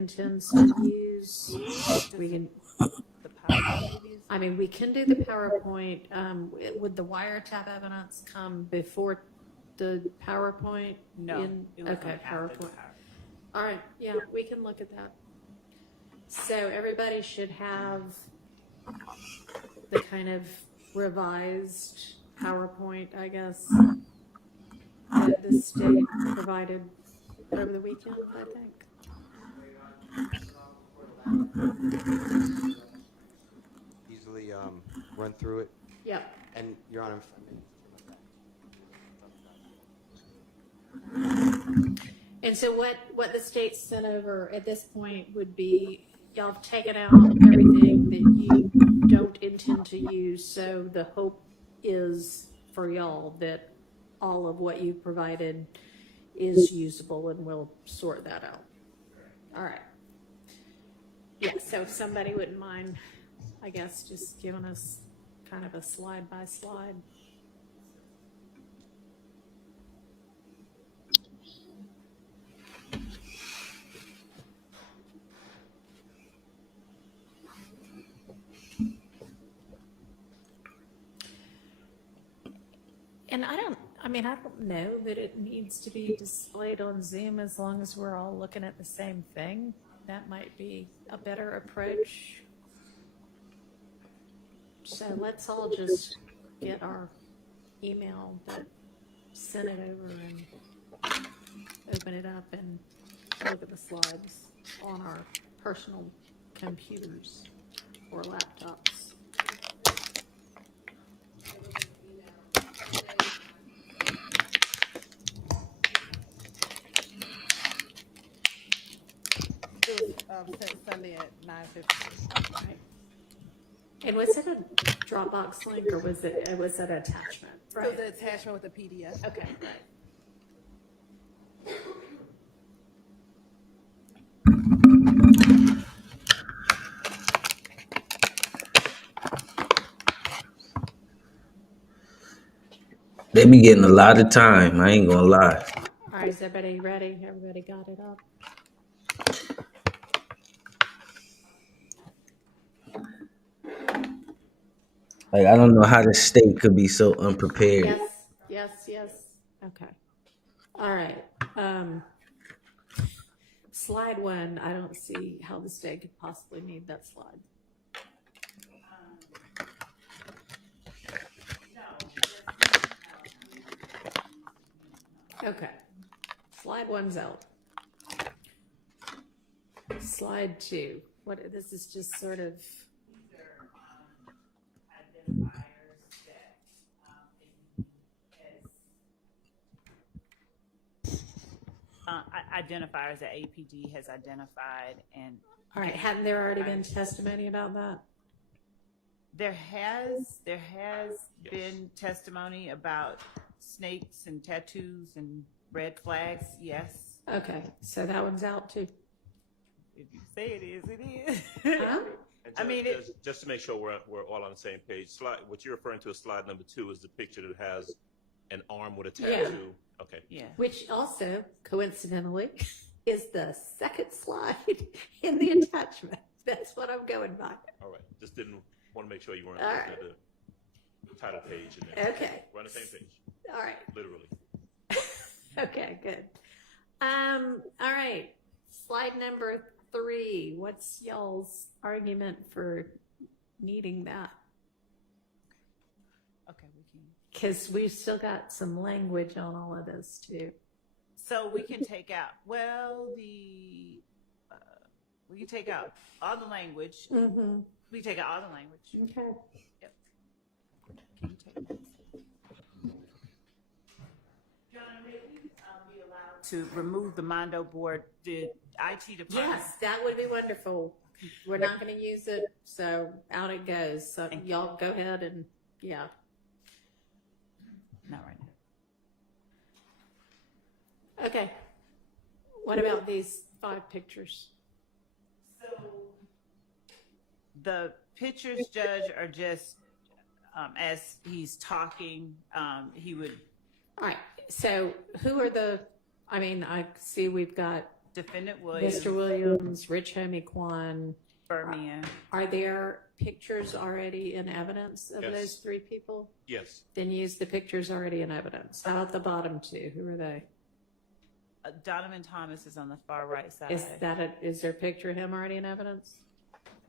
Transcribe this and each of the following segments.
intends to use. We can, I mean, we can do the PowerPoint. Would the wiretap evidence come before the PowerPoint? No. Okay, PowerPoint. All right, yeah, we can look at that. So everybody should have the kind of revised PowerPoint, I guess, that the state provided over the weekend, I think. Easily run through it. Yep. And Your Honor, And so what the state sent over at this point would be, y'all have taken out everything that you don't intend to use. So the hope is for y'all that all of what you provided is usable, and we'll sort that out. All right. Yeah, so if somebody wouldn't mind, I guess, just giving us kind of a slide by slide. And I don't know that it needs to be displayed on Zoom as long as we're all looking at the same thing. That might be a better approach. So let's all just get our email, but send it over and open it up and look at the slides on our personal computers or laptops. Since Sunday at 9:50. Right. And was it a Dropbox link or was it an attachment? Right. So the attachment with the PDF. Okay, right. They be getting a lot of time. I ain't gonna lie. All right, is everybody ready? Everybody got it up? Like, I don't know how the state could be so unprepared. Yes. Okay. All right. Slide 1, I don't see how the state could possibly need that slide. Okay. Slide 1's out. Slide 2. This is just sort of. Identifiers that APD has identified, and all right, hadn't there already been testimony about that? There has been testimony about snakes and tattoos and red flags. Yes. Okay, so that one's out too. If you say it is, it is. Huh? I mean, just to make sure we're all on the same page. What you're referring to as slide number 2 is the picture that has an arm with a tattoo. Yeah. Okay. Yeah. Which also, coincidentally, is the second slide in the attachment. That's what I'm going by. All right. Just didn't want to make sure you weren't All looking right. at the title page. And Okay. We're on the same page. All right. Literally. Okay, good. All right. Slide number 3. What's y'all's argument for needing that? Okay, we can. Because we've still got some language on all of this too. So we can take out. Well, we can take out all the language. Mm-hmm. We take out all the language. Okay. Yep. Can you take this? John, may we be allowed to remove the Mondo board, the IT department? Yes, that would be wonderful. We're not going to use it, so out it goes. So y'all go ahead and, yeah. Not right now. Okay. What about these 5 pictures? So the pictures, Judge, are just as he's talking, he would. All right. So who are I see we've got Defendant Williams, Mr. Williams, Rich Homie Kwan. Birmingham. Are there pictures already in evidence of Yes. those three people? Yes. Then use the pictures already in evidence. How about the bottom two? Who are they? Donovan Thomas is on the far right side. Is there a picture of him already in evidence?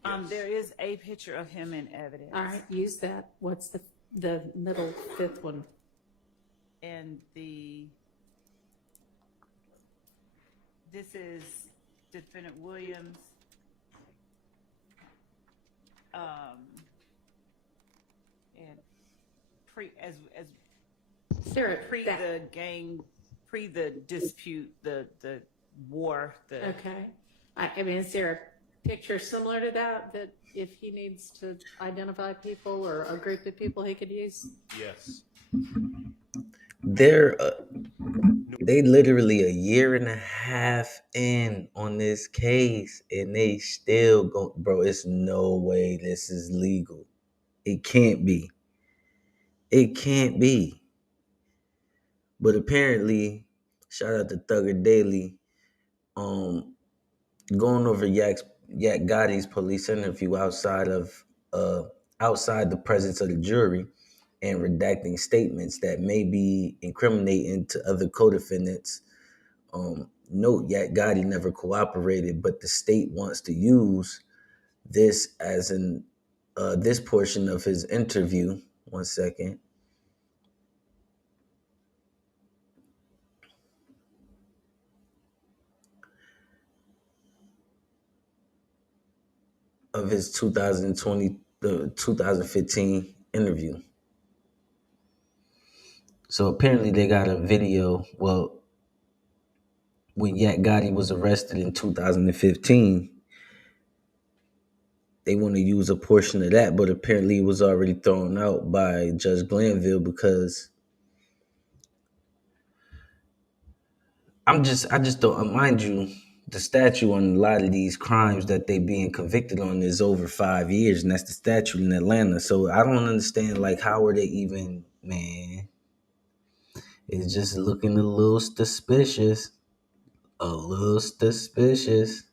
Yes. There is a picture of him in evidence. All right, use that. What's the middle fifth one? And this is Defendant Williams. And Is there a pre the gang, pre the dispute, the war. Okay. I mean, is there a picture similar to that if he needs to identify people or a group of people he could use? Yes. They literally a year and a half in on this case, and they still go, bro. It's no way this is legal. It can't be. It can't be. But apparently, shout out to Thugger Daily, going over Yak Gotti's police interview outside the presence of the jury and redacting statements that may be incriminating to other co-defendants. Note Yak Gotti never cooperated, but the state wants to use this as this portion of his interview. 1 second. Of his 2015 interview. So apparently they got a video. Well, when Yak Gotti was arrested in 2015, they want to use a portion of that, but apparently it was already thrown out by Judge Glanville because I just don't, mind you, the statute on a lot of these crimes that they being convicted on is over 5 years, and that's the statute in Atlanta. So I don't understand, like, how are they even, man? It's just looking a little suspicious. A little suspicious.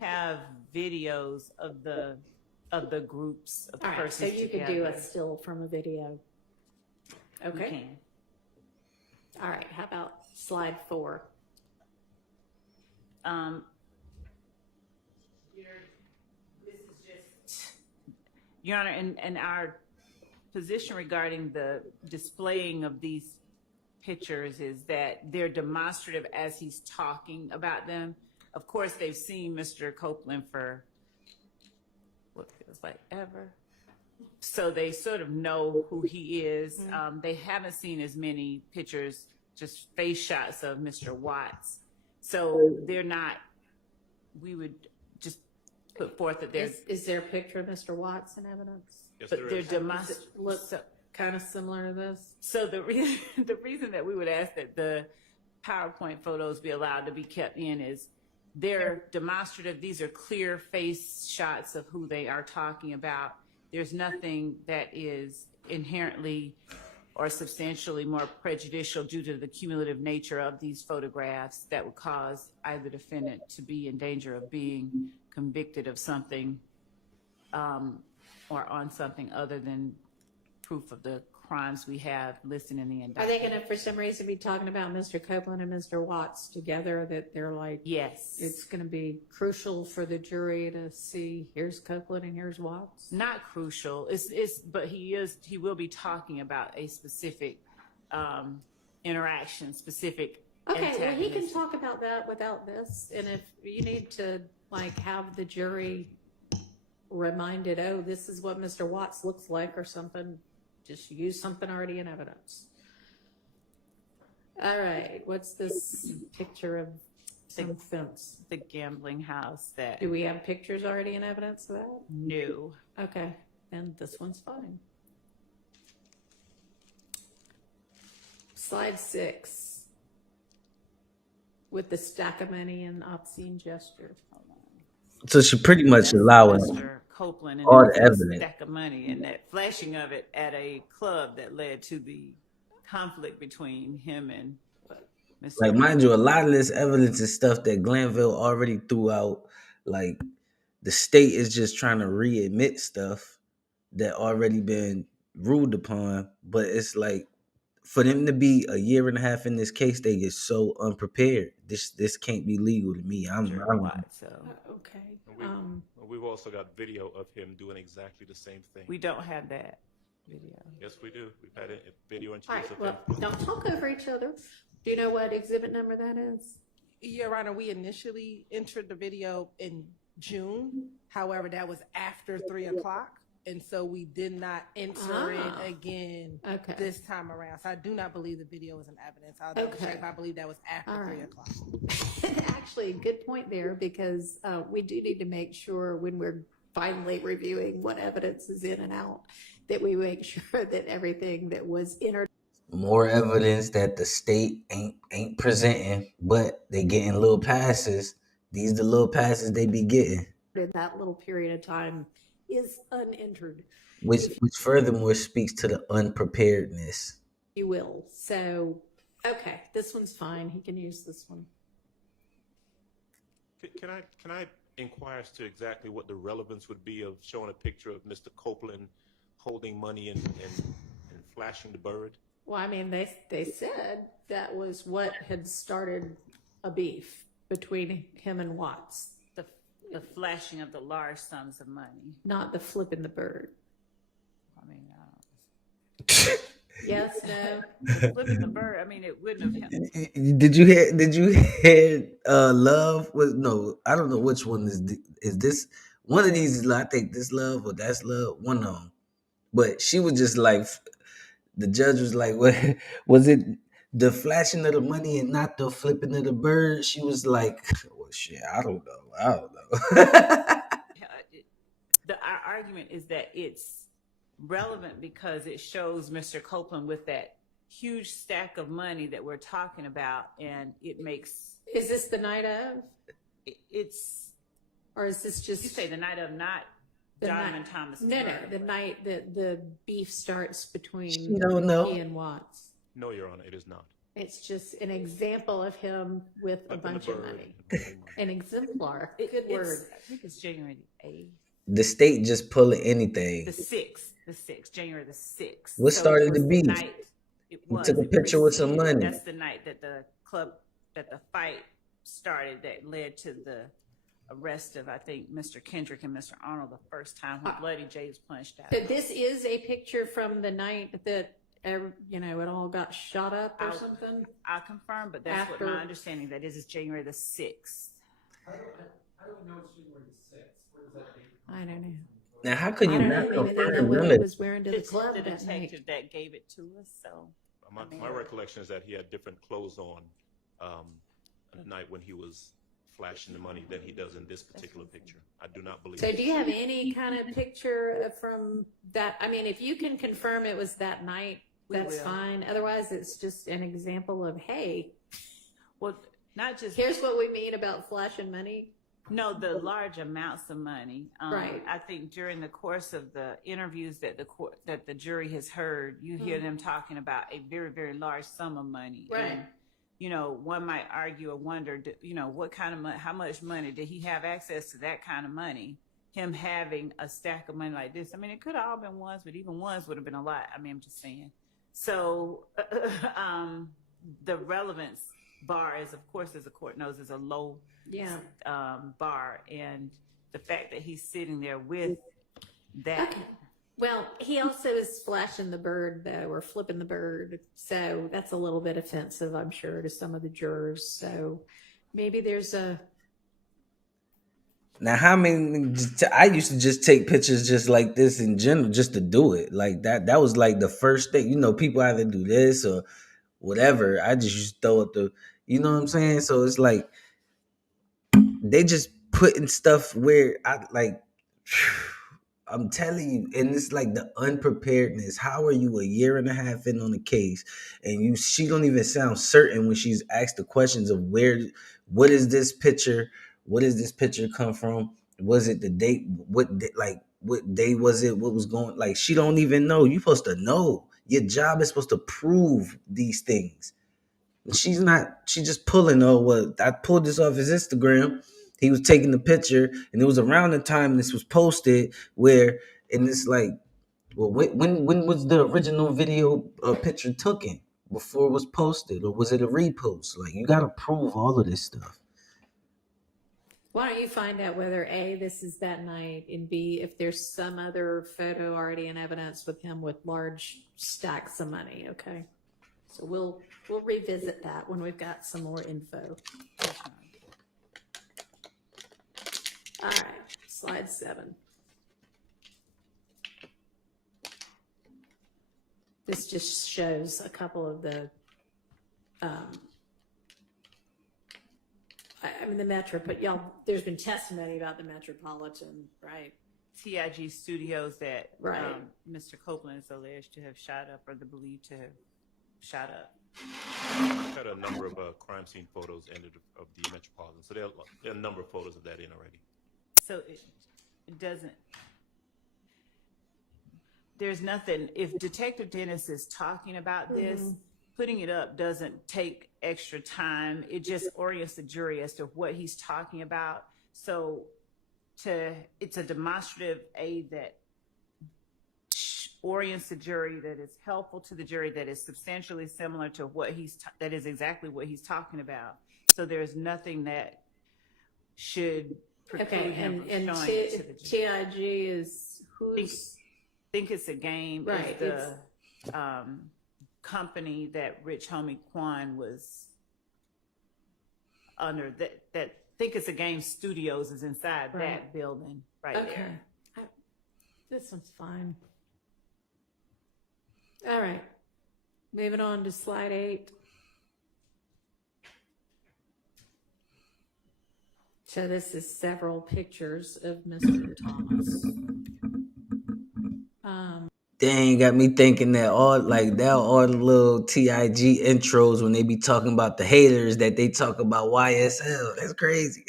Have videos of the groups of the All right, so persons you could together. do a still from a video. We Okay. can. All right, how about slide 4? This is just, Your Honor, and our position regarding the displaying of these pictures is that they're demonstrative as he's talking about them. Of course, they've seen Mr. Copeland for what feels like ever. So they sort of know who he is. They haven't seen as many pictures, just face shots of Mr. Watts. So they're not, we would just put forth that there's, Is there a picture of Mr. Watts in evidence? Yes, but there they're is. demonstrative. Look kind of similar to this? So the reason that we would ask that the PowerPoint photos be allowed to be kept in is they're demonstrative. These are clear face shots of who they are talking about. There's nothing that is inherently or substantially more prejudicial due to the cumulative nature of these photographs that would cause either defendant to be in danger of being convicted of something or on something other than proof of the crimes we have listed in the Are indictment. they going to, for some reason, be talking about Mr. Copeland and Mr. Watts together, that they're like, Yes. it's going to be crucial for the jury to see, here's Copeland and here's Watts? Not crucial. But he will be talking about a specific interaction, specific Okay, well, he can antagonist. talk about that without this, and if you need to, like, have the jury reminded, oh, this is what Mr. Watts looks like or something, just use something already in evidence. All right, what's this picture of some fence? The gambling house that Do we have pictures already in evidence of that? knew. Okay, then this one's fine. Slide 6. with the stack of money and obscene gesture. So she pretty much That's allowing Mr. Copeland, and all it was the a evidence. stack of money, and that flashing of it at a club that led to the conflict between him and Mr. Like, mind you, a lot of this evidence is stuff that Glanville already threw out. Like, the state is just trying to readmit stuff that already been ruled upon. But it's like, for them to be a year and a half in this case, they get so unprepared. This can't be legal to me. I'm Watts. So Okay. And we've also got video of him doing exactly the same thing. we don't have that video. Yes, we do. We've had a video and All chase right, of well, him. don't talk over each other. Do you know what exhibit number that is? Your Honor, we initially entered the video in June. However, that was after 3 o'clock. And so we did not enter Ah. it again Okay. this time around. So I do not believe the video is in evidence. I'll double Okay. check, but I believe that was after All 3 right. o'clock. Actually, good point there, because we do need to make sure when we're finally reviewing what evidence is in and out, that we make sure that everything that was entered more evidence that the state ain't presenting, but they getting little passes. These the little passes they be getting, in that little period of time is unentered, which furthermore speaks to the unpreparedness. if you will. So, okay, this one's fine. He can use this one. Can I inquire as to exactly what the relevance would be of showing a picture of Mr. Copeland holding money and flashing the bird? Well, I mean, they said that was what had started a beef between him and Watts, The flashing of the large sums of money. not the flipping the bird. I mean, I don't. Yes, no. Flipping the bird. I mean, it wouldn't have. Did you hear Love was no, I don't know which one is this. One of these is, I think, this Love or that's Love, one of them. But she was just like, the judge was like, what was it, the flashing of the money and not the flipping of the bird? She was like, well, shit, I don't know. Our argument is that it's relevant because it shows Mr. Copeland with that huge stack of money that we're talking about, and it makes Is this the night of, it's. or is this just You say the night of, not the Donovan night? Thomas. No, the night that the beef starts between She don't know. he and Watts. No, Your Honor, it is not. It's just an example of him with a Flipping the bunch of bird money. and holding money. An exemplar. Good It's- word. I think it's January the 8th. The state just pulling anything. The 6th, January the 6th. What started it was the beef? night- It You was. took a It picture with some preceded- money. That's the night that the fight started that led to the arrest of, I think, Mr. Kendrick and Mr. Arnold the first time when Bloody J was punched out. So this is a picture from the night that, it all got shot up or something? I'll confirm, but that's what After- my understanding, that is January the 6th. How do we know it's January the 6th? Where does that date come I don't know. Now, how could I you don't not know. Maybe they know confirm what none he of was wearing to the It's club the that night. detective that gave it to us, so. My recollection is that he had different clothes on the night when he was flashing the money than he does in this particular picture. I do not believe. So do you have any kind of picture from that? I mean, if you can confirm it was that night, We that's will. fine. Otherwise, it's just an example of, hey, Well, not just. here's what we mean about flashing money. No, the large amounts of money. Right. I think during the course of the interviews that the jury has heard, you hear them talking about a very, very large sum of money. Right. And, one might argue or wonder, what kind of money, how much money did he have access to that kind of money? Him having a stack of money like this. I mean, it could have all been ones, but even ones would have been a lot. I mean, I'm just saying. So, the relevance bar is, of course, as the court knows, is a low Yeah. bar, and the fact that he's sitting there with that. Okay. Well, he also is flashing the bird, though, or flipping the bird. So that's a little bit offensive, I'm sure, to some of the jurors. So maybe there's a. Now, how many? I used to just take pictures just like this in general, just to do it. Like that. That was like the first thing. People either do this or whatever. I just used to throw up the. You know what I'm saying? So it's like they just putting stuff where I like. I'm telling you, and it's like the unpreparedness. How are you a year and a half in on the case, and she don't even sound certain when she's asked the questions of what is this picture? What does this picture come from? Was it the date? What day was it? What was going? Like, she don't even know. You supposed to know. Your job is supposed to prove these things. She's not. She's just pulling. Oh, well, I pulled this off his Instagram. He was taking the picture, and it was around the time this was posted. And it's like, well, when was the original video picture taken? Before it was posted, or was it a repost? Like, you got to prove all of this stuff. Why don't you find out whether A, this is that night, and B, if there's some other photo already in evidence with him with large stacks of money, okay? So we'll revisit that when we've got some more info. All right, slide 7. This just shows a couple of the, the Metro, but y'all, there's been testimony about the Metropolitan, right? TIG studios that Right. Mr. Copeland is alleged to have shot up, or believed to have shot up. I've had a number of crime scene photos of the Metropolitan, so there are a number of photos of that in already. So it doesn't. There's nothing. If Detective Dennis is talking about this, putting it up doesn't take extra time. It just orients the jury as to what he's talking about. So it's a demonstrative aid that orients the jury, that is helpful to the jury, that is substantially similar to what that is exactly what he's talking about. So there's nothing that should preclude him from showing it to the jury. TIG is who's? Think It's a Game, Right, is the company that Rich Homie Quan was under. That Think It's a Game Studios is inside that building right there. This one's fine. All right, moving on to slide 8. So this is several pictures of Mr. Thomas. Dang, got me thinking that all the little TIG intros when they be talking about the haters that they talk about YSL. That's crazy.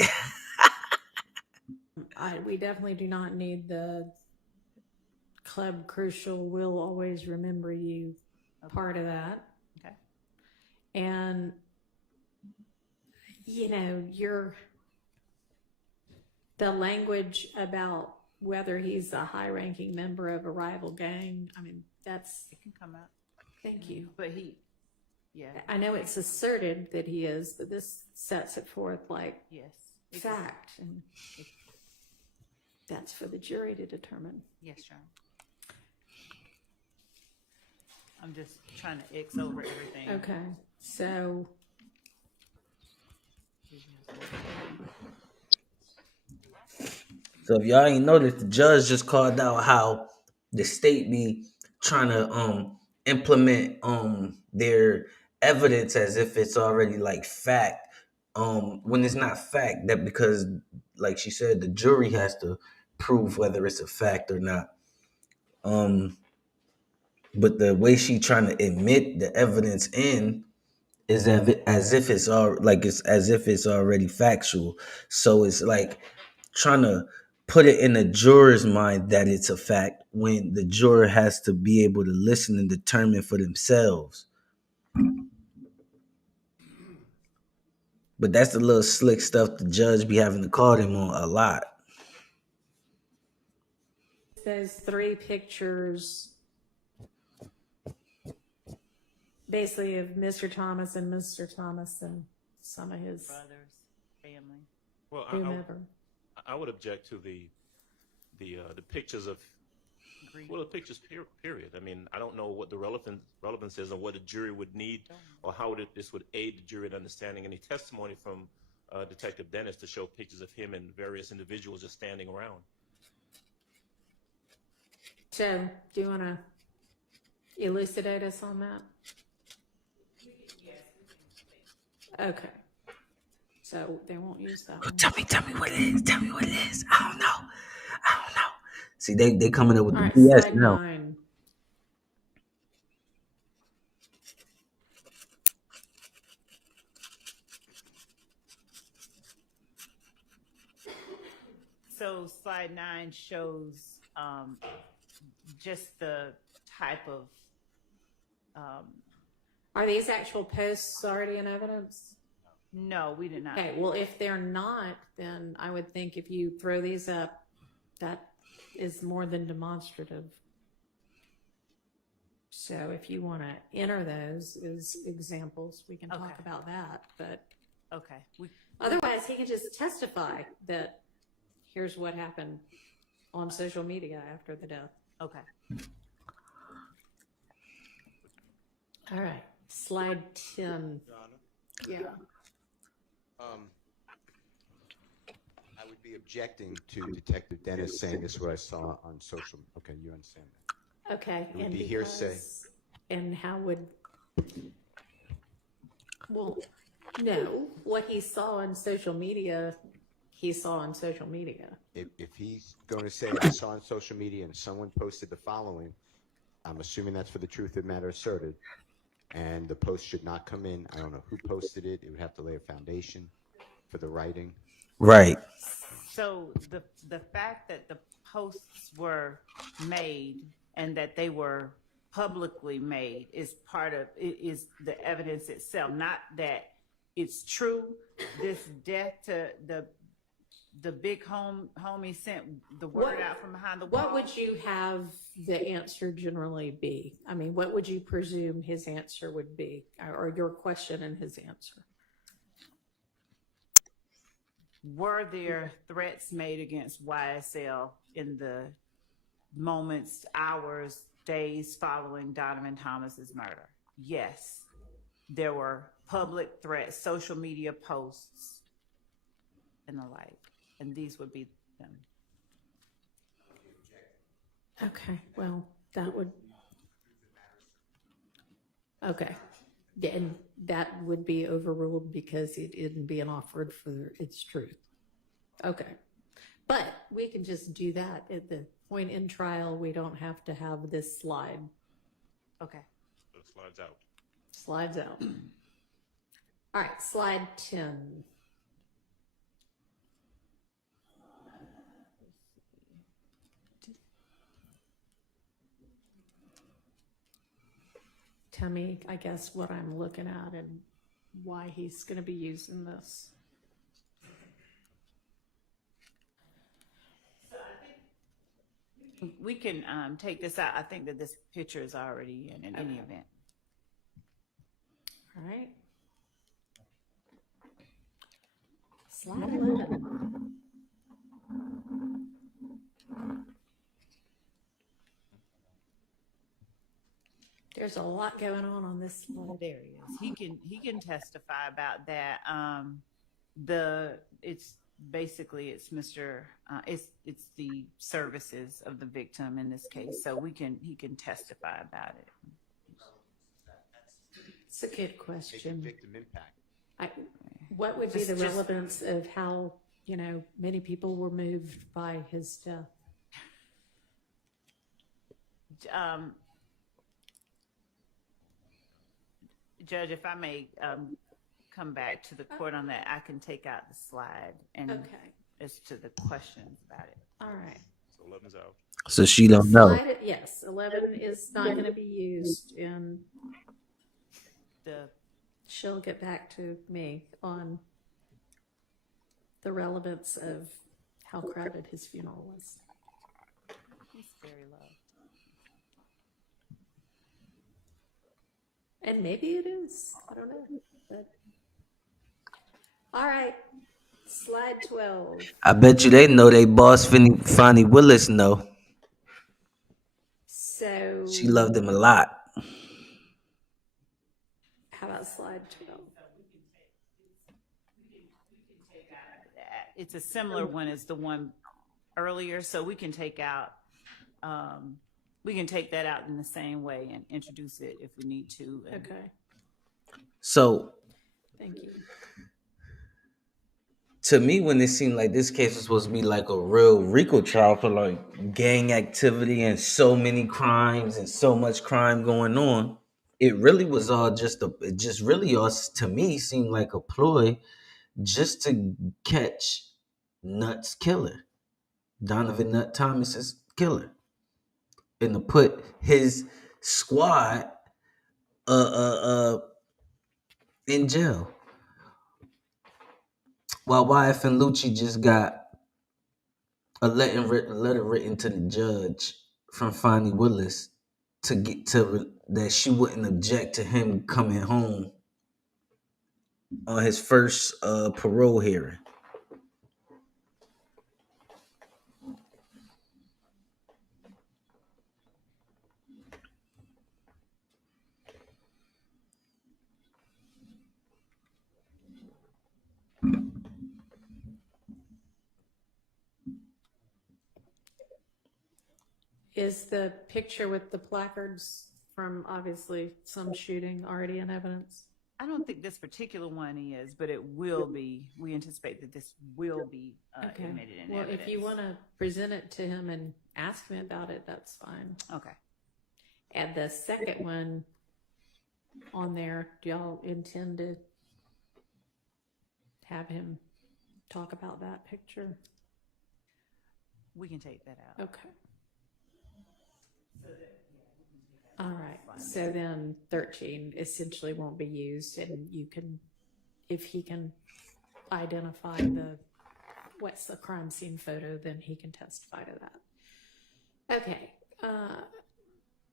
We definitely do not need the Club Crucial Will Always Remember You part of that. Okay. And the language about whether he's a high-ranking member of a rival gang, It can come out. thank you. But I know it's asserted that he is, but this sets it forth like yes. fact, and that's for the jury to determine. Yes, John. I'm just trying to X over everything. Okay, so So if y'all ain't noticed, the judge just called out how the state be trying to implement their evidence as if it's already like fact, when it's not fact. That because, like she said, the jury has to prove whether it's a fact or not. But the way she trying to admit the evidence in is as if it's already factual. So it's like trying to put it in the juror's mind that it's a fact when the juror has to be able to listen and determine for themselves. But that's the little slick stuff the judge be having to call them on a lot. those 3 pictures basically of Mr. Thomas and some of his Brothers, family. Well, whomever. I would object to the pictures of the pictures period. I don't know what the relevance is and what a jury would need or how this would aid the jury in understanding any testimony from Detective Dennis to show pictures of him and various individuals just standing around. So, do you want to elucidate us on that? Okay. So they won't use that one. Tell me what it is. I don't know. See, they coming up with All the right, BS slide now. 9. So slide 9 shows just the type of Are these actual posts already in evidence? no, we did not. Okay, well, if they're not, then I would think if you throw these up, that is more than demonstrative. So if you want to enter those as examples, we can talk Okay. about that. But Okay. otherwise, he can just testify that here's what happened on social media after the death. Okay. All right, slide 10. Yeah. I would be objecting to Detective Dennis saying this is what I saw on social. Okay, you understand that. Okay. It would and be hearsay. And how would, well, no, what he saw on social media, he saw on social media. If he's going to say I saw on social media and someone posted the following, I'm assuming that's for the truth of the matter asserted, and the post should not come in. I don't know who posted it. It would have to lay a foundation for the writing. Right. So the fact that the posts were made and that they were publicly made is the evidence itself. Not that it's true. This death to the big homie sent the word out from behind the wall. What would you have the answer generally be? I mean, what would you presume his answer would be, or your question and his answer? Were there threats made against YSL in the moments, hours, days following Donovan Thomas's murder? Yes. There were public threats, social media posts, and the like. And these would be them. Okay, well, that would. Okay. Yeah, and that would be overruled because it isn't being offered for its truth. Okay. But we can just do that at the point in trial. We don't have to have this slide. Okay. So it slides out. Slides out. All right, slide 10. Tell me, I guess, what I'm looking at and why he's going to be using this. We can take this out. I think that this picture is already in any event. All right. Slide 11. There's a lot going on this slide. There he is. He can testify about that. It's basically it's Mr. It's the services of the victim in this case, so he can testify about it. It's a good question. Victim impact. What would be the relevance of how, many people were moved by his death? Judge, if I may come back to the court on that, I can take out the slide and as to the questions about it. All right. So 11's out. So she don't know. Yes, 11 is not going to be used, and she'll get back to me on the relevance of how crowded his funeral was. He's very low. And maybe it is. I don't know. But... All right. Slide 12. I bet you they know they boss Fonnie Willis know. So She loved him a lot. how about slide 12? It's a similar one as the one earlier, so we can take out we can take that out in the same way and introduce it if we need to. Okay. So Thank you. to me, when it seemed like this case was supposed to be like a real RICO trial for like gang activity and so many crimes and so much crime going on, it really was all it just really all to me seemed like a ploy just to catch Nutt's killer, Donovan Nutt Thomas's killer, and to put his squad in jail. While YF and Lucci just got letter written to the judge from Fonnie Willis to get to that she wouldn't object to him coming home on his first parole hearing. Is the picture with the placards from obviously some shooting already in evidence? I don't think this particular one is, but it will be. We anticipate that this will be admitted in evidence. If you want to present it to him and ask him about it, that's fine. Okay. Add the second one on there. Do y'all intend to have him talk about that picture? We can take that out. Okay. All right. So then 13 essentially won't be used, and you can, if he can identify what's the crime scene photo, then he can testify to that. Okay.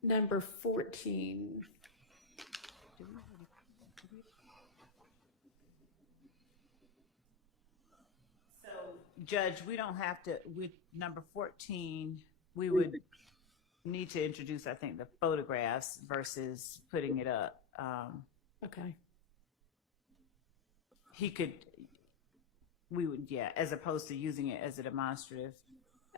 Number 14. So, Judge, we don't have to. With number 14, we would need to introduce, I think, the photographs versus putting it up. Okay. We would, as opposed to using it as a demonstrative.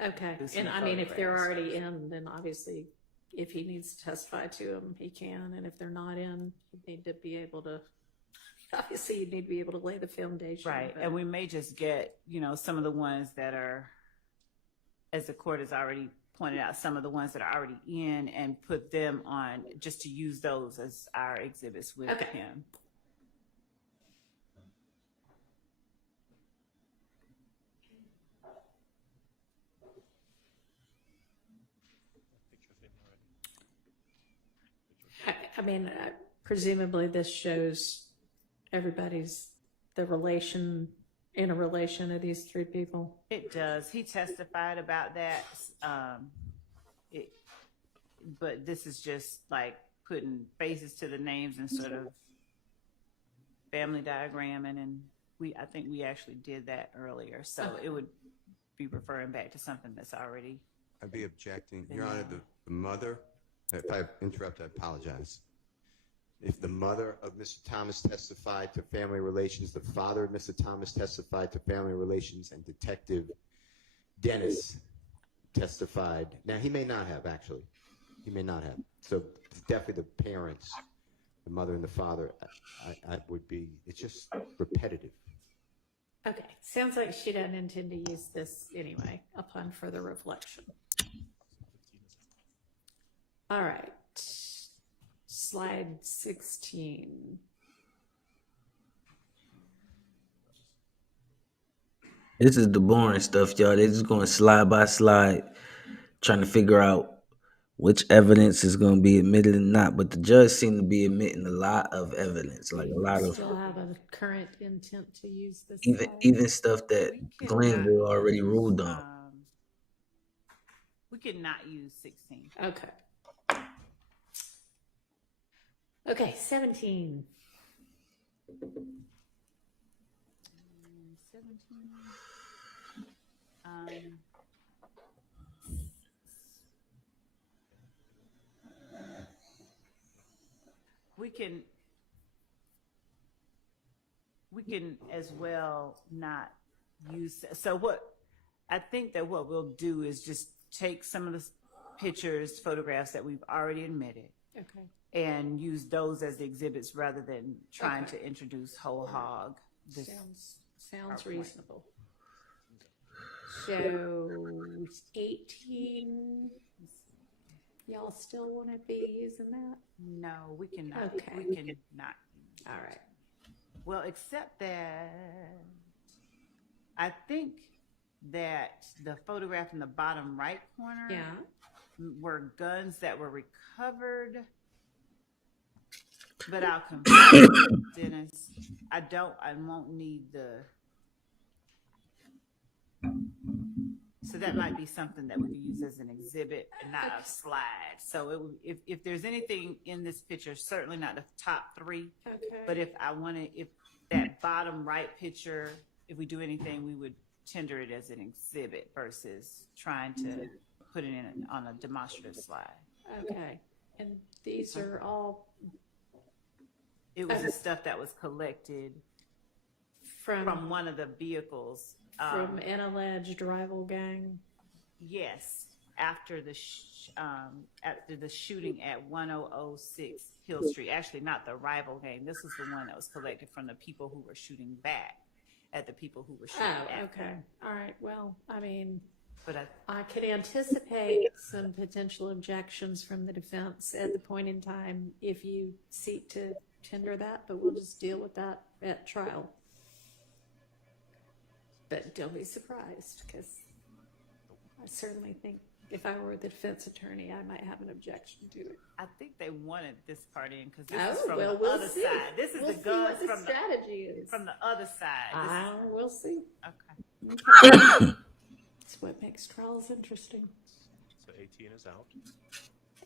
Okay. And I mean, if they're already in, then obviously if he needs to testify to them, he can. And if they're not in, you need to be able to, obviously you need to be able to lay the foundation. Right. But, And we may just get, some of the ones that are, as the court has already pointed out, some of the ones that are already in and put them on just to use those as our exhibits with him. I mean, presumably this shows everybody's in a relation of these three people. It does. He testified about that. But this is just like putting faces to the names and sort of family diagramming, and I think we actually did that earlier. So it would be referring back to something that's already. I'd be objecting, Your Honor. The mother. If I interrupt, I apologize. If the mother of Mr. Thomas testified to family relations, the father of Mr. Thomas testified to family relations, and Detective Dennis testified. Now, he may not have, actually. He may not have. So definitely the parents, the mother and the father, I would be, it's just repetitive. Okay. Sounds like she doesn't intend to use this anyway, upon further reflection. All right. Slide 16. This is the boring stuff, y'all. They're just going slide by slide, trying to figure out which evidence is going to be admitted and not. But the judge seemed to be admitting a lot of evidence, like a lot of. Still have a current intent to use this. Even stuff that Glenville already ruled on. We could not use 16. Okay. Okay, 17. 17. We can as well not use. So I think that what we'll do is just take some of the pictures, photographs that we've already admitted. Okay. And use those as the exhibits rather than trying to introduce whole hog. Sounds PowerPoint. reasonable. So 18, y'all still want to be using that? No, we cannot. Okay. We cannot. All right. Well, except that I think that the photograph in the bottom right corner Yeah. were guns that were recovered. But I'll confirm, Dennis. I won't need the. So that might be something that we could use as an exhibit and not a slide. So it would, if there's anything in this picture, certainly not the top three. Okay. But if that bottom right picture, if we do anything, we would tender it as an exhibit versus trying to put it in on a demonstrative slide. Okay. And these are all It was the stuff that was collected from one of the vehicles. From an alleged rival gang. Yes, after the shooting at 1006 Hill Street. Actually, not the rival gang. This was the one that was collected from the people who were shooting back at the people who were shooting at Okay. them. All right. Well, I mean, But I can anticipate some potential objections from the defense at the point in time if you seek to tender that, but we'll just deal with that at trial. But don't be surprised, because I certainly think if I were the defense attorney, I might have an objection to it. I think they wanted this part in because this Oh, is from well, the we'll other see. side. This is We'll the see guns what the from strategy is. from the other side. We'll see. Okay. Okay. That's what makes trials interesting. So 18 is out.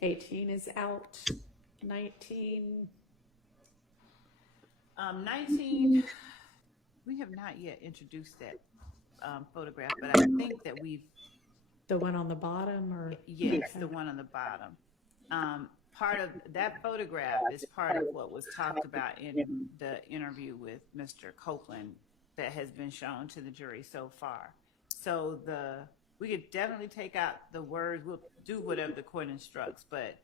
18 is out. 19. 19. We have not yet introduced that photograph, but I think that we've. The one on the bottom, or Yes, okay. the one on the bottom. Part of that photograph is part of what was talked about in the interview with Mr. Copeland that has been shown to the jury so far. So we could definitely take out the words. We'll do whatever the court instructs, but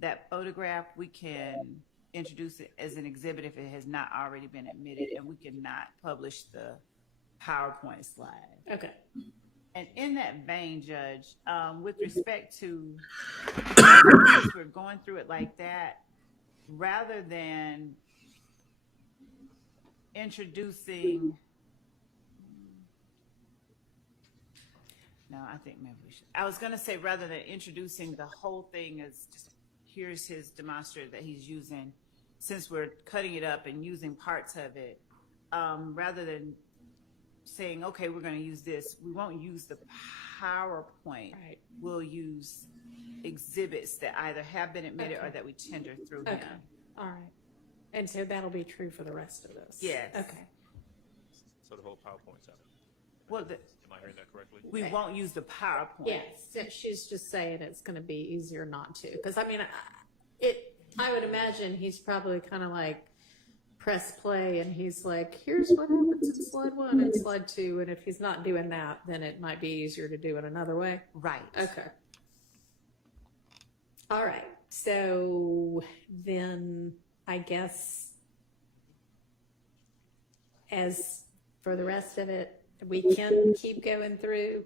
that photograph we can introduce it as an exhibit if it has not already been admitted, and we cannot publish the PowerPoint slide. Okay. And in that vein, Judge, with respect to, since we're going through it like that, rather than introducing, no, I think maybe we should. I was going to say rather than introducing the whole thing as just here's his demonstrator that he's using, since we're cutting it up and using parts of it, rather than saying, okay, we're going to use this, we won't use the PowerPoint. Right. We'll use exhibits that either have been admitted or that we tender through Okay. him. All right. And so that'll be true for the rest of this. Yes. Okay. So the whole PowerPoint's out. Well, Am I hearing that correctly? we won't use the PowerPoint. Yes. She's just saying it's going to be easier not to. Because, I mean, I would imagine he's probably kind of like press play and he's like, here's what happens in slide 1 and slide 2. And if he's not doing that, then it might be easier to do it another way. Right. Okay. All right. So then I guess as for the rest of it, we can keep going through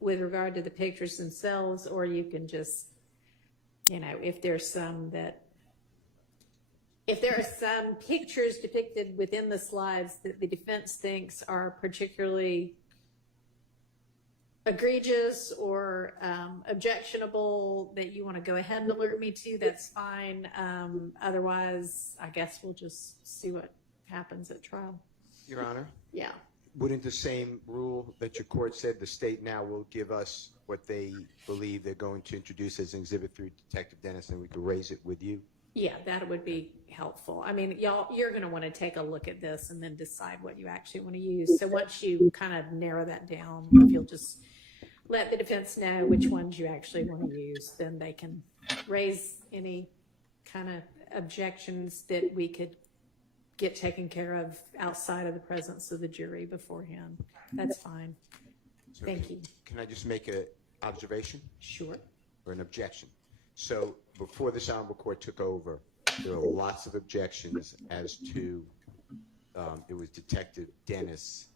with regard to the pictures themselves, or you can just, if there's some if there are some pictures depicted within the slides that the defense thinks are particularly egregious or objectionable that you want to go ahead and alert me to, that's fine. Otherwise, I guess we'll just see what happens at trial. Your Honor, Yeah. wouldn't the same rule that your court said the state now will give us what they believe they're going to introduce as an exhibit through Detective Dennis, and we could raise it with you? Yeah, that would be helpful. I mean, you're going to want to take a look at this and then decide what you actually want to use. So once you kind of narrow that down, if you'll just let the defense know which ones you actually want to use, then they can raise any kind of objections that we could get taken care of outside of the presence of the jury beforehand. That's fine. So Thank you. Can I just make an observation Sure. or an objection? So before this honorable court took over, there were lots of objections as to it was Detective Dennis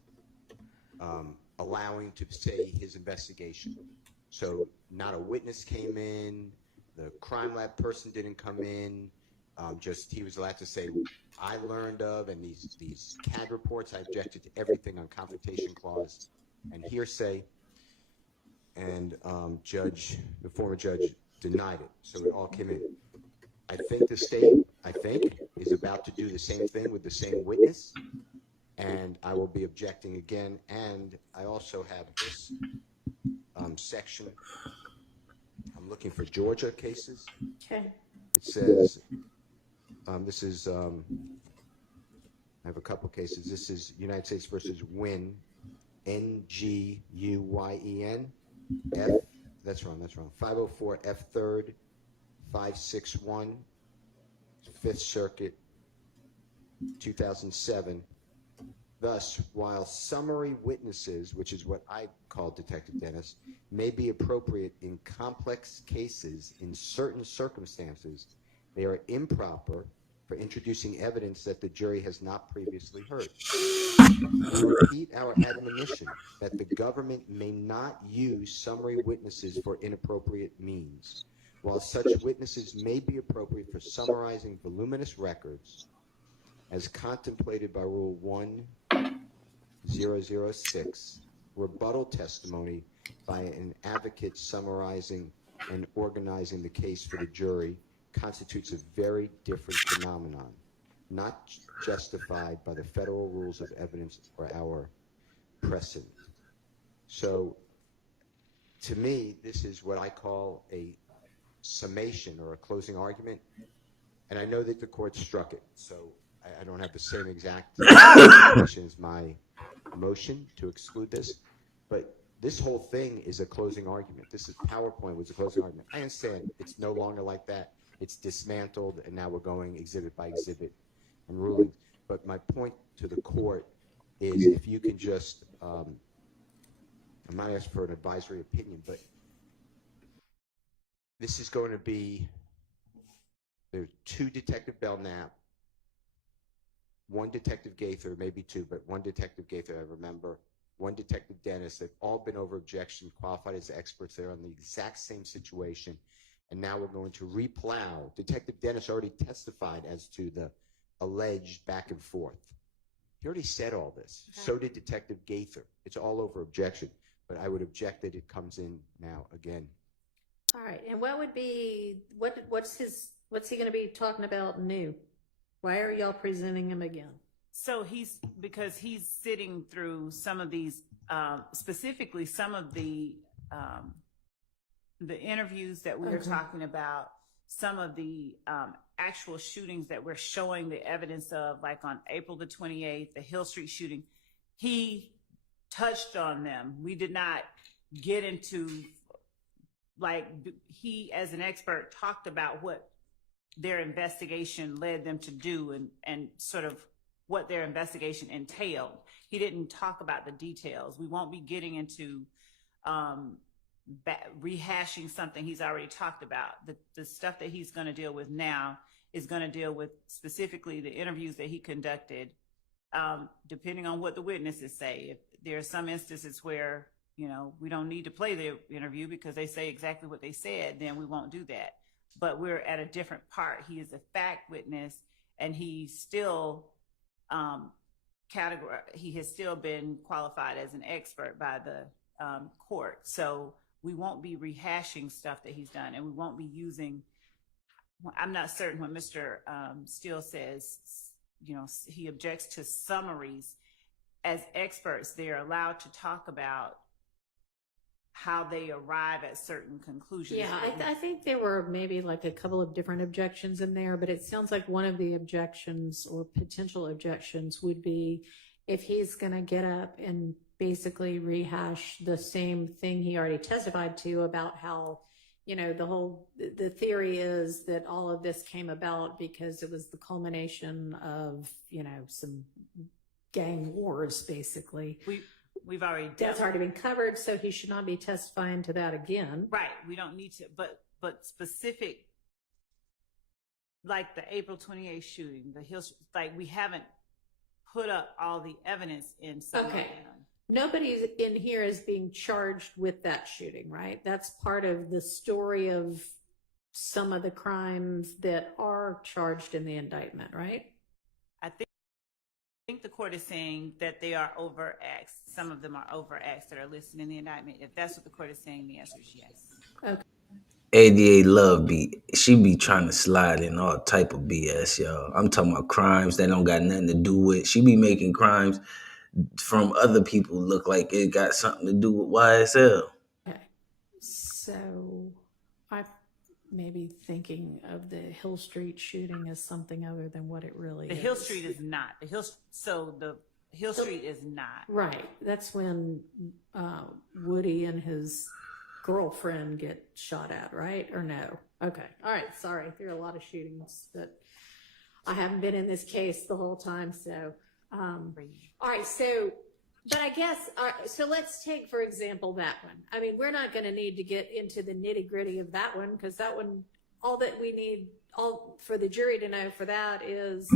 allowing to say his investigation. So not a witness came in, the crime lab person didn't come in, just he was allowed to say, I learned of, and these CAD reports, I objected to everything on confrontation clause and hearsay, and the former judge denied it, so it all came in. I think the state, is about to do the same thing with the same witness, and I will be objecting again. And I also have this section. I'm looking for Georgia cases. Okay. It says, this is, I have a couple cases. This is United States versus Nguyen, Nguyen, F, that's wrong, 504 F 3rd, 561, 5th Circuit, 2007. Thus, while summary witnesses, which is what I call Detective Dennis, may be appropriate in complex cases in certain circumstances, they are improper for introducing evidence that the jury has not previously heard. We repeat our admonition that the government may not use summary witnesses for inappropriate means. While such witnesses may be appropriate for summarizing voluminous records, as contemplated by Rule 1006, rebuttal testimony by an advocate summarizing and organizing the case for the jury constitutes a very different phenomenon, not justified by the federal rules of evidence or our precedent. So, to me, this is what I call a summation or a closing argument, and I know that the court struck it, so I don't have the same exact summation as my motion to exclude this, but this whole thing is a closing argument. This is PowerPoint was a closing argument. I understand it's no longer like that. It's dismantled, and now we're going exhibit by exhibit and rulings. But my point to the court is, if you can just, I'm not asking for an advisory opinion, but this is going to be, there are 2 Detective Belknap, 1 Detective Gaither, maybe 2, but 1 Detective Gaither, I remember, 1 Detective Dennis. They've all been over objection, qualified as experts. They're on the exact same situation. And now we're going to replow. Detective Dennis already testified as to the alleged back and forth. He already said all this. Okay. So did Detective Gaither. It's all over objection. But I would object that it comes in now again. All right. And what would be, what's he going to be talking about new? Why are y'all presenting him again? So because he's sitting through some of these, specifically some of the interviews that we were talking about, some of the actual shootings that we're showing the evidence of, like on April the 28th, the Hill Street shooting. He touched on them. We did not get into, like, he as an expert talked about what their investigation led them to do and sort of what their investigation entailed. He didn't talk about the details. We won't be getting into rehashing something he's already talked about. The stuff that he's going to deal with now is going to deal with specifically the interviews that he conducted, depending on what the witnesses say. If there are some instances where, we don't need to play the interview because they say exactly what they said, then we won't do that. But we're at a different part. He is a fact witness, and he's still he has still been qualified as an expert by the court. So we won't be rehashing stuff that he's done, and we won't be using, I'm not certain when Mr. Steele says, he objects to summaries. As experts, they're allowed to talk about how they arrive at certain conclusions. Yeah, I think there were maybe like a couple of different objections in there, but it sounds like one of the objections or potential objections would be if he's going to get up and basically rehash the same thing he already testified to about how, the theory is that all of this came about because it was the culmination of, some gang wars, basically. We've already that's already been covered, so he should not be testifying to that again. Right. We don't need to, but specific, like the April 28th shooting, the Hill, like we haven't put up all the evidence in some of them. Nobody in here is being charged with that shooting, right? That's part of the story of some of the crimes that are charged in the indictment, right? I think the court is saying that they are overaxed. Some of them are overaxed that are listed in the indictment. If that's what the court is saying, the answer is yes. Okay. ADA Love she be trying to slide in all type of BS, y'all. I'm talking about crimes that don't got nothing to do with. She be making crimes from other people look like it got something to do with YSL. Okay. So I may be thinking of the Hill Street shooting as something other than what it really The is. Hill Street is not. The Hill Street is not. Right. That's when Woody and his girlfriend get shot at, right? Or no? Okay. All right. Sorry. There are a lot of shootings, but I haven't been in this case the whole time. So, all right. So, but I guess, so let's take, for example, that one. I mean, we're not going to need to get into the nitty gritty of that one, because that one, all that we need all for the jury to know for that is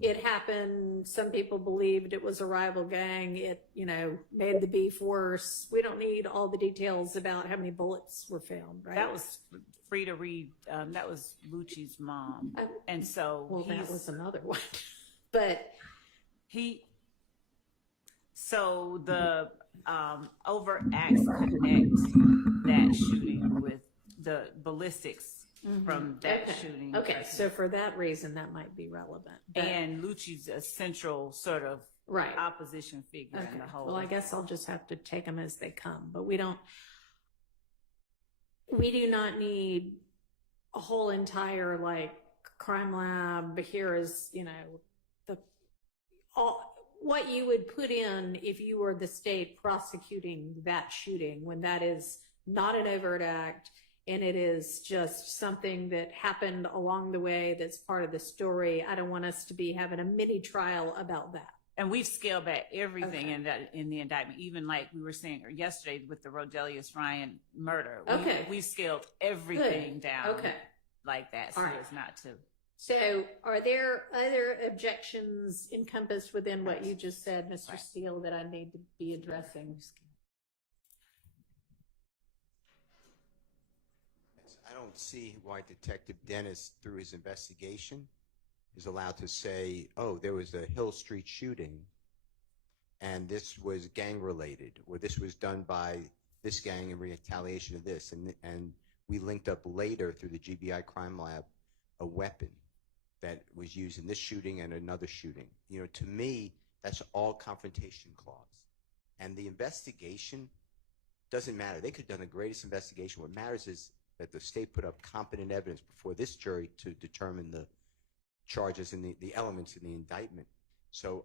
it happened. Some people believed it was a rival gang. It, made the beef worse. We don't need all the details about how many bullets were found, right? That was free to read. That was Lucci's mom. And so well, that was another one. But so the overacts connect that shooting with the ballistics from that shooting. Okay, so for that reason, that might be relevant. And Lucci's a central sort of opposition figure in the whole. Well, I guess I'll just have to take them as they come. But we do not need a whole entire crime lab. Here is, what you would put in if you were the state prosecuting that shooting, when that is not an overt act and it is just something that happened along the way that's part of the story. I don't want us to be having a mini trial about that. And we've scaled back everything in the indictment, even like we were saying yesterday with the Rodelius Ryan murder. We've scaled everything down like that, so it's not to. So are there other objections encompassed within what you just said, Mr. Steele, that I need to be addressing? I don't see why Detective Dennis, through his investigation, is allowed to say, oh, there was a Hill Street shooting and this was gang related, or this was done by this gang in retaliation of this. And we linked up later through the GBI crime lab a weapon that was used in this shooting and another shooting. To me, that's all confrontation clause. And the investigation doesn't matter. They could have done the greatest investigation. What matters is that the state put up competent evidence before this jury to determine the charges and the elements in the indictment. So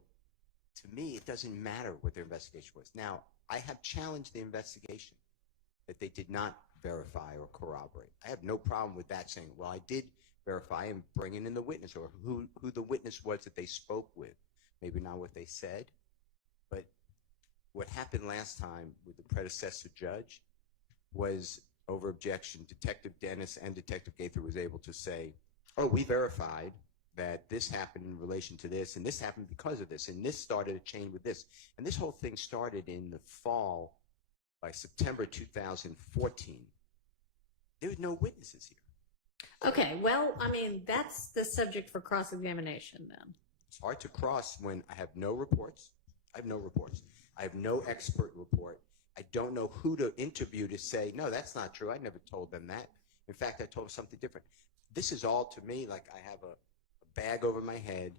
to me, it doesn't matter what their investigation was. Now, I have challenged the investigation that they did not verify or corroborate. I have no problem with that, saying, well, I did verify and bringing in the witness, or who the witness was that they spoke with. Maybe not what they said, but what happened last time with the predecessor judge was, over objection, Detective Dennis and Detective Gaither was able to say, oh, we verified that this happened in relation to this, and this happened because of this, and this started a chain with this. And this whole thing started in the fall. By September 2014, there were no witnesses here. Okay, well, I mean, that's the subject for cross-examination then. It's hard to cross when I have no reports. I have no expert report. I don't know who to interview to say, no, that's not true. I never told them that. In fact, I told them something different. This is all, to me, like I have a bag over my head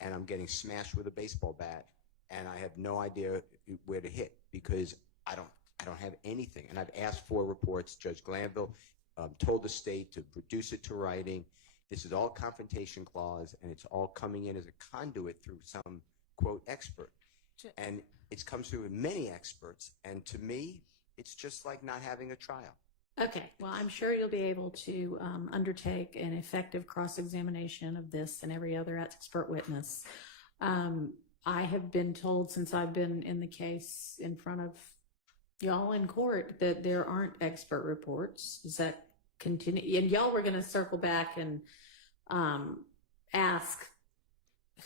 and I'm getting smashed with a baseball bat and I have no idea where to hit because I don't have anything. And I've asked for reports. Judge Glanville told the state to produce it to writing. This is all confrontation clause, and it's all coming in as a conduit through some, quote, expert. And it comes through with many experts. And to me, it's just like not having a trial. Okay, well, I'm sure you'll be able to undertake an effective cross-examination of this and every other expert witness. I have been told since I've been in the case in front of y'all in court that there aren't expert reports. Does that continue? And y'all were going to circle back and ask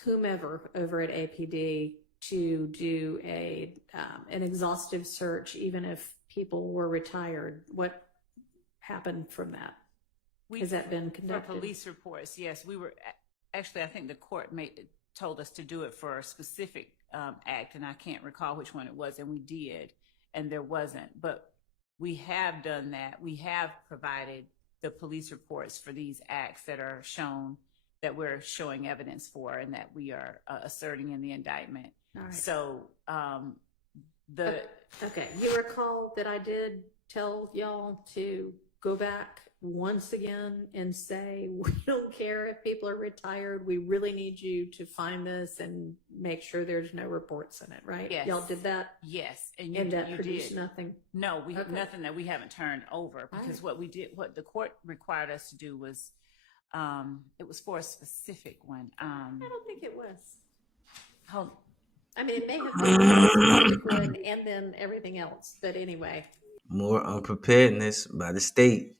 whomever over at APD to do an exhaustive search, even if people were retired. What happened from that? Has that been conducted? For police reports, yes. We were, actually, I think the court told us to do it for a specific act, and I can't recall which one it was, and we did, and there wasn't. But we have done that. We have provided the police reports for these acts that are shown, that we're showing evidence for, and that we are asserting in the indictment. All right. So okay, you recall that I did tell y'all to go back once again and say, we don't care if people are retired, we really need you to find this and make sure there's no reports in it, right? Yes. Y'all did that? yes, and that you produced did. nothing? No, we Okay. nothing that we haven't turned over, because All right. what the court required us to do was, it was for a specific one. I don't think it was. Hold, I mean, it may have been a specific one and then everything else, but anyway. More unpreparedness by the state.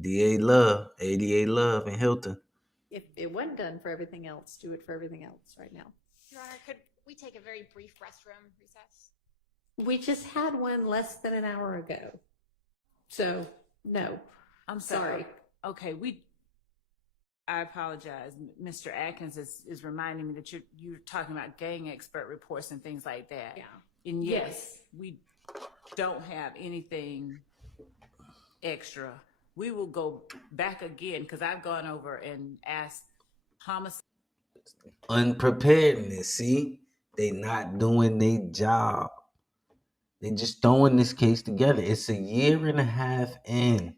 DA Love, ADA Love, and Hilton. If it wasn't done for everything else, do it for everything else right now. Your Honor, could we take a very brief restroom recess? We just had one less than an hour ago. So, no. I'm Sorry. Okay, I apologize. Mr. Atkins is reminding me that you're talking about gang expert reports and things like that. Yeah. And Yes. yes, we don't have anything extra. We will go back again, because I've gone over and asked homicide. Unpreparedness. See, they not doing their job. They just throwing this case together. It's a year and a half in.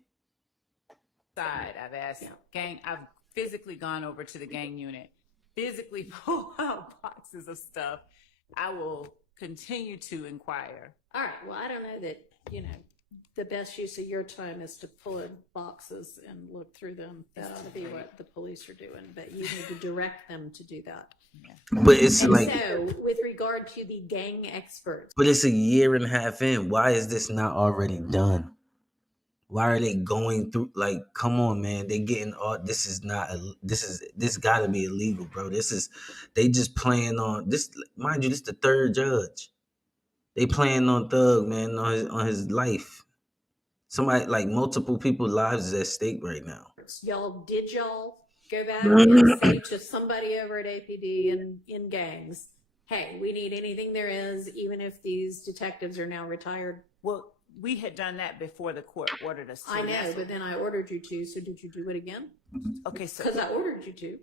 I've asked I've physically gone over to the gang unit, physically pull out boxes of stuff. I will continue to inquire. All right. Well, I don't know that, the best use of your time is to pull in boxes and look through them. That ought to be what the police are doing, but you need to direct them to do that. But it's And like, so, with regard to the gang experts, but it's a year and a half in. Why is this not already done? Why are they going through? Like, come on, man. They getting all. This got to be illegal, bro. They just playing on this. Mind you, this the third judge. They playing on Thug, man, on his life. Somebody, like, multiple people's lives is at stake right now. y'all go back and say to somebody over at APD and in gangs, hey, we need anything there is, even if these detectives are now retired? Well, we had done that before the court ordered us to. I know, but then I ordered you to, so did you do it again? Okay, so Because I ordered you to.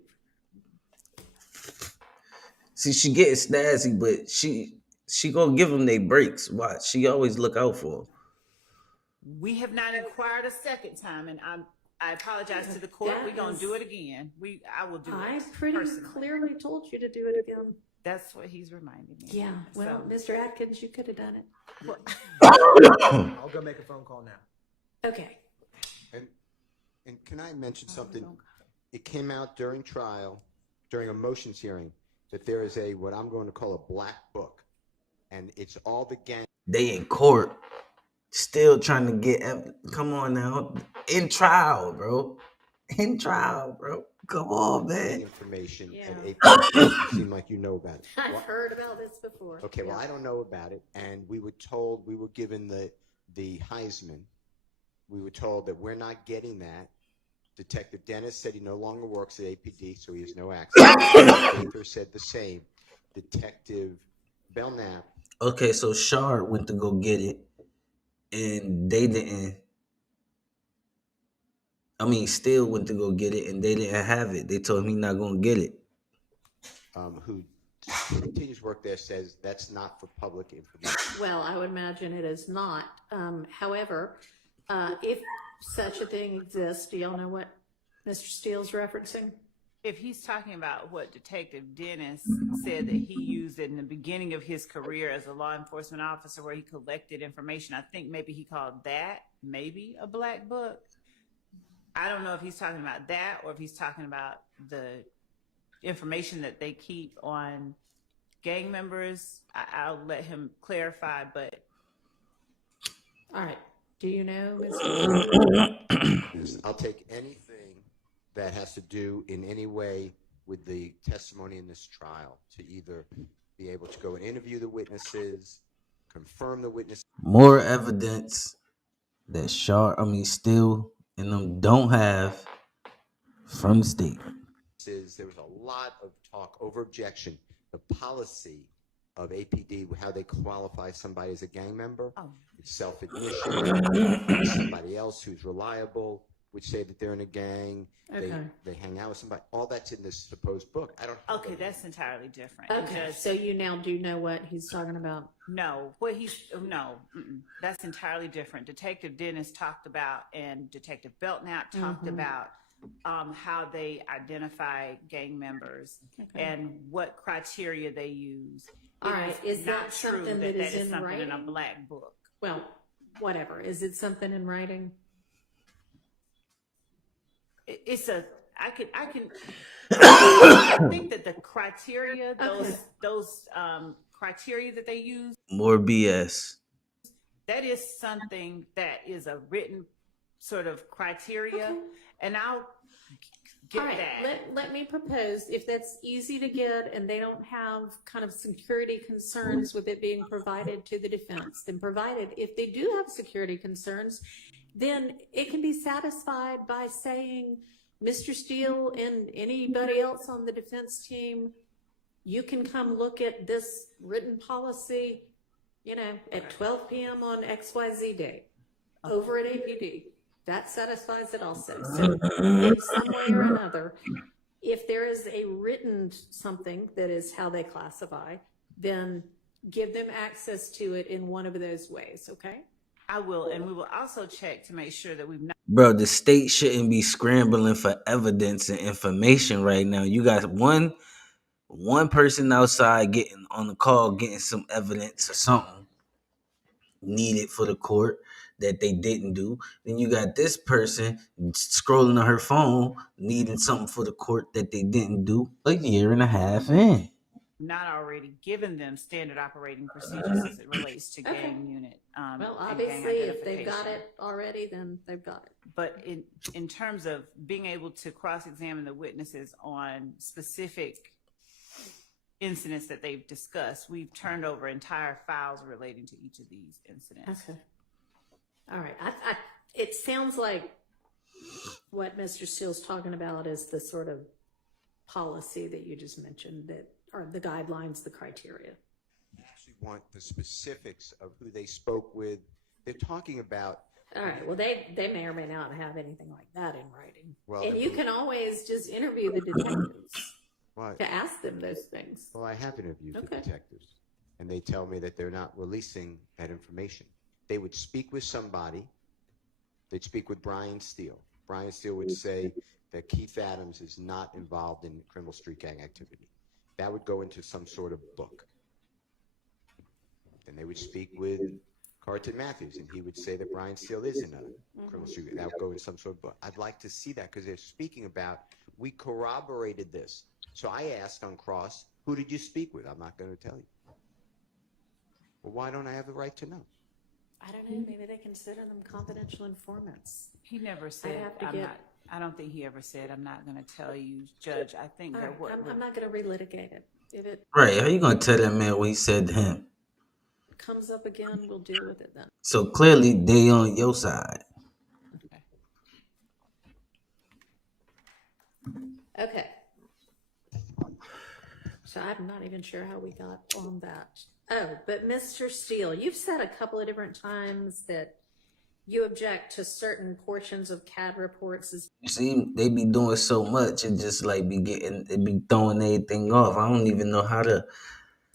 See, she getting snazzy, but she gonna give them their breaks. Watch, she always look out for them. we have not inquired a second time, and I apologize to the court. That We're gonna is- do it again. I will do I it pretty personally. clearly told you to do it again. That's what he's reminding me. Yeah, well, So- Mr. Atkins, you could have done it. I'll go make a phone call now. Okay. And can I mention something? It came out during trial, during a motions hearing, that there is what I'm going to call a black book, and it's all the gang. They in court, still trying to get. Come on now, in trial, bro. In trial, bro. Come on, man. Information, Yeah. and you seem like you know about it. I've Well, heard about this before. okay, well, Yeah. I don't know about it, and we were given the Heisman. We were told that we're not getting that. Detective Dennis said he no longer works at APD, so he has no access. Gaither said the same. Detective Belknap. Okay, so Shard went to go get it, and they didn't. I mean, Steele went to go get it, and they didn't have it. They told him he's not gonna get it. Who continues work there, says that's not for public information. Well, I would imagine it is not. However, if such a thing exists, do y'all know what Mr. Steele's referencing? If he's talking about what Detective Dennis said that he used in the beginning of his career as a law enforcement officer, where he collected information, I think maybe he called that maybe a black book. I don't know if he's talking about that or if he's talking about the information that they keep on gang members. I'll let him clarify, but. All right. Do you know, Mr. Yes, I'll take anything that has to do in any way with the testimony in this trial to either be able to go and interview the witnesses, confirm the witnesses. More evidence that Steele and them don't have from the state. There was a lot of talk over objection. The policy of APD, how they qualify somebody as a gang member, it's self-admission, somebody else who's reliable would say that they're in a gang. Okay. They hang out with somebody. All that's in this supposed book. I don't. Okay, that's entirely different. Okay, so you now do know what he's talking about. No, that's entirely different. Detective Dennis talked about, and Detective Belknap talked about how they identify gang members and what criteria they use. All right, is that something that is in something writing? in a black book? Well, whatever. Is it something in writing? I think that the criteria, those criteria that they use, More BS. that is something that is a written sort of criteria, and I'll get that. Let me propose, if that's easy to get and they don't have kind of security concerns with it being provided to the defense, then provided, if they do have security concerns, then it can be satisfied by saying, Mr. Steele and anybody else on the defense team, you can come look at this written policy, at 12 p.m. on XYZ day over at APD. That satisfies it also. So in some way or another, if there is a written something that is how they classify, then give them access to it in one of those ways, okay? I will, and we will also check to make sure that we've not. Bro, the state shouldn't be scrambling for evidence and information right now. You got one person outside getting on the call, getting some evidence or something needed for the court that they didn't do. Then you got this person scrolling on her phone, needing something for the court that they didn't do a year and a half in. Not already given them standard operating procedures as it relates to gang unit. Well, and obviously, gang if they've got identification. it already, then they've got it. But in terms of being able to cross-examine the witnesses on specific incidents that they've discussed, we've turned over entire files relating to each of these incidents. Okay. All right. It sounds like what Mr. Steele's talking about is the sort of policy that you just mentioned, that are the guidelines, the criteria. I actually want the specifics of who they spoke with. They're talking about. All right. Well, they may or may not have anything like that in writing. Well, and you can always just interview the detectives to ask them those things. Well, I have interviewed the Okay. detectives, and they tell me that they're not releasing that information. They would speak with somebody. They'd speak with Brian Steele. Brian Steele would say that Keith Adams is not involved in criminal street gang activity. That would go into some sort of book. Then they would speak with Carlton Matthews, and he would say that Brian Steele is in a criminal street gang. That would go into some sort of book. I'd like to see that because they're speaking about, we corroborated this. So I asked on cross, who did you speak with? I'm not going to tell you. Well, why don't I have the right to know? I don't know. Maybe they consider them confidential informants. He never said, I don't think he ever said, I'm not going to tell you, Judge. I think that I'm not going to relitigate it. If it Right. How you going to tell that man what he said to him? comes up again, we'll deal with it then. So clearly they on your side. Okay. So I'm not even sure how we got on that. Oh, but Mr. Steele, you've said a couple of different times that you object to certain portions of CAD reports as You see, they be doing so much and just like they be throwing everything off. I don't even know how to.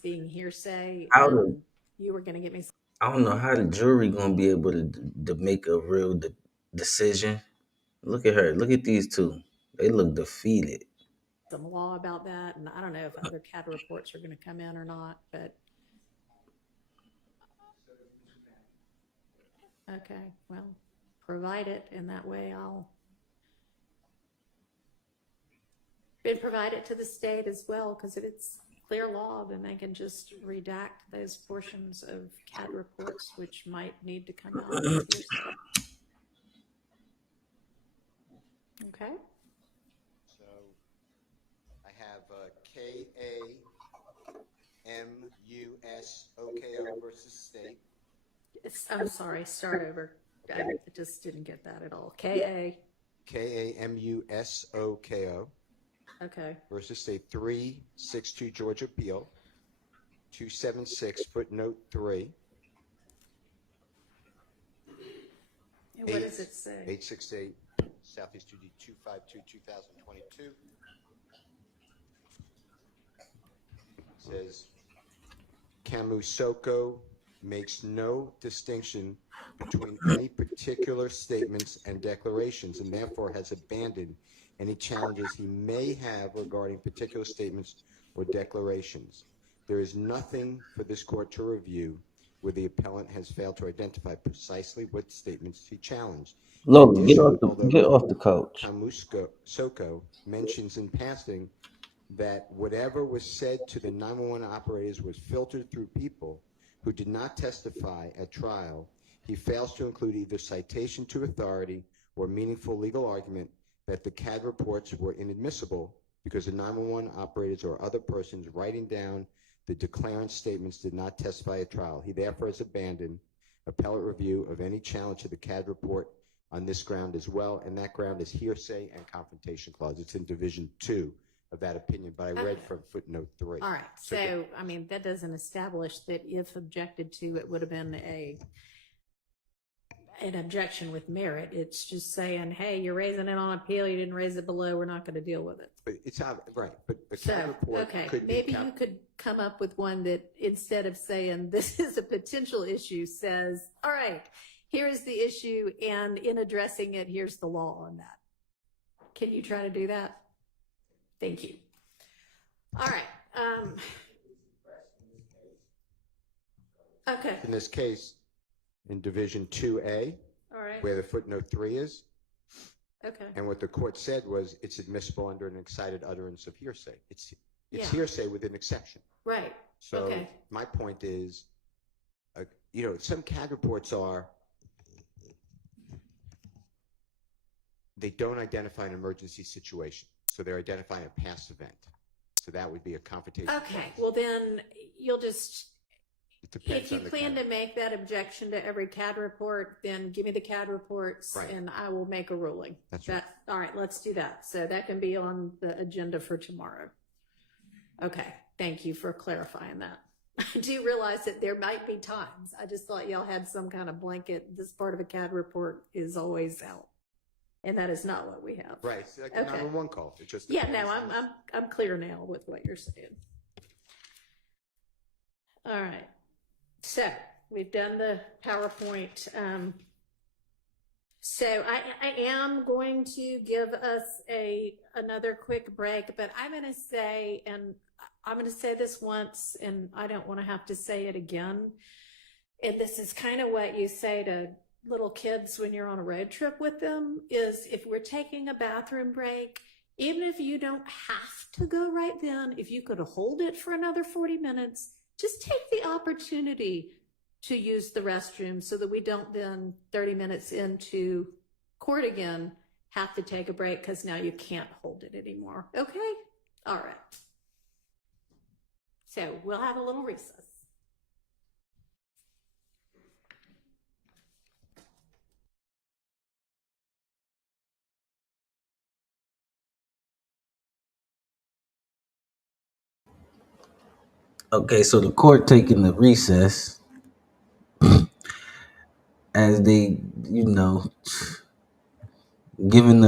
being hearsay. You were going to get me I don't know how the jury gonna be able to make a real decision. Look at her. Look at these two. They look defeated. some law about that, and I don't know if other CAD reports are going to come in or not, but. Okay, well, provide it, and that way provide it to the state as well, because if it's clear law, then they can just redact those portions of CAD reports which might need to come out. Okay. So I have KA KAMUSOKO versus state. I'm sorry, start over. I just didn't get that at all. K-A, KAMUSOKO okay. versus state 362 Georgia Appeal 276 footnote 3. And what does it say? 868 Southeast 2D 252 2022. Says Camusoko makes no distinction between any particular statements and declarations, and therefore has abandoned any challenges he may have regarding particular statements or declarations. There is nothing for this court to review where the appellant has failed to identify precisely what statements he challenged. Logan, get off the couch. Camusoko mentions in passing that whatever was said to the 911 operators was filtered through people who did not testify at trial. He fails to include either citation to authority or meaningful legal argument that the CAD reports were inadmissible because the 911 operators or other persons writing down the declarant statements did not testify at trial. He therefore has abandoned appellate review of any challenge to the CAD report on this ground as well, and that ground is hearsay and confrontation clause. It's in Division 2 of that opinion, but I read from footnote 3. All right. So, I mean, that doesn't establish that if objected to, it would have been an objection with merit. It's just saying, hey, you're raising it on appeal. You didn't raise it below. We're not going to deal with it. But it's right. But the So, CAD report okay, could maybe be you could come up with one that instead of saying this is a potential issue, says, all right, here's the issue, and in addressing it, here's the law on that. Can you try to do that? Thank you. All right. Okay. in this case in Division 2A, All right. where the footnote 3 is. Okay. And what the court said was it's admissible under an excited utterance of hearsay. It's Yeah. hearsay with an exception. Right. So Okay. my point is, some CAD reports they don't identify an emergency situation. So they're identifying a past event. So that would be a confrontation. Okay. Well, then you'll just, It depends if you on the plan CAD. to make that objection to every CAD report, then give me the CAD reports Right. and I will make a ruling. That's right. All right, let's do that. So that can be on the agenda for tomorrow. Okay. Thank you for clarifying that. I do realize that there might be times. I just thought y'all had some kind of blanket. This part of a CAD report is always out. And that is not what we have. Right. It's like a Okay. 911 call. It just Yeah, depends no, on- I'm clear now with what you're saying. All right. So we've done the PowerPoint. So I am going to give us another quick break, but I'm going to say, and I'm going to say this once, and I don't want to have to say it again. And this is kind of what you say to little kids when you're on a road trip with them, is if we're taking a bathroom break, even if you don't have to go right then, if you could hold it for another 40 minutes, just take the opportunity to use the restroom so that we don't then 30 minutes into court again have to take a break because now you can't hold it anymore. Okay? All right. So we'll have a little recess. Okay, so the court taking the recess as they, giving giving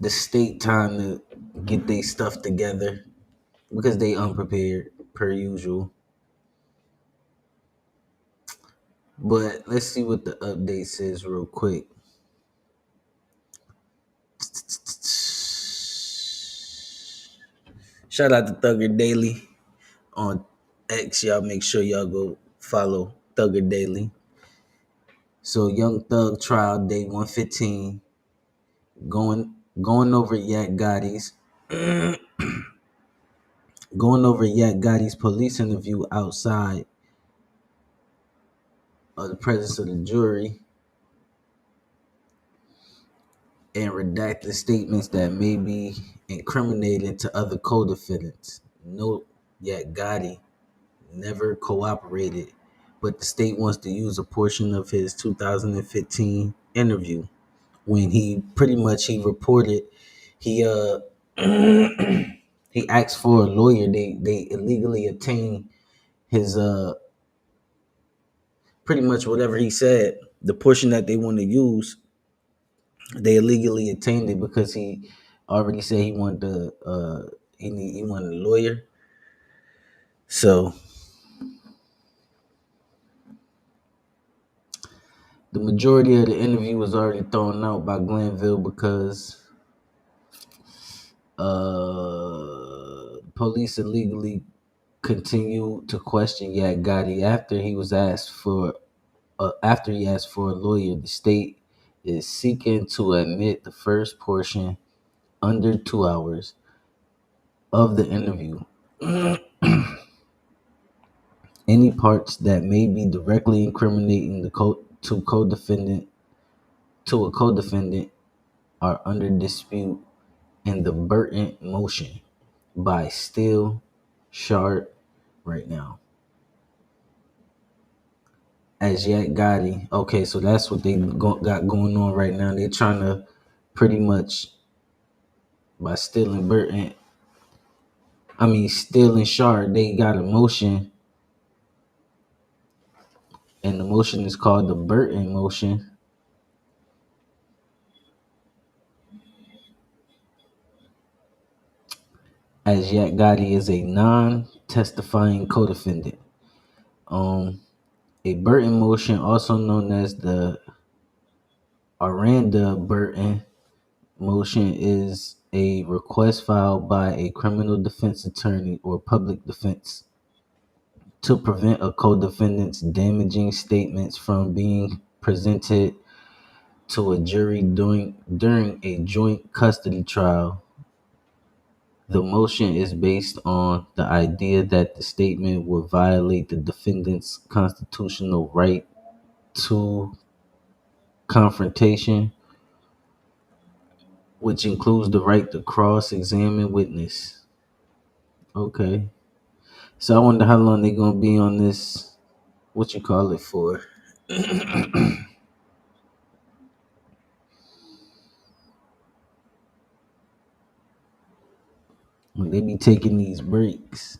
the state time to get their stuff together because they unprepared per usual. But let's see what the update says real quick. Shout out to Thugger Daily on X. Y'all make sure y'all go follow Thugger Daily. So Young Thug trial day 115. Going over Yak Gotti's police interview outside of the presence of the jury. and redacted statements that may be incriminating to other co-defendants. Note yet Gotti never cooperated, but the state wants to use a portion of his 2015 interview when he pretty much he reported he he asked for a lawyer. They illegally obtained his pretty much whatever he said. The portion that they want to use, they illegally obtained it because he already said he wanted he wanted a lawyer. So the majority of the interview was already thrown out by Glanville because police illegally continued to question Yak Gotti after he asked for a lawyer. The state is seeking to admit the first portion under 2 hours of the interview. Any parts that may be directly incriminating to a co-defendant are under dispute in the Burton motion by Steele Shard right now. As Yak Gotti, okay, so that's what they got going on right now. They're trying to pretty much by stealing stealing Shard. They got a motion, and the motion is called the Burton motion. As Yak Gotti is a non-testifying co-defendant. A Burton motion, also known as the Aranda Burton motion, is a request filed by a criminal defense attorney or public defense to prevent a co-defendant's damaging statements from being presented to a jury during a joint custody trial. The motion is based on the idea that the statement would violate the defendant's constitutional right to confrontation, which includes the right to cross-examine witness. Okay. So I wonder how long they're gonna be on this, what you call it, for. When they be taking these breaks.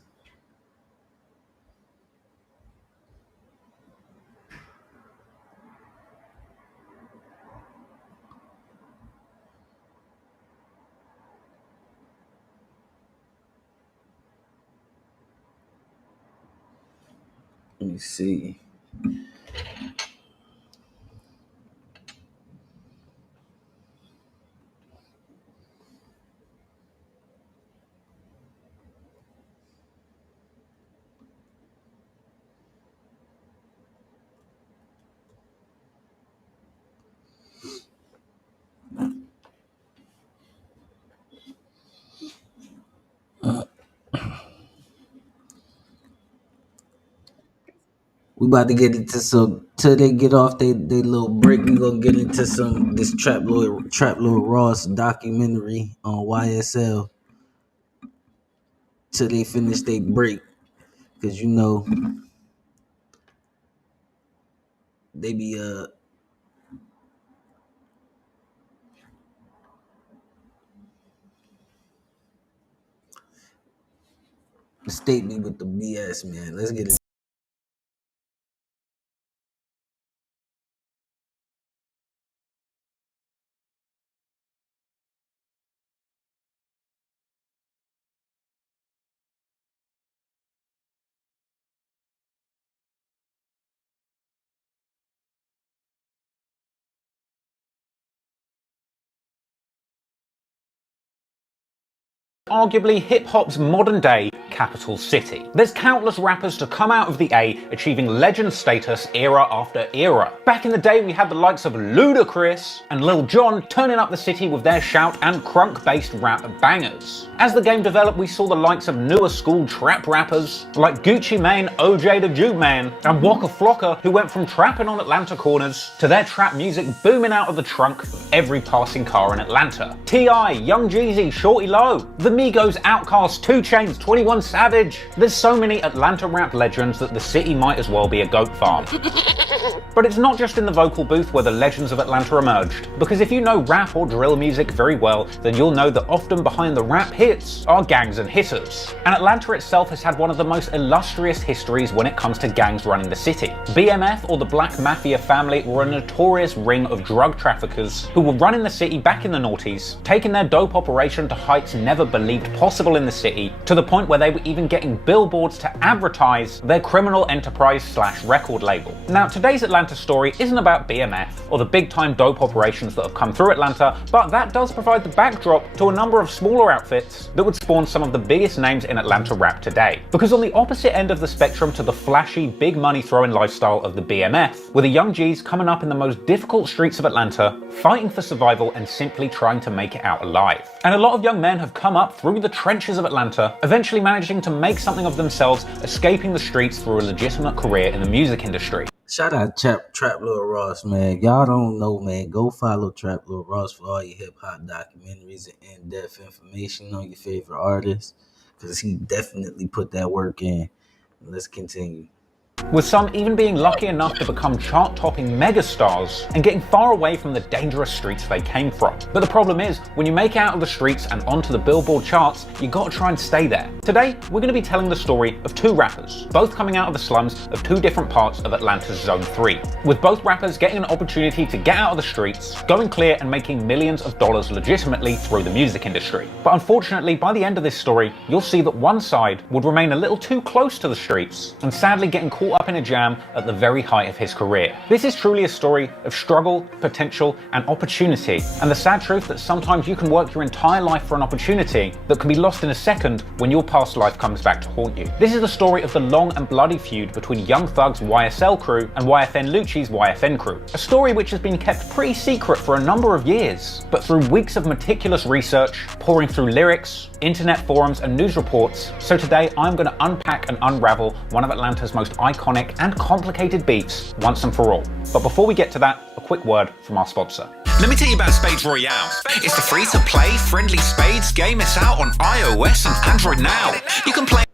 Let me see. We about to get into some till they get off they little break. We gonna get into some this Trap Lord Ross documentary on YSL till they finish their break, cause you know they be the state be with the BS, man. Let's get it. arguably hip-hop's modern-day capital city. There's countless rappers to come out of the A, achieving legend status era after era. Back in the day, we had the likes of Ludacris and Lil Jon turning up the city with their shout and crunk-based rap bangers. As the game developed, we saw the likes of newer school trap rappers like Gucci Mane, OJ the Juke Man, and Waka Flocka, who went from trapping on Atlanta corners to their trap music booming out of the trunk of every passing car in Atlanta. T.I., Young Jeezy, Shorty Low, The Migos, Outkast, 2 Chainz, 21 Savage. There's so many Atlanta rap legends that the city might as well be a goat farm. But it's not just in the vocal booth where the legends of Atlanta emerged, because if you know rap or drill music very well, then you'll know that often behind the rap hits are gangs and hitters. And Atlanta itself has had one of the most illustrious histories when it comes to gangs running the city. BMF, or the Black Mafia family, were a notorious ring of drug traffickers who were running the city back in the noughties, taking their dope operation to heights never believed possible in the city, to the point where they were even getting billboards to advertise their criminal enterprise / record label. Now, today's Atlanta story isn't about BMF or the big time dope operations that have come through Atlanta, but that does provide the backdrop to a number of smaller outfits that would spawn some of the biggest names in Atlanta rap today. Because on the opposite end of the spectrum to the flashy, big money throwing lifestyle of the BMF, were the young G's coming up in the most difficult streets of Atlanta, fighting for survival and simply trying to make it out alive. And a lot of young men have come up through the trenches of Atlanta, eventually managing to make something of themselves, escaping the streets through a legitimate career in the music industry. Shout out Trap Lil Ross, man. Y'all don't know, man. Go follow Trap Lil Ross for all your hip-hop documentaries and in-depth information on your favorite artists, because he definitely put that work in. Let's continue. With some even being lucky enough to become chart-topping megastars and getting far away from the dangerous streets they came from. But the problem is, when you make it out of the streets and onto the Billboard charts, you gotta try and stay there. Today, we're gonna be telling the story of 2 rappers, both coming out of the slums of 2 different parts of Atlanta's Zone 3, with both rappers getting an opportunity to get out of the streets, going clear and making millions of dollars legitimately through the music industry. But unfortunately, by the end of this story, you'll see that one side would remain a little too close to the streets and sadly getting caught up in a jam at the very height of his career. This is truly a story of struggle, potential, and opportunity, and the sad truth that sometimes you can work your entire life for an opportunity that can be lost in a second when your past life comes back to haunt you. This is the story of the long and bloody feud between Young Thug's YSL crew and YFN Lucci's YFN crew, a story which has been kept pretty secret for a number of years, but through weeks of meticulous research, pouring through lyrics, internet forums, and news reports, so today I'm going to unpack and unravel one of Atlanta's most iconic and complicated beats once and for all. But before we get to that, a quick word from our sponsor. Let me tell you about Spades Royale. It's the free-to-play, friendly spades game. It's out on iOS and Android now. You can play...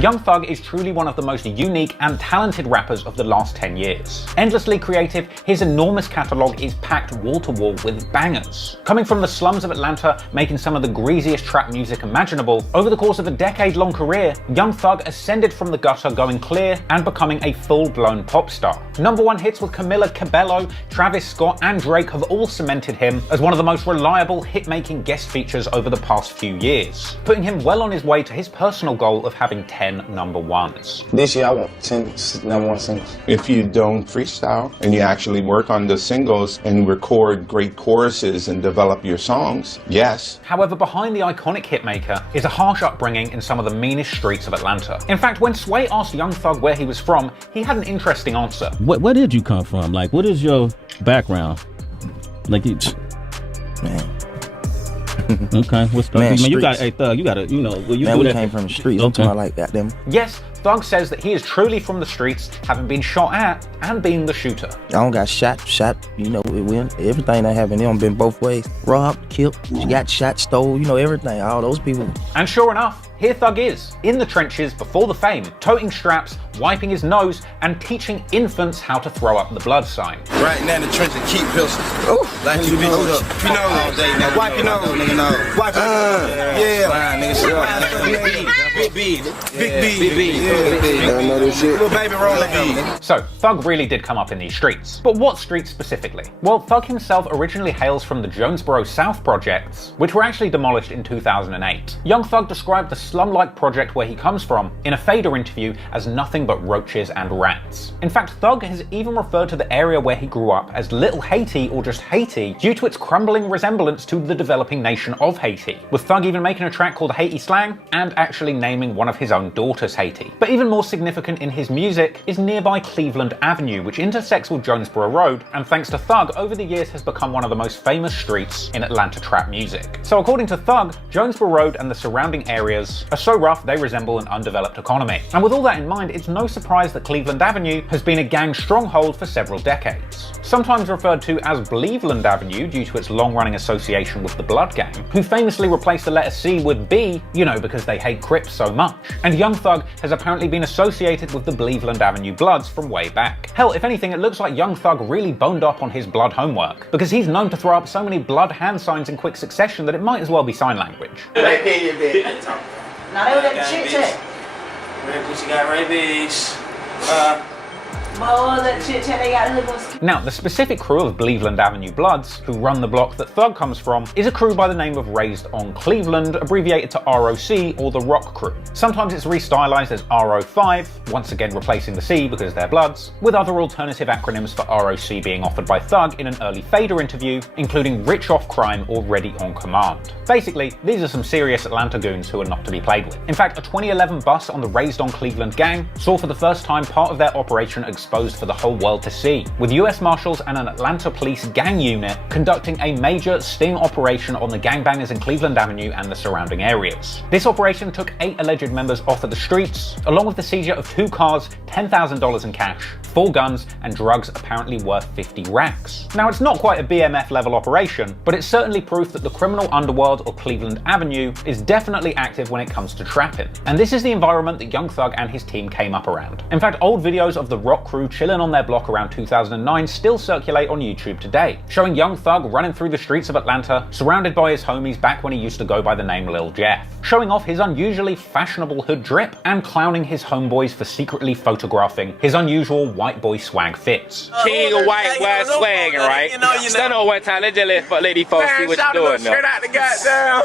Young Thug is truly one of the most unique and talented rappers of the last 10 years. Endlessly creative, his enormous catalogue is packed wall to wall with bangers. Coming from the slums of Atlanta, making some of the greasiest trap music imaginable, over the course of a decade-long career, Young Thug ascended from the gutter, going clear and becoming a full-blown pop star. #1 hits with Camila Cabello, Travis Scott, and Drake have all cemented him as one of the most reliable hit-making guest features over the past few years, putting him well on his way to his personal goal of having 10 #1s. This year I want 10 #1 singles. If you don't freestyle and you actually work on the singles and record great choruses and develop your songs, yes. However, behind the iconic hitmaker is a harsh upbringing in some of the meanest streets of Atlanta. In fact, when Sway asked Young Thug where he was from, he had an interesting answer. Where did you come from? Like, what is your background? Like, man. Okay, what's the man? You got a Thug. You got to, you know. Well, you man, we that. Came from the streets. Okay. I'm like that. Them. Yes, Thug says that he is truly from the streets, having been shot at and being the shooter. I don't got shot. You know, everything that happened. It don't been both ways. Robbed, killed. You got shot, stole. You know, everything. All those people. And sure enough, here Thug is, in the trenches before the fame, toting straps, wiping his nose, and teaching infants how to throw up the blood sign. Right now in the trenches, keep pistols. Oh, like you know, you know, wipe your nose, nigga, no. Wipe your nose. Yeah. Big B. Big B. I know this shit. Little baby rolling. So, Thug really did come up in these streets. But what streets specifically? Well, Thug himself originally hails from the Jonesboro South projects, which were actually demolished in 2008. Young Thug described the slum-like project where he comes from in a Fader interview as nothing but roaches and rats. In fact, Thug has even referred to the area where he grew up as Little Haiti or just Haiti due to its crumbling resemblance to the developing nation of Haiti, with Thug even making a track called Haiti Slang and actually naming one of his own daughters Haiti. But even more significant in his music is nearby Cleveland Avenue, which intersects with Jonesboro Road, and thanks to Thug, over the years has become one of the most famous streets in Atlanta trap music. So according to Thug, Jonesboro Road and the surrounding areas are so rough they resemble an undeveloped economy. And with all that in mind, it's no surprise that Cleveland Avenue has been a gang stronghold for several decades. Sometimes referred to as Bleveland Avenue due to its long-running association with the Blood Gang, who famously replaced the letter C with B, you know, because they hate Crips so much. And Young Thug has apparently been associated with the Bleveland Avenue Bloods from way back. Hell, if anything, it looks like Young Thug really boned up on his blood homework, because he's known to throw up so many blood hand signs in quick succession that it might as well be sign language. Now they were that shit check. Gucci got rabies. Now, the specific crew of Bleveland Avenue Bloods, who run the block that Thug comes from, is a crew by the name of Raised on Cleveland, abbreviated to ROC or the Rock Crew. Sometimes it's restylized as RO5, once again replacing the C because they're Bloods, with other alternative acronyms for ROC being offered by Thug in an early Fader interview, including Rich Off Crime or Ready on Command. Basically, these are some serious Atlanta goons who are not to be played with. In fact, a 2011 bust on the Raised on Cleveland gang saw for the first time part of their operation exposed for the whole world to see, with US Marshals and an Atlanta police gang unit conducting a major sting operation on the gangbangers in Cleveland Avenue and the surrounding areas. This operation took 8 alleged members off of the streets, along with the seizure of 2 cars, $10,000 in cash, 4 guns, and drugs apparently worth 50 racks. Now, it's not quite a BMF level operation, but it's certainly proof that the criminal underworld of Cleveland Avenue is definitely active when it comes to trapping. And this is the environment that Young Thug and his team came up around. In fact, old videos of the Rock Crew chilling on their block around 2009 still circulate on YouTube today, showing Young Thug running through the streets of Atlanta, surrounded by his homies back when he used to go by the name Lil Jeff, showing off his unusually fashionable hood drip and clowning his homeboys for secretly photographing his unusual white boy swag fits. King of white boy swagging, right? Stand on one time, let lady folks see what you're doing now. Straight out the goddamn.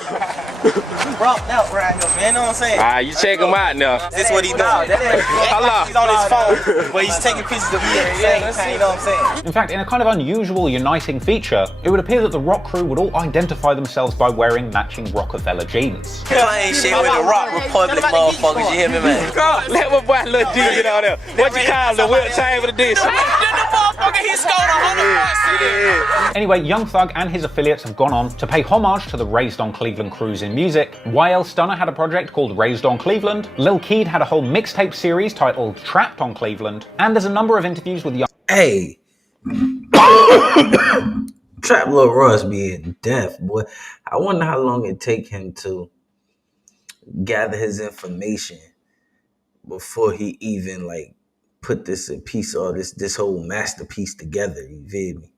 Rocked out right here, man. You know what I'm saying? Ah, you check him out now. This is what he doing. Hello. He's on his phone, but he's taking pictures of me at the same time. You know what I'm saying? In fact, in a kind of unusual uniting feature, it would appear that the Rock Crew would all identify themselves by wearing matching Rockefeller jeans. Hell, I ain't shit with the Rock Republic motherfuckers. You hear me, man? God, let my boy Lil D get on there. What you call the wheel time for the dish? He scored 100 Anyway, Young Thug and his affiliates have gone on to pay homage to the Raised on Cleveland crews in music. YL Stunner had a project called Raised on Cleveland, Lil Keed had a whole mixtape series titled Trapped on Cleveland, and there's a number of interviews with Young. Hey. Trap Lil Russ being deaf, boy. I wonder how long it take him to gather his information before he even like put this piece or this whole masterpiece together. You feel me?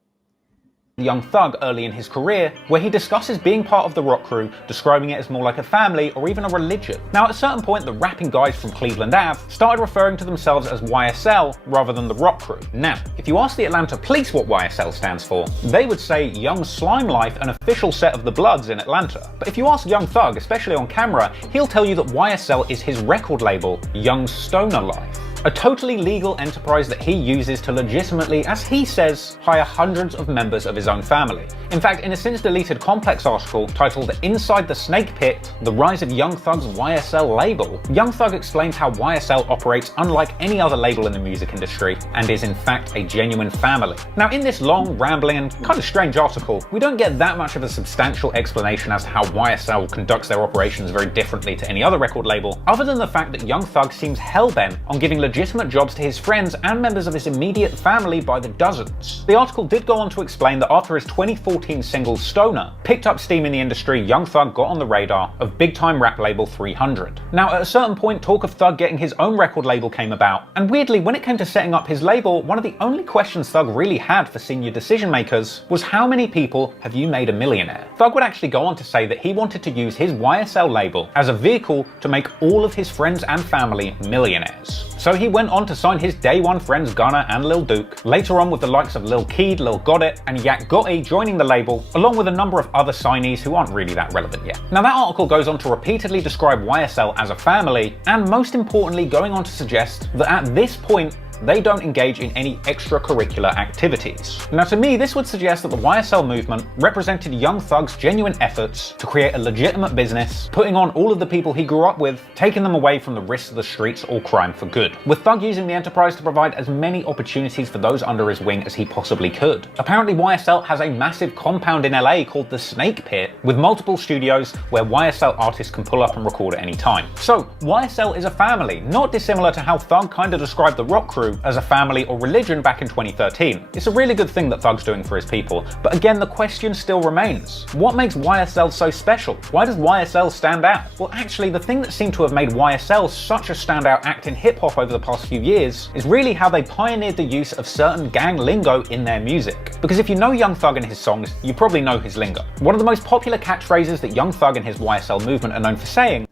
Young Thug early in his career, where he discusses being part of the Rock Crew, describing it as more like a family or even a religion. Now, at a certain point, the rapping guys from Cleveland Ave started referring to themselves as YSL rather than the Rock Crew. Now, if you ask the Atlanta police what YSL stands for, they would say Young Slime Life, an official set of the Bloods in Atlanta. But if you ask Young Thug, especially on camera, he'll tell you that YSL is his record label, Young Stoner Life. A totally legal enterprise that he uses to legitimately, as he says, hire hundreds of members of his own family. In fact, in a since deleted Complex article titled Inside the Snake Pit, The Rise of Young Thug's YSL Label, Young Thug explains how YSL operates unlike any other label in the music industry and is in fact a genuine family. Now, in this long, rambling and kind of strange article, we don't get that much of a substantial explanation as to how YSL conducts their operations very differently to any other record label, other than the fact that Young Thug seems hell-bent on giving legitimate jobs to his friends and members of his immediate family by the dozens. The article did go on to explain that after his 2014 single Stoner picked up steam in the industry, Young Thug got on the radar of big-time rap label 300. Now, at a certain point, talk of Thug getting his own record label came about, and weirdly, when it came to setting up his label, one of the only questions Thug really had for senior decision makers was, how many people have you made a millionaire? Thug would actually go on to say that he wanted to use his YSL label as a vehicle to make all of his friends and family millionaires. So he went on to sign his day one friends Gunna and Lil Duke, later on with the likes of Lil Keed, Lil Got It, and Yak Gotti joining the label, along with a number of other signees who aren't really that relevant yet. Now that article goes on to repeatedly describe YSL as a family, and most importantly going on to suggest that at this point, they don't engage in any extracurricular activities. Now to me, this would suggest that the YSL movement represented Young Thug's genuine efforts to create a legitimate business, putting on all of the people he grew up with, taking them away from the risks of the streets or crime for good, with Thug using the enterprise to provide as many opportunities for those under his wing as he possibly could. Apparently YSL has a massive compound in LA called the Snake Pit, with multiple studios where YSL artists can pull up and record at any time. So YSL is a family, not dissimilar to how Thug kinda described the rock crew as a family or religion back in 2013. It's a really good thing that Thug's doing for his people, but again, the question still remains. What makes YSL so special? Why does YSL stand out? Well, actually, the thing that seemed to have made YSL such a standout act in hip-hop over the past few years is really how they pioneered the use of certain gang lingo in their music. Because if you know Young Thug and his songs, you probably know his lingo. One of the most popular catchphrases that Young Thug and his YSL movement are known for saying,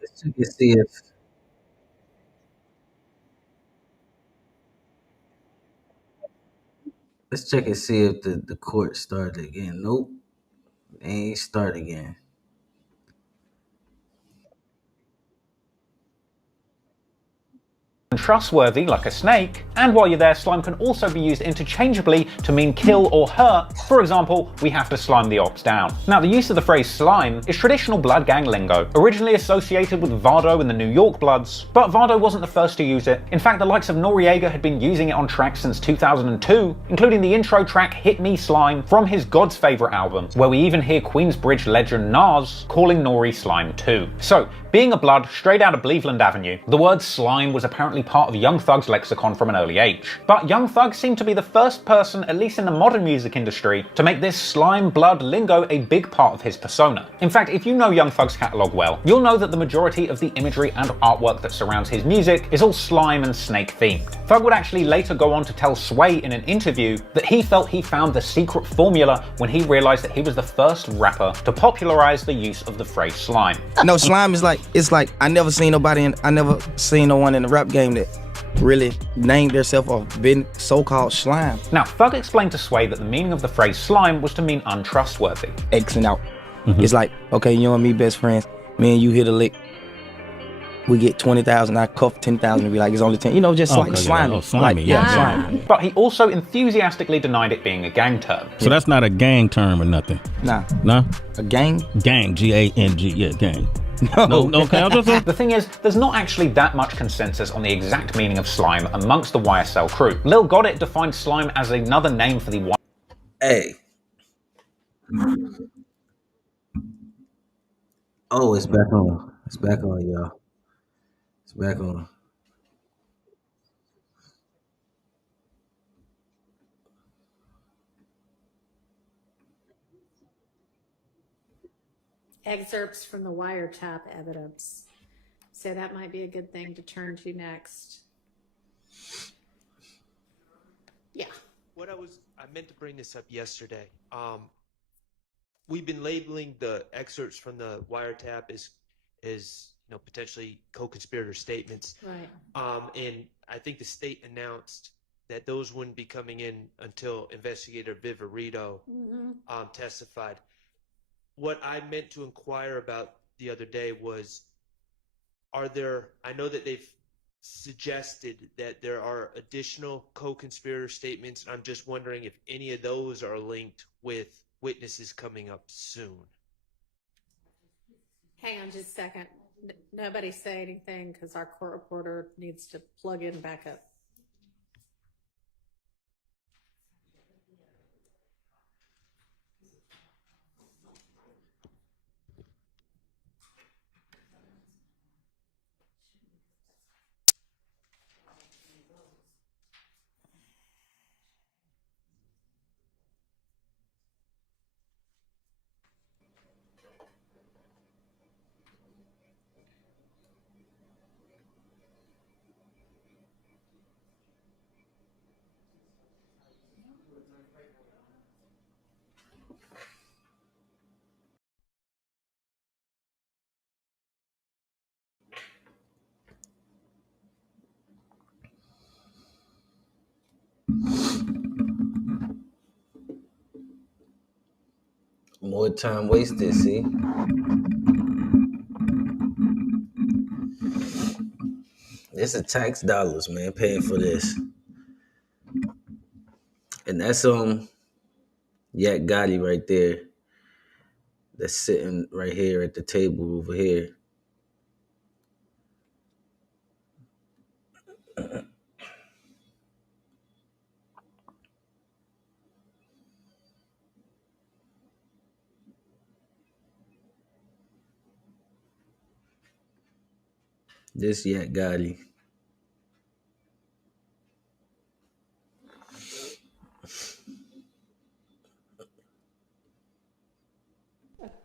Let's check and see if Let's check and see if the court started again. Nope. They ain't start again. trustworthy like a snake, and while you're there, slime can also be used interchangeably to mean kill or hurt. For example, we have to slime the ops down. Now, the use of the phrase slime is traditional blood gang lingo, originally associated with Vado and the New York Bloods, but Vado wasn't the first to use it. In fact, the likes of Noriega had been using it on tracks since 2002, including the intro track Hit Me Slime from his God's Favorite album, where we even hear Queensbridge legend Nas calling Nori Slime too. So, being a blood straight out of Cleveland Avenue, the word slime was apparently part of Young Thug's lexicon from an early age. But Young Thug seemed to be the first person, at least in the modern music industry, to make this slime blood lingo a big part of his persona. In fact, if you know Young Thug's catalogue well, you'll know that the majority of the imagery and artwork that surrounds his music is all slime and snake themed. Thug would actually later go on to tell Sway in an interview that he felt he found the secret formula when he realized that he was the first rapper to popularize the use of the phrase slime. No, slime is like, it's like, I never seen no one in the rap game that really named themselves or been so-called slime. Now, Thug explained to Sway that the meaning of the phrase slime was to mean untrustworthy. Xing out. It's like, okay, you and me best friends, me and you hit a lick, we get 20,000, I cuff 10,000 and be like, it's only 10, just like slimy. Slimy, slimy. But he also enthusiastically denied it being a gang term. So that's not a gang term or nothing? Nah. No? A gang? Gang, G-A-N-G, yeah, gang. No. Okay, The thing is, there's not actually that much consensus on the exact meaning of slime amongst the YSL crew. Lil Got It defined slime as another name for the Hey. Oh, it's back on. It's back on, y'all. It's back on. Excerpts from the wiretap evidence. So that might be a good thing to turn to next. Yeah. I meant to bring this up yesterday. We've been labeling the excerpts from the wiretap as potentially co-conspirator statements. Right. And I think the state announced that those wouldn't be coming in until investigator Viverito testified. What I meant to inquire about the other day was, I know that they've suggested that there are additional co-conspirator statements. I'm just wondering if any of those are linked with witnesses coming up soon. Hang on just a second. Nobody say anything because our court reporter needs to plug in back up. More time wasted, see? It's a tax dollars, man, paying for this. And that's Yak Gotti right there. That's sitting right here at the table over here. This Yak Gotti.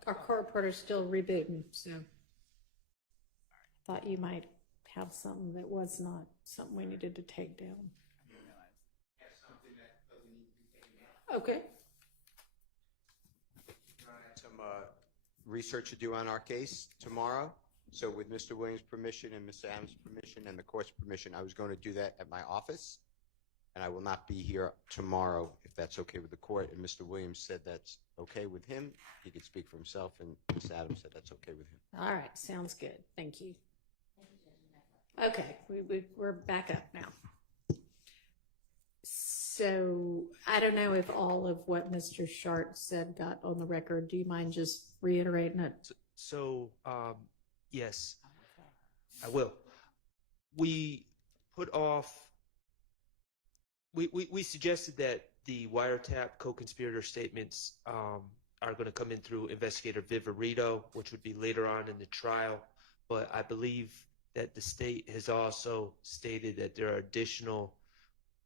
Our court reporter's still rebooting, so thought you might have something that was not something we needed to take down. Okay. Some research to do on our case tomorrow. So with Mr. Williams' permission and Mr. Adams' permission and the court's permission, I was going to do that at my office. And I will not be here tomorrow, if that's okay with the court. And Mr. Williams said that's okay with him. He could speak for himself, and Ms. Adams said that's okay with him. All right, sounds good. Thank you. Okay, we're back up now. So I don't know if all of what Mr. Shart said got on the record. Do you mind just reiterating it? So, yes, I will. We put off. We suggested that the wiretap co-conspirator statements are going to come in through Investigator Viverito, which would be later on in the trial. But I believe that the state has also stated that there are additional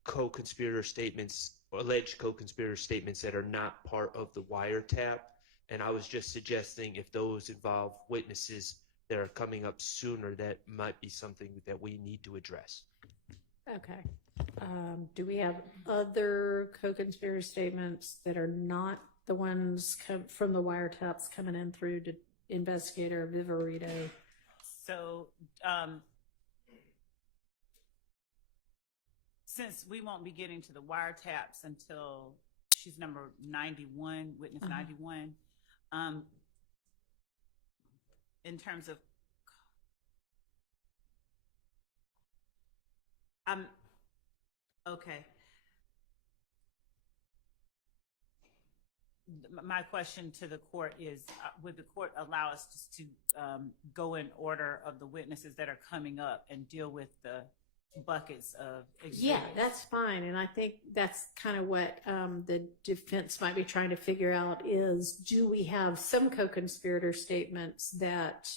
co-conspirator statements, or alleged co-conspirator statements, that are not part of the wiretap. And I was just suggesting if those involve witnesses that are coming up sooner, that might be something that we need to address. Okay. Do we have other co-conspirator statements that are not the ones from the wiretaps coming in through to Investigator Viverito? So, since we won't be getting to the wiretaps until she's number 91, witness 91, in terms of, okay. My question to the court is, would the court allow us to go in order of the witnesses that are coming up and deal with the buckets of exhibits? Yeah, that's fine. And I think that's kind of what the defense might be trying to figure out is, do we have some co-conspirator statements that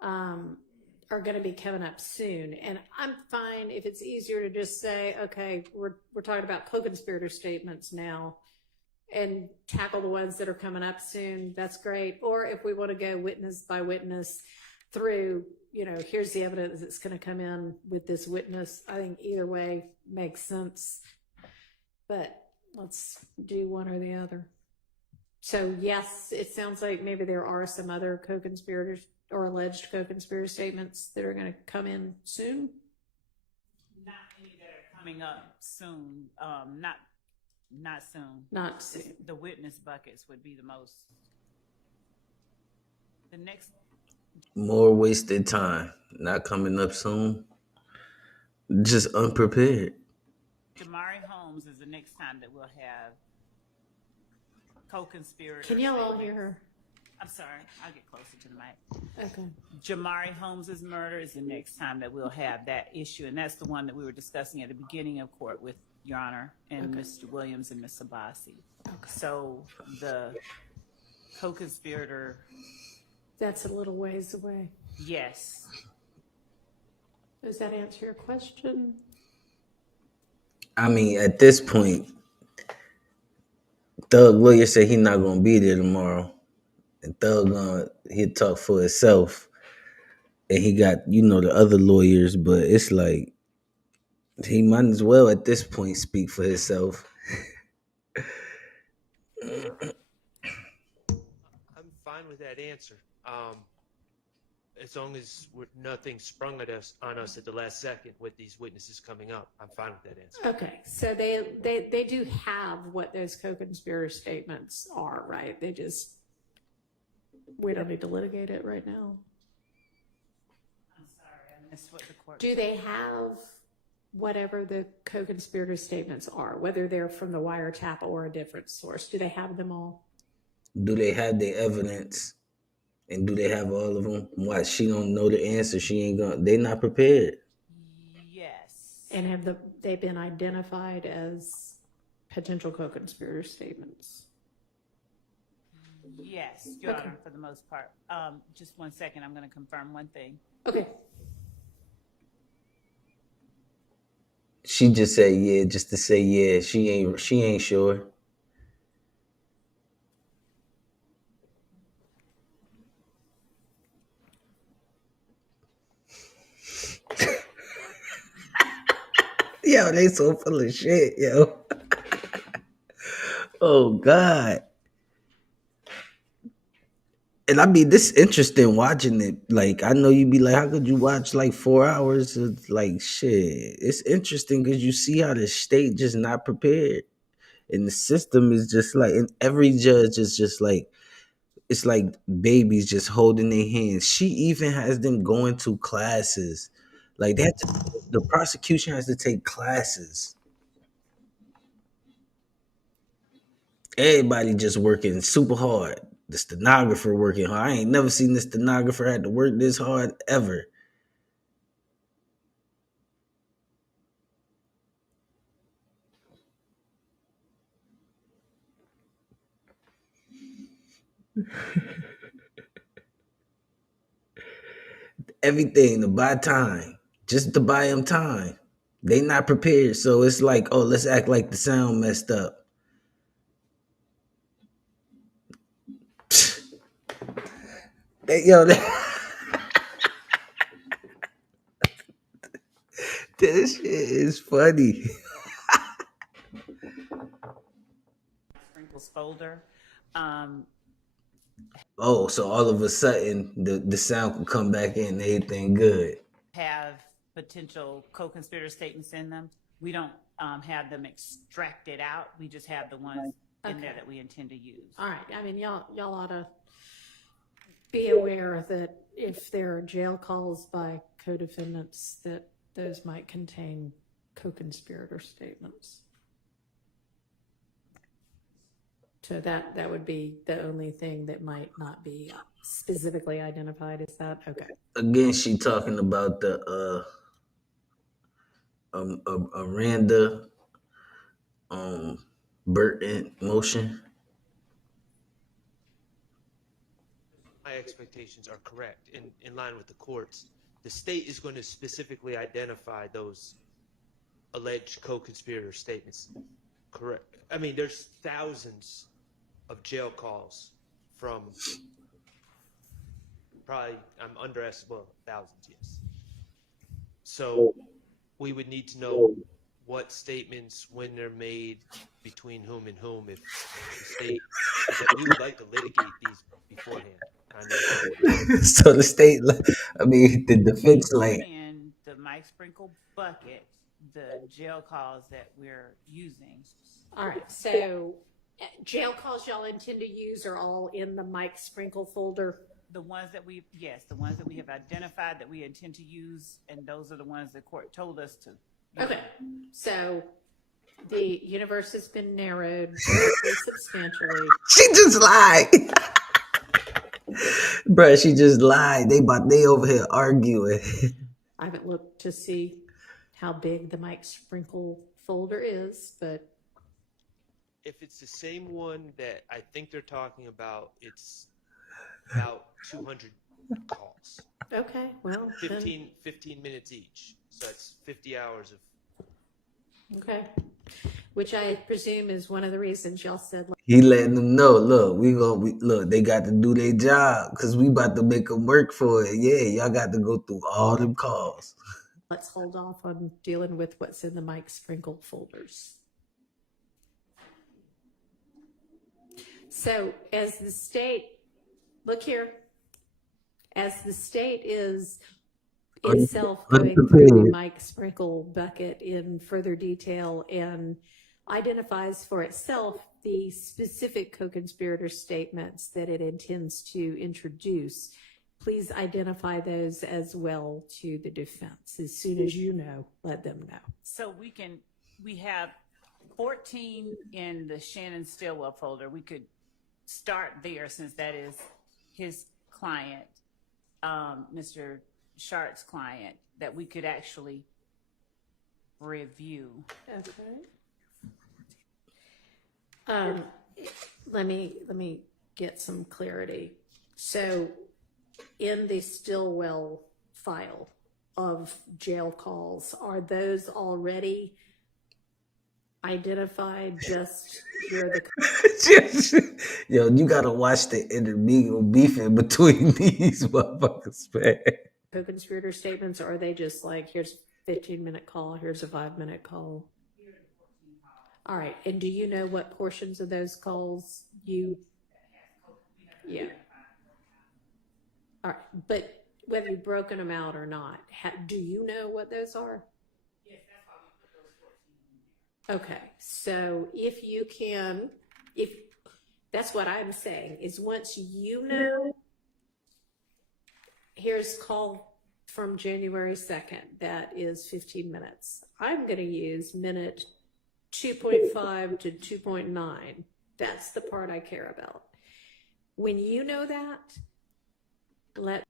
are going to be coming up soon? And I'm fine if it's easier to just say, okay, we're talking about co-conspirator statements now and tackle the ones that are coming up soon. That's great. Or if we want to go witness by witness through, here's the evidence that's going to come in with this witness. I think either way makes sense, but let's do one or the other. So yes, it sounds like maybe there are some other co-conspirators or alleged co-conspirator statements that are going to come in soon. Not any that are coming up soon. Not soon. Not soon. The witness buckets would be the most. The next. More wasted time. Not coming up soon. Just unprepared. Jamari Holmes is the next time that we'll have co-conspirator. Can y'all all hear her? I'm sorry. I'll get closer to the mic. Okay. Jamari Holmes's murder is the next time that we'll have that issue, and that's the one that we were discussing at the beginning of court with Your Honor and Mr. Williams and Ms. Sabasi. Okay. So the co-conspirator. That's a little ways away. Yes. Does that answer your question? I mean, at this point, Thug lawyer said he's not gonna be there tomorrow, and Thug he'll talk for himself, and he got the other lawyers, but it's like he might as well at this point speak for himself. I'm fine with that answer. As long as nothing sprung on us at the last second with these witnesses coming up, I'm fine with that answer. Okay, so they do have what those co-conspirator statements are, right? They just We don't need to litigate it right now. I'm sorry, I missed what the court. Do they have whatever the co-conspirator statements are, whether they're from the wiretap or a different source? Do they have them all? Do they have the evidence? And do they have all of them? Why she don't know the answer? She ain't gonna. They not prepared. Yes. And have they been identified as potential co-conspirator statements? Yes, Your Honor, for the most part. Just 1 second, I'm going to confirm one thing. Okay. She just said yeah, just to say yeah. She ain't sure. Yo, they so full of shit, yo. Oh God. And I mean, this interesting watching it. Like, I know you'd be like, how could you watch like 4 hours of like shit? It's interesting because you see how the state just not prepared. And the system is just like, and every judge is just like, it's like babies just holding their hands. She even has them going to classes. Like the prosecution has to take classes. Everybody just working super hard. The stenographer working hard. I ain't never seen the stenographer had to work this hard ever. Everything to buy time, just to buy them time. They not prepared, so it's like, oh, let's act like the sound messed up. Yo, this shit is funny. Sprinkles folder. Oh, so all of a sudden the sound can come back in and everything good. Have potential co-conspirator statements in them. We don't have them extracted out. We just have the ones in there that we intend to use. All right. I mean, y'all ought to be aware that if there are jail calls by co-defendants, that those might contain co-conspirator statements. So that would be the only thing that might not be specifically identified. Is that okay? Again, she talking about the Aranda Burton motion. My expectations are correct in line with the courts. The state is going to specifically identify those alleged co-conspirator statements. Correct. I mean, there's thousands of jail calls from probably, I'm underestimating, thousands, yes. So we would need to know what statements, when they're made, between whom and whom, if the state, we would like to litigate these beforehand. So the state, I mean, the defense like. In the Mike Sprinkle bucket, the jail calls that we're using. All right. So jail calls y'all intend to use are all in the Mike Sprinkle folder? The ones that we have identified that we intend to use, and those are the ones the court told us to. Okay. So the universe has been narrowed substantially. She just lied. Bruh, she just lied. They over here arguing. I haven't looked to see how big the Mike Sprinkle folder is, but if it's the same one that I think they're talking about, it's about 200 calls. Okay, well, 15 minutes each. So that's 50 hours of. Okay. Which I presume is one of the reasons y'all said. He letting them know, look, look, they got to do their job because we about to make them work for it. Yeah, y'all got to go through all them calls. Let's hold off on dealing with what's in the Mike Sprinkle folders. So as the state, look here, as the state is itself going through the Mike Sprinkle bucket in further detail and identifies for itself the specific co-conspirator statements that it intends to introduce, please identify those as well to the defense. As soon as you know, let them know. So we have 14 in the Shannon Stillwell folder. We could start there since that is his client, Mr. Shart's client, that we could actually review. Okay. Let me get some clarity. So in the Stillwell file of jail calls, are those already identified? Just here the Yo, you gotta watch the intermingle beefing between these motherfuckers, man. co-conspirator statements, or are they just like, here's a 15-minute call, here's a 5-minute call? All right, and do you know what portions of those calls you? Yeah. All right, but whether you've broken them out or not, do you know what those are? Yes, that's why we put those 14 in there. Okay, so if you can, if that's what I'm saying, is once you know, here's call from January 2nd, that is 15 minutes. I'm going to use minute 2.5 to 2.9. That's the part I care about. When you know that, let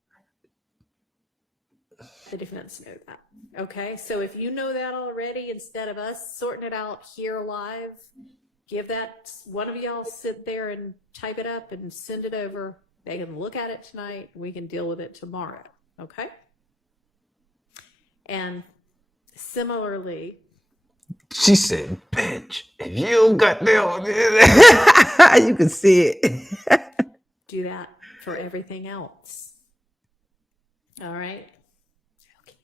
the defense know that. Okay, so if you know that already, instead of us sorting it out here live, give that, one of y'all sit there and type it up and send it over. They can look at it tonight. We can deal with it tomorrow. Okay? And similarly, She said, bitch, if you don't got that, you can see it. do that for everything else. All right? Okay.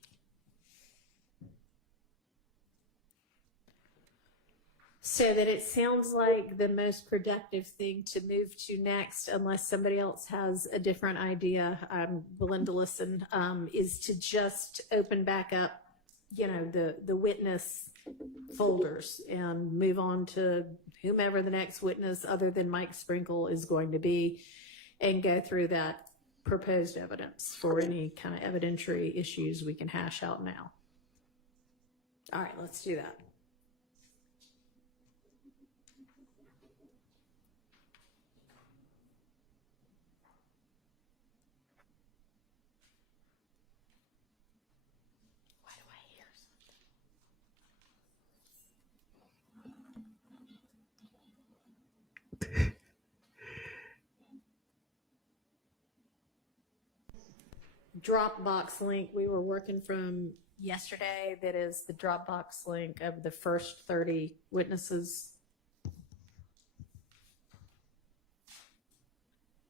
So that it sounds like the most productive thing to move to next, unless somebody else has a different idea, I'm willing to listen, is to just open back up, you know, the witness folders and move on to whomever the next witness other than Mike Sprinkle is going to be, and go through that proposed evidence for any kind of evidentiary issues we can hash out now. All right, let's do that. Why do I hear something? Dropbox link we were working from yesterday, that is the Dropbox link of the first 30 witnesses.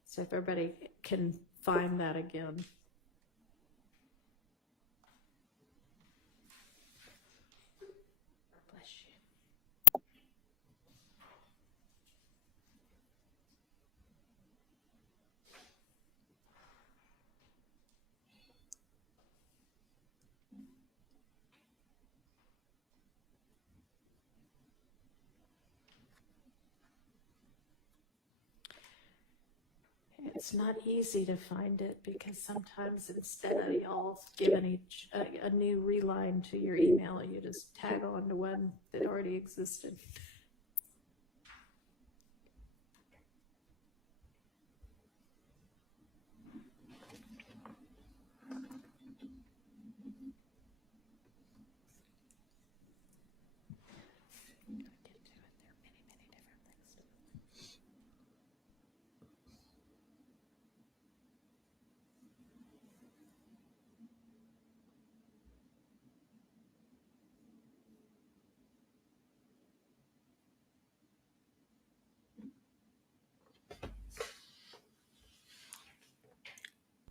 So if everybody can find that again. Bless you. It's not easy to find it because sometimes instead of y'all giving each a new reline to your email, you just tag on to one that already existed.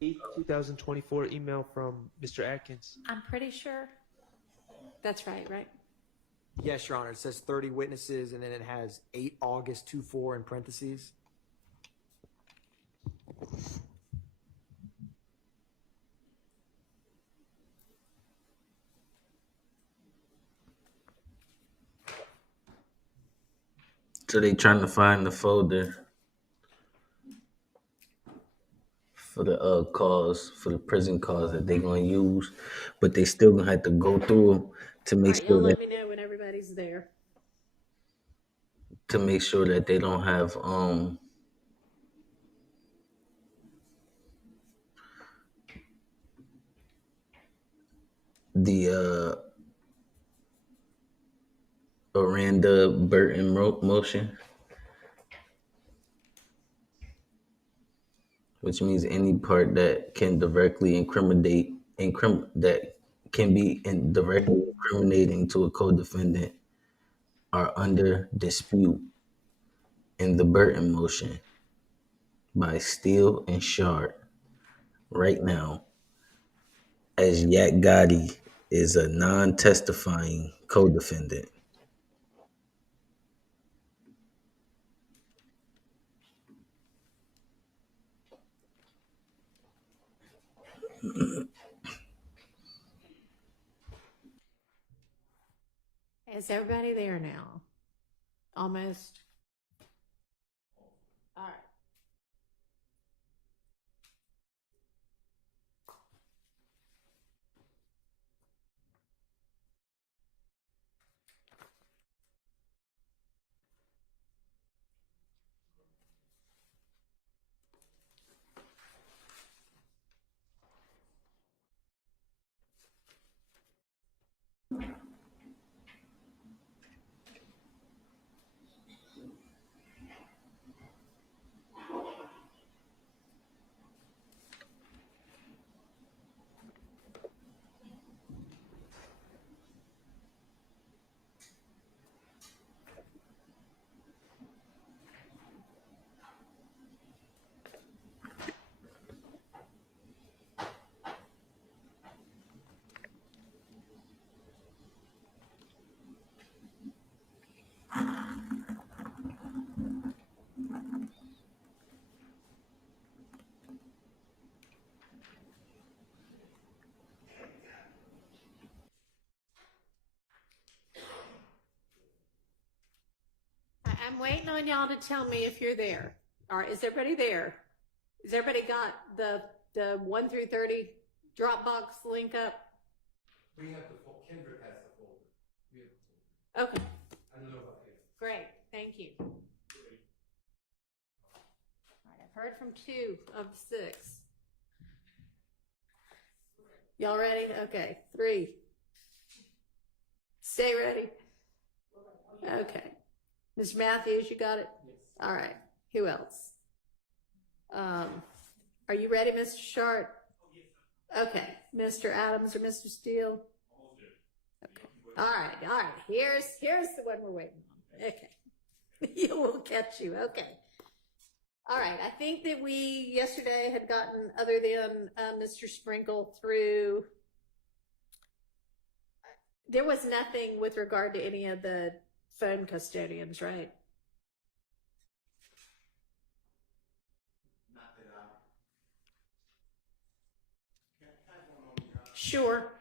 The 2024 email from Mr. Atkins. I'm pretty sure that's right, right? Yes, Your Honor. It says 30 witnesses, and then it has 8 August 24 in parentheses. So they trying to find the folder for the cause, for the prison cause that they gonna use, but they still gonna have to go through them to All make right, y'all sure that let me know when everybody's there. they don't have the Aranda Burton motion, which means any part that can directly that can be directly incriminating to a co-defendant are under dispute in the Burton motion by Steele and Shard right now, as Yak Gotti is a non-testifying co-defendant. Is everybody there now? Almost. All right. I'm waiting on y'all to tell me if you're there. All right, is everybody there? Has everybody got the 1 through 30 Dropbox link up? We have the Kendrick has the folder. We have the folder. Okay, I don't know about you. great, thank you. All right, I've heard from 2 of the 6. Y'all ready? Okay, 3. Stay ready. Okay. Mr. Matthews, you got it? Yes. All right. Who else? Are you ready, Mr. Shart? Okay. Mr. Adams or Mr. Steele? Okay. All right. Here's the one we're waiting on. Okay. You will catch you. Okay. All right. I think that we yesterday had gotten, other than Mr. Sprinkle, through. There was nothing with regard to any of the phone custodians, right? Sure.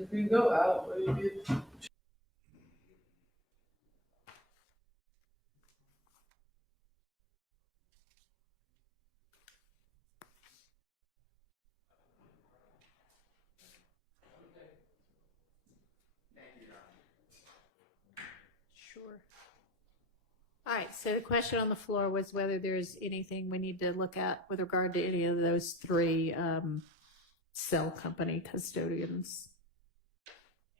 If you go out, what do you get? sure. All right, so the question on the floor was whether there's anything we need to look at with regard to any of those three cell company custodians.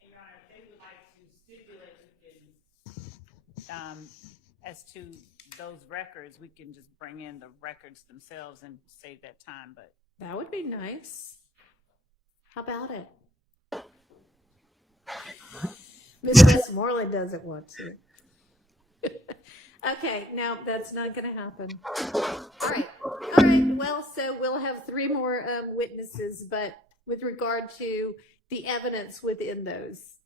Your Honor, if they would like to stipulate, we can, as to those records, we can just bring in the records themselves and save that time, but. That would be nice. How about it? Ms. Westmoreland doesn't want to. Okay, no, that's not going to happen. All right. Well, so we'll have three more witnesses, but with regard to the evidence within those,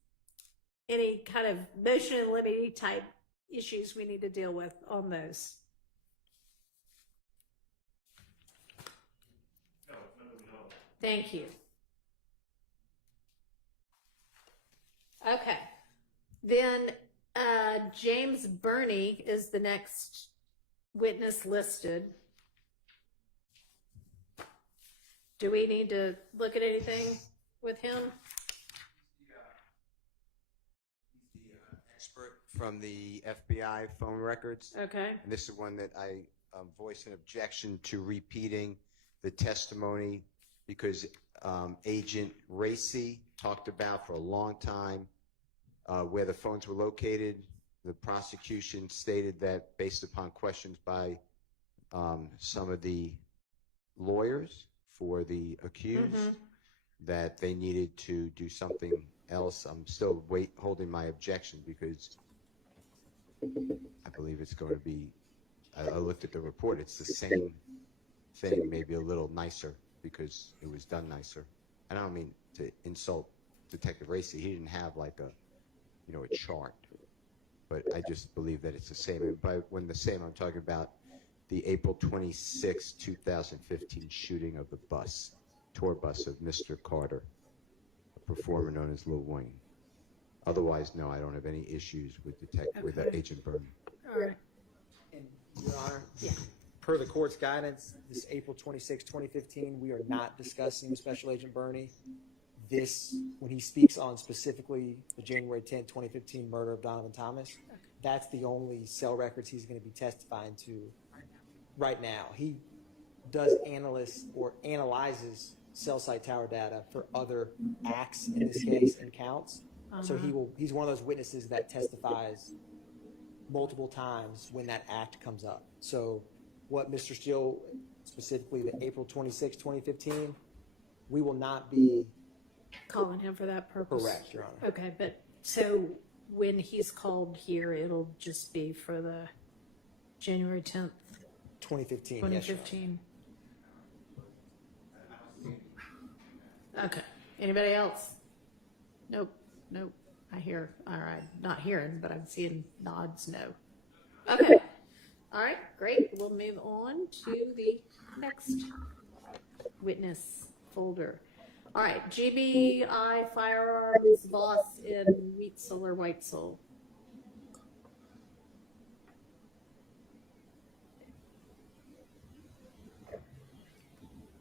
any kind of motion and limine type issues we need to deal with on those? Thank you. Okay. Then James Burney is the next witness listed. Do we need to look at anything with him? He's the expert from the FBI phone records. Okay. And this is one that I voiced an objection to repeating the testimony because Agent Racy talked about for a long time where the phones were located. The prosecution stated that based upon questions by some of the lawyers for the accused, that they needed to do something else. I'm still holding my objection because I believe it's going to be, I looked at the report, it's the same thing, maybe a little nicer because it was done nicer. And I don't mean to insult Detective Racy. He didn't have like a chart, but I just believe that it's the same. And by when the same, I'm talking about the April 26, 2015 shooting of the tour bus of Mr. Carter, a performer known as Lil Wayne. Otherwise, no, I don't have any issues with with Agent Burney. All right. And Your Honor, yeah. Per the court's guidance, this April 26, 2015, we are not discussing Special Agent Burney. This, when he speaks on specifically the January 10, 2015 murder of Donovan Thomas, that's the only cell records he's going to be testifying to right now. He does analyzes cell site tower data for other acts in this case and counts. So he's one of those witnesses that testifies multiple times when that act comes up. So what Mr. Steele, specifically the April 26, 2015, we will not be calling him for that purpose. Correct, Your Honor. Okay, but so when he's called here, it'll just be for the January 10th, 2015. 2015. Yes, okay. Anybody else? Nope. I hear. All right. Not hearing, but I'm seeing nods. No. Okay. All right. Great. We'll move on to the next witness folder. All right. GBI Firearms Boss in Wheatsel or Whitesell.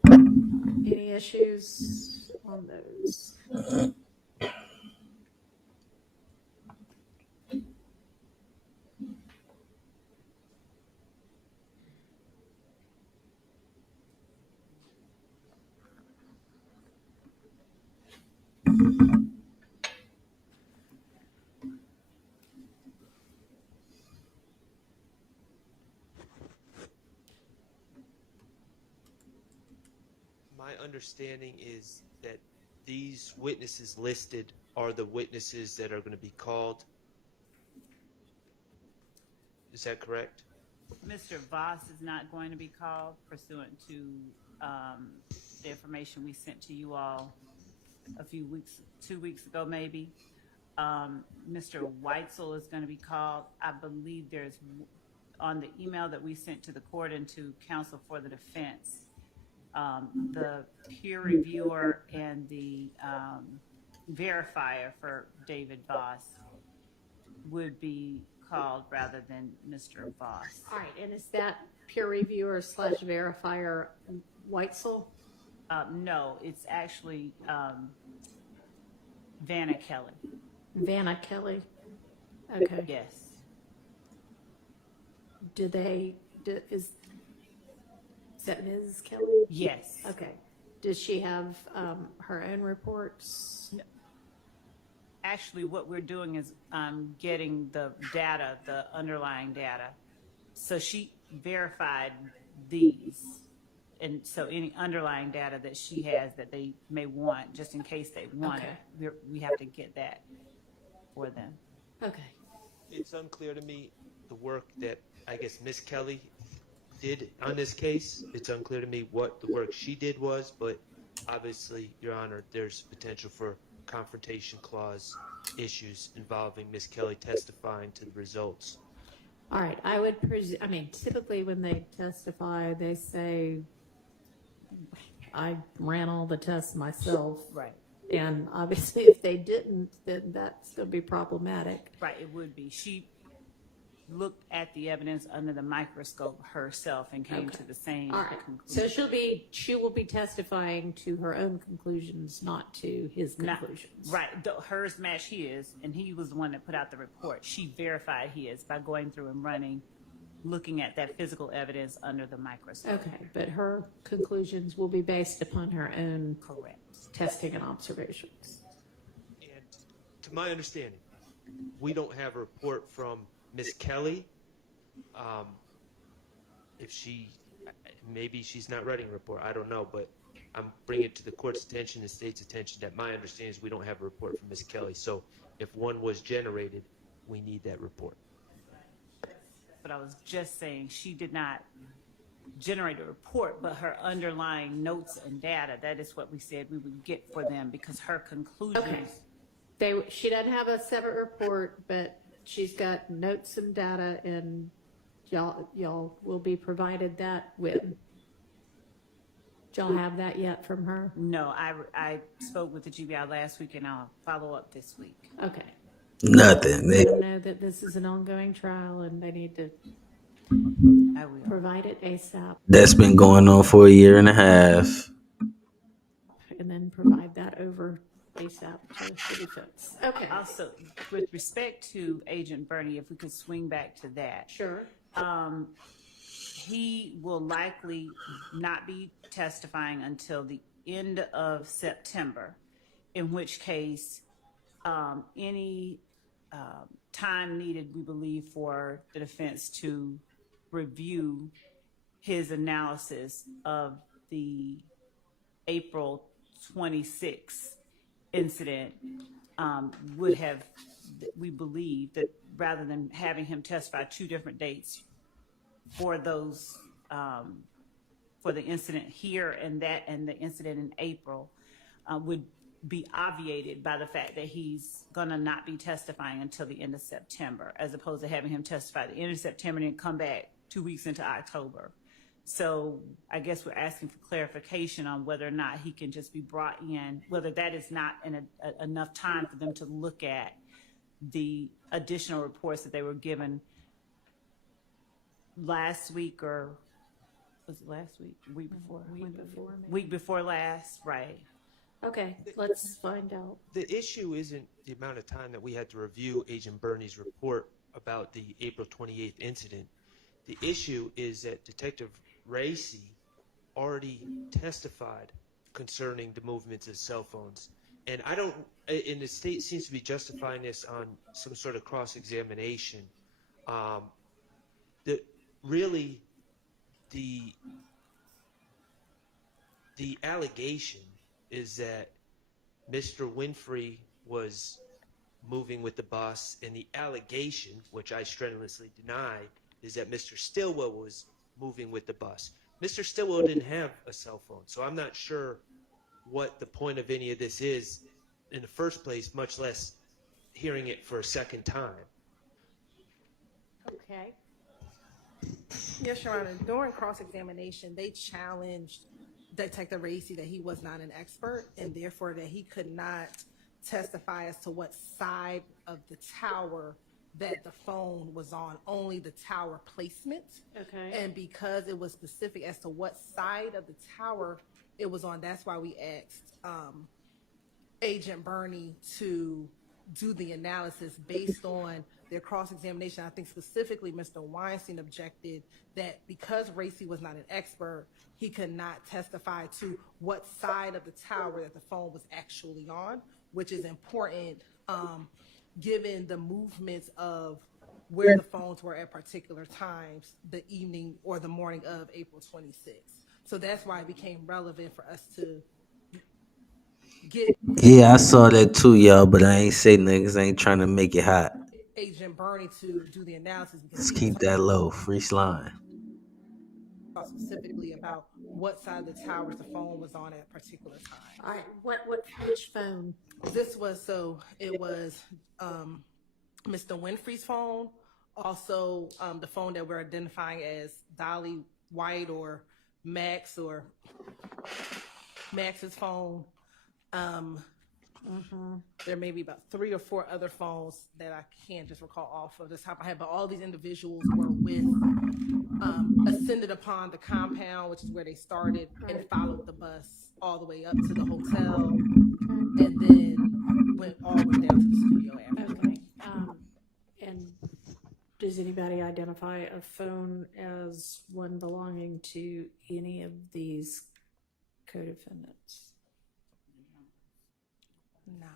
Any issues on those? My understanding is that these witnesses listed are the witnesses that are going to be called. Is that correct? Mr. Voss is not going to be called pursuant to the information we sent to you all a few weeks, 2 weeks ago maybe. Mr. Whitesell is going to be called. I believe there's on the email that we sent to the court and to counsel for the defense, the peer reviewer and the verifier for David Voss would be called rather than Mr. Voss. All right, and is that peer reviewer / verifier Whitesell? No, it's actually Vanna Kelly. Vanna Kelly. Okay. Yes. is that Ms. Kelly? Yes. Okay. Does she have her own reports? Actually, what we're doing is getting the data, the underlying data. So she verified these. And so any underlying data that she has that they may want, just in case they want it, we have to get that for them. Okay. It's unclear to me the work that I guess Miss Kelly did on this case. It's unclear to me what the work she did was, but obviously, Your Honor, there's potential for confrontation clause issues involving Miss Kelly testifying to the results. All right. I would I mean, typically when they testify, they say, I ran all the tests myself. Right. And obviously, if they didn't, then that's going to be problematic. Right, it would be. She looked at the evidence under the microscope herself and came to the same conclusion. So she will be testifying to her own conclusions, not to his conclusions. Right. Hers match his, and he was the one that put out the report. She verified his by going through and looking at that physical evidence under the microscope. Okay, but her conclusions will be based upon her own testing and observations. And to my understanding, we don't have a report from Miss Kelly. Maybe she's not writing a report, I don't know, but I'm bringing it to the court's attention, the state's attention, that my understanding is we don't have a report from Miss Kelly. So if one was generated, we need that report. But I was just saying she did not generate a report, but her underlying notes and data, that is what we said we would get for them, because her conclusions. She doesn't have a separate report, but she's got notes and data, and y'all will be provided that with. Did y'all have that yet from her? No, I spoke with the GBI last week, and I'll follow up this week. Okay. Nothing. Let them know that this is an ongoing trial, and they need to provide it ASAP. That's been going on for 1.5 years. And then provide that over ASAP to the defense. Okay. Also, with respect to Agent Bernie, if we could swing back to that. Sure. He will likely not be testifying until the end of September, in which case any time needed, we believe, for the defense to review his analysis of the April 26th incident would have, we believe, that rather than having him testify 2 different dates for those, for the incident here and the incident in April, would be obviated by the fact that he's gonna not be testifying until the end of September, as opposed to having him testify at the end of September and then come back 2 weeks into October. So I guess we're asking for clarification on whether or not he can just be brought in, whether that is not enough time for them to look at the additional reports that they were given last week, or was it last week? Week before? Week before last, right. Okay, let's find out. The issue isn't the amount of time that we had to review Agent Bernie's report about the April 28th incident. The issue is that Detective Racy already testified concerning the movements of cell phones. And and the state seems to be justifying this on some sort of cross-examination. Really, the allegation is that Mr. Winfrey was moving with the bus, and the allegation, which I strenuously deny, is that Mr. Stillwell was moving with the bus. Mr. Stillwell didn't have a cell phone, so I'm not sure what the point of any of this is in the first place, much less hearing it for a second time. Okay. Yes, Your Honor. During cross-examination, they challenged Detective Racy that he was not an expert, and therefore that he could not testify as to what side of the tower that the phone was on, only the tower placement. Okay. And because it was specific as to what side of the tower it was on, that's why we asked Agent Bernie to do the analysis based on their cross-examination. I think specifically Mr. Weinstein objected that because Racy was not an expert, he could not testify to what side of the tower that the phone was actually on, which is important given the movements of where the phones were at particular times the evening or the morning of April 26th. So that's why it became relevant for us to get Yeah, I saw that too, y'all, but I ain't say niggas. I ain't trying to make it hot. Agent Bernie to do the analysis because Let's he was keep that low. Free slime. talking specifically about what side of the towers the phone was on at a particular time. All right, which phone? This was, it was Mr. Winfrey's phone, also the phone that we're identifying as Dolly White or Max's phone. There may be about 3 or 4 other phones that I can't just recall off of the top of my head, but all these individuals were ascended upon the compound, which is where they started, and followed the bus all the way up to the hotel, and then went all the way down to the studio after. Okay. And does anybody identify a phone as one belonging to any of these co-defendants? Not.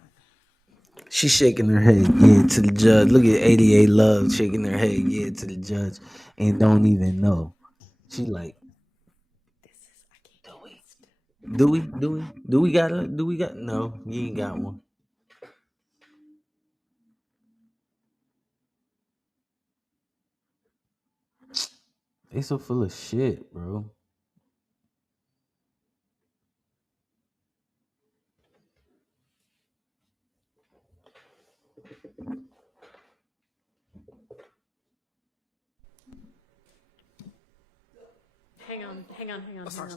She's shaking her head, yeah, to the judge. Look at 88 Love shaking her head, yeah, to the judge, and don't even know. She like, do we got no, you ain't got one. They so full of shit, bro. Hang on. Sorry.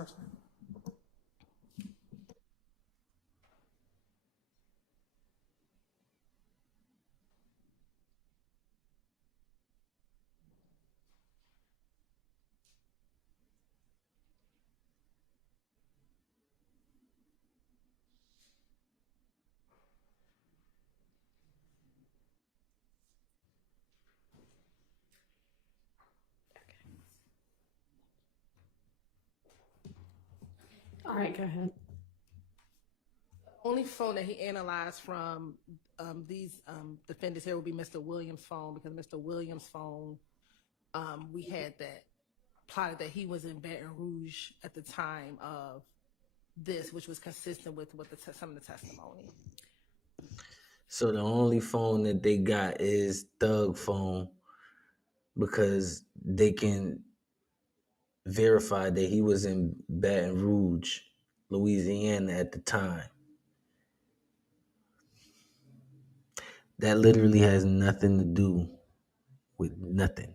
All right, go ahead. Only phone that he analyzed from these defendants here would be Mr. Williams' phone, because Mr. Williams' phone, we had that plotted that he was in Baton Rouge at the time of this, which was consistent with what some of the testimony. So the only phone that they got is Thug phone because they can verify that he was in Baton Rouge, Louisiana at the time. That literally has nothing to do with nothing.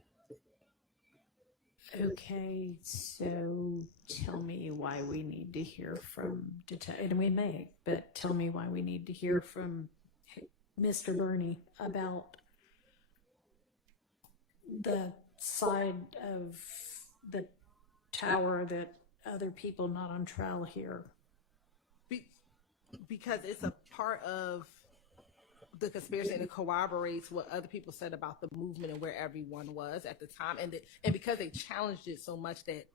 Okay, so tell me why we need to hear from and we may, but tell me why we need to hear from Mr. Burney about the side of the tower that other people not on trial hear. Because it's a part of the conspiracy and it corroborates what other people said about the movement and where everyone was at the time, and because they challenged it so much that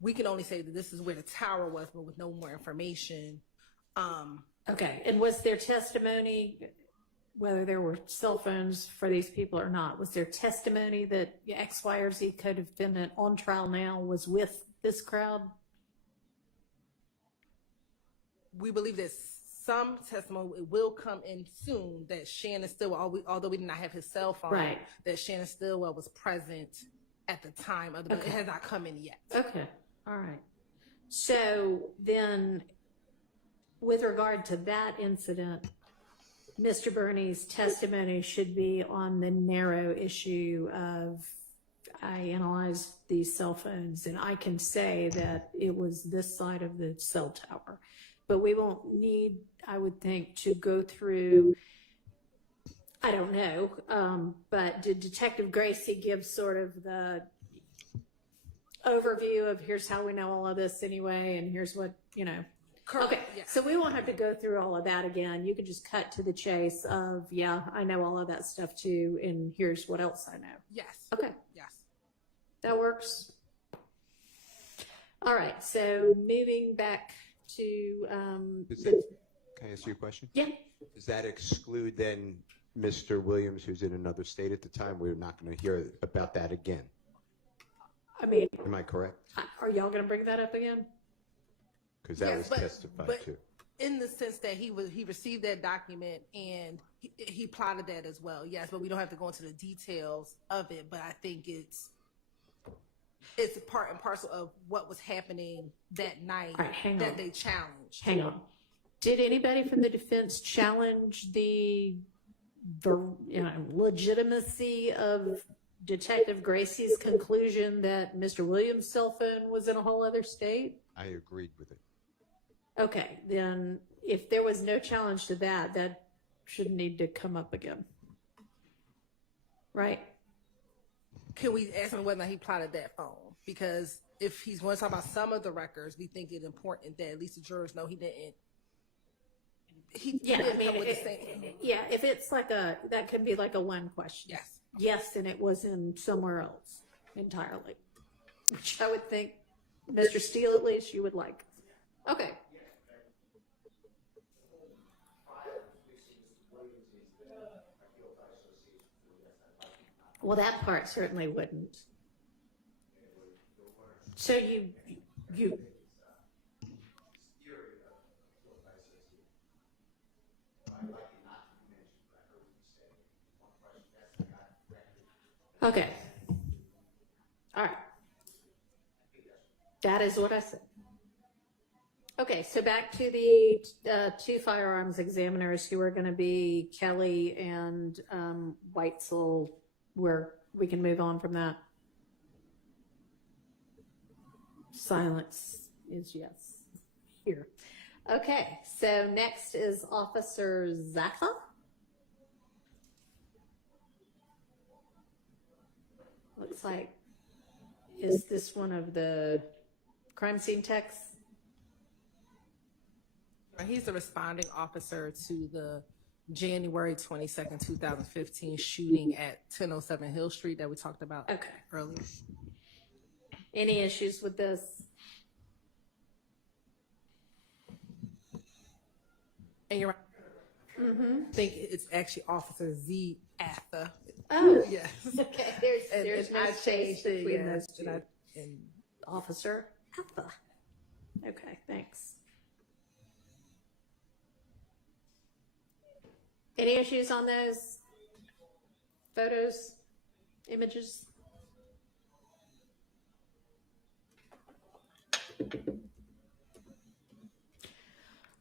we can only say that this is where the tower was, but with no more information. Okay, and was there testimony, whether there were cell phones for these people or not, was there testimony that X, Y, or Z co-defendant on trial now was with this crowd? We believe that some testimony will come in soon that Shannon Stillwell, although we did not have his cell phone, right, that Shannon Stillwell was present at the time of the, okay. It has not come in yet. Okay, all right. So then, with regard to that incident, Mr. Burney's testimony should be on the narrow issue of, I analyzed these cell phones and I can say that it was this side of the cell tower. But we won't need, I would think, to go through, I don't know, but did Detective Gracie give sort of the overview of here's how we know all of this anyway, and here's what, Okay, so we won't have to go through all of that again. You can just cut to the chase of, yeah, I know all of that stuff too, and here's what else I know. Yes. Okay. Yes. That works. All right, so moving back to Can I ask you a question? Yeah. Does that exclude then Mr. Williams, who's in another state at the time? We're not going to hear about that again. I mean, am I correct? Are y'all going to bring that up again? Because that was testified to. In the sense that he received that document and he plotted that as well. Yes, but we don't have to go into the details of it. But I think it's part and parcel of what was happening that night that they challenged. Hang on. Did anybody from the defense challenge the legitimacy of Detective Gracie's conclusion that Mr. Williams' cell phone was in a whole other state? I agreed with it. Okay, then if there was no challenge to that, that shouldn't need to come up again. Right? Can we ask him whether he plotted that phone? Because if he's going to talk about some of the records, we think it's important that at least the jurors know he didn't. If it's like that could be like a one question. Yes. Yes, and it was in somewhere else entirely, which I would think, Mr. Steele, at least you would like. Okay. Well, that part certainly wouldn't. So you okay. All right. That is what I said. Okay, so back to the two firearms examiners who are going to be Kelly and Weitzel, where we can move on from that. Silence is yes here. Okay, so next is Officer Zaffa. Looks like, is this one of the crime scene techs? He's the responding officer to the January 22nd, 2015 shooting at 1007 Hill Street that we talked about earlier. Any issues with this? And you're right. Mm-hmm. I think it's actually Officer Z Atha. Oh, yes. Okay, there's no space between those two. And Officer Atha. Okay, thanks. Any issues on those photos, images?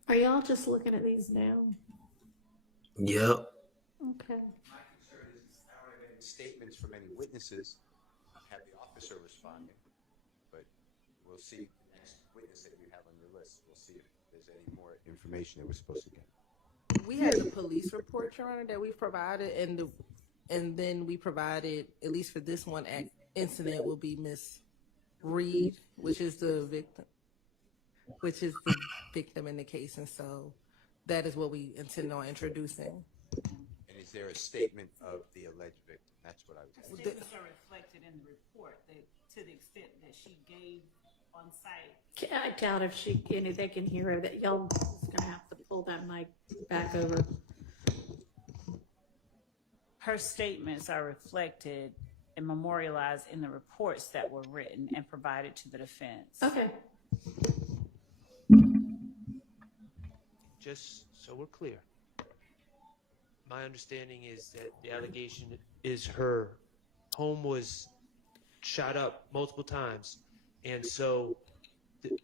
Are y'all just looking at these now? Yep. Okay. My concern is I don't have any statements from any witnesses. Have the officer responding, but we'll see the next witness that you have on your list. We'll see if there's any more information that we're supposed to get. We had the police report, Your Honor, that we provided, and then we provided, at least for this one incident, will be Miss Reed, which is the victim in the case, and so that is what we intend on introducing. And is there a statement of the alleged victim? That's what I was. Statements are reflected in the report to the extent that she gave on site. I doubt if they can hear her. That y'all is gonna have to pull that mic back over. Her statements are reflected and memorialized in the reports that were written and provided to the defense. Okay. Just so we're clear, my understanding is that the allegation is her home was shot up multiple times, and so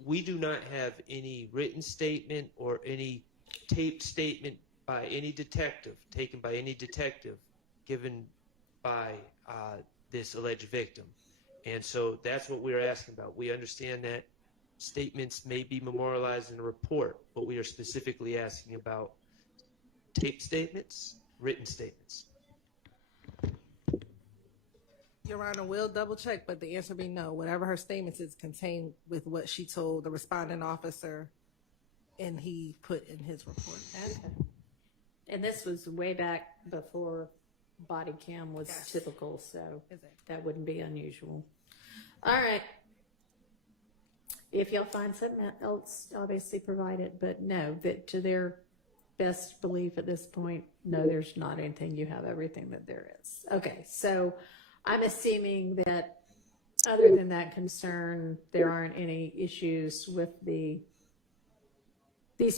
we do not have any written statement or any taped statement by any detective, taken by any detective, given by this alleged victim. And so that's what we're asking about. We understand that statements may be memorialized in a report, but we are specifically asking about taped statements, written statements. Your Honor, we'll double check, but the answer be no. Whatever her statements is contained with what she told the responding officer and he put in his report. Okay. And this was way back before body cam was typical, so that wouldn't be unusual. All right. If y'all find something else, obviously provide it, but no, that to their best belief at this point, no, there's not anything. You have everything that there is. Okay, so I'm assuming that other than that concern, there aren't any issues with these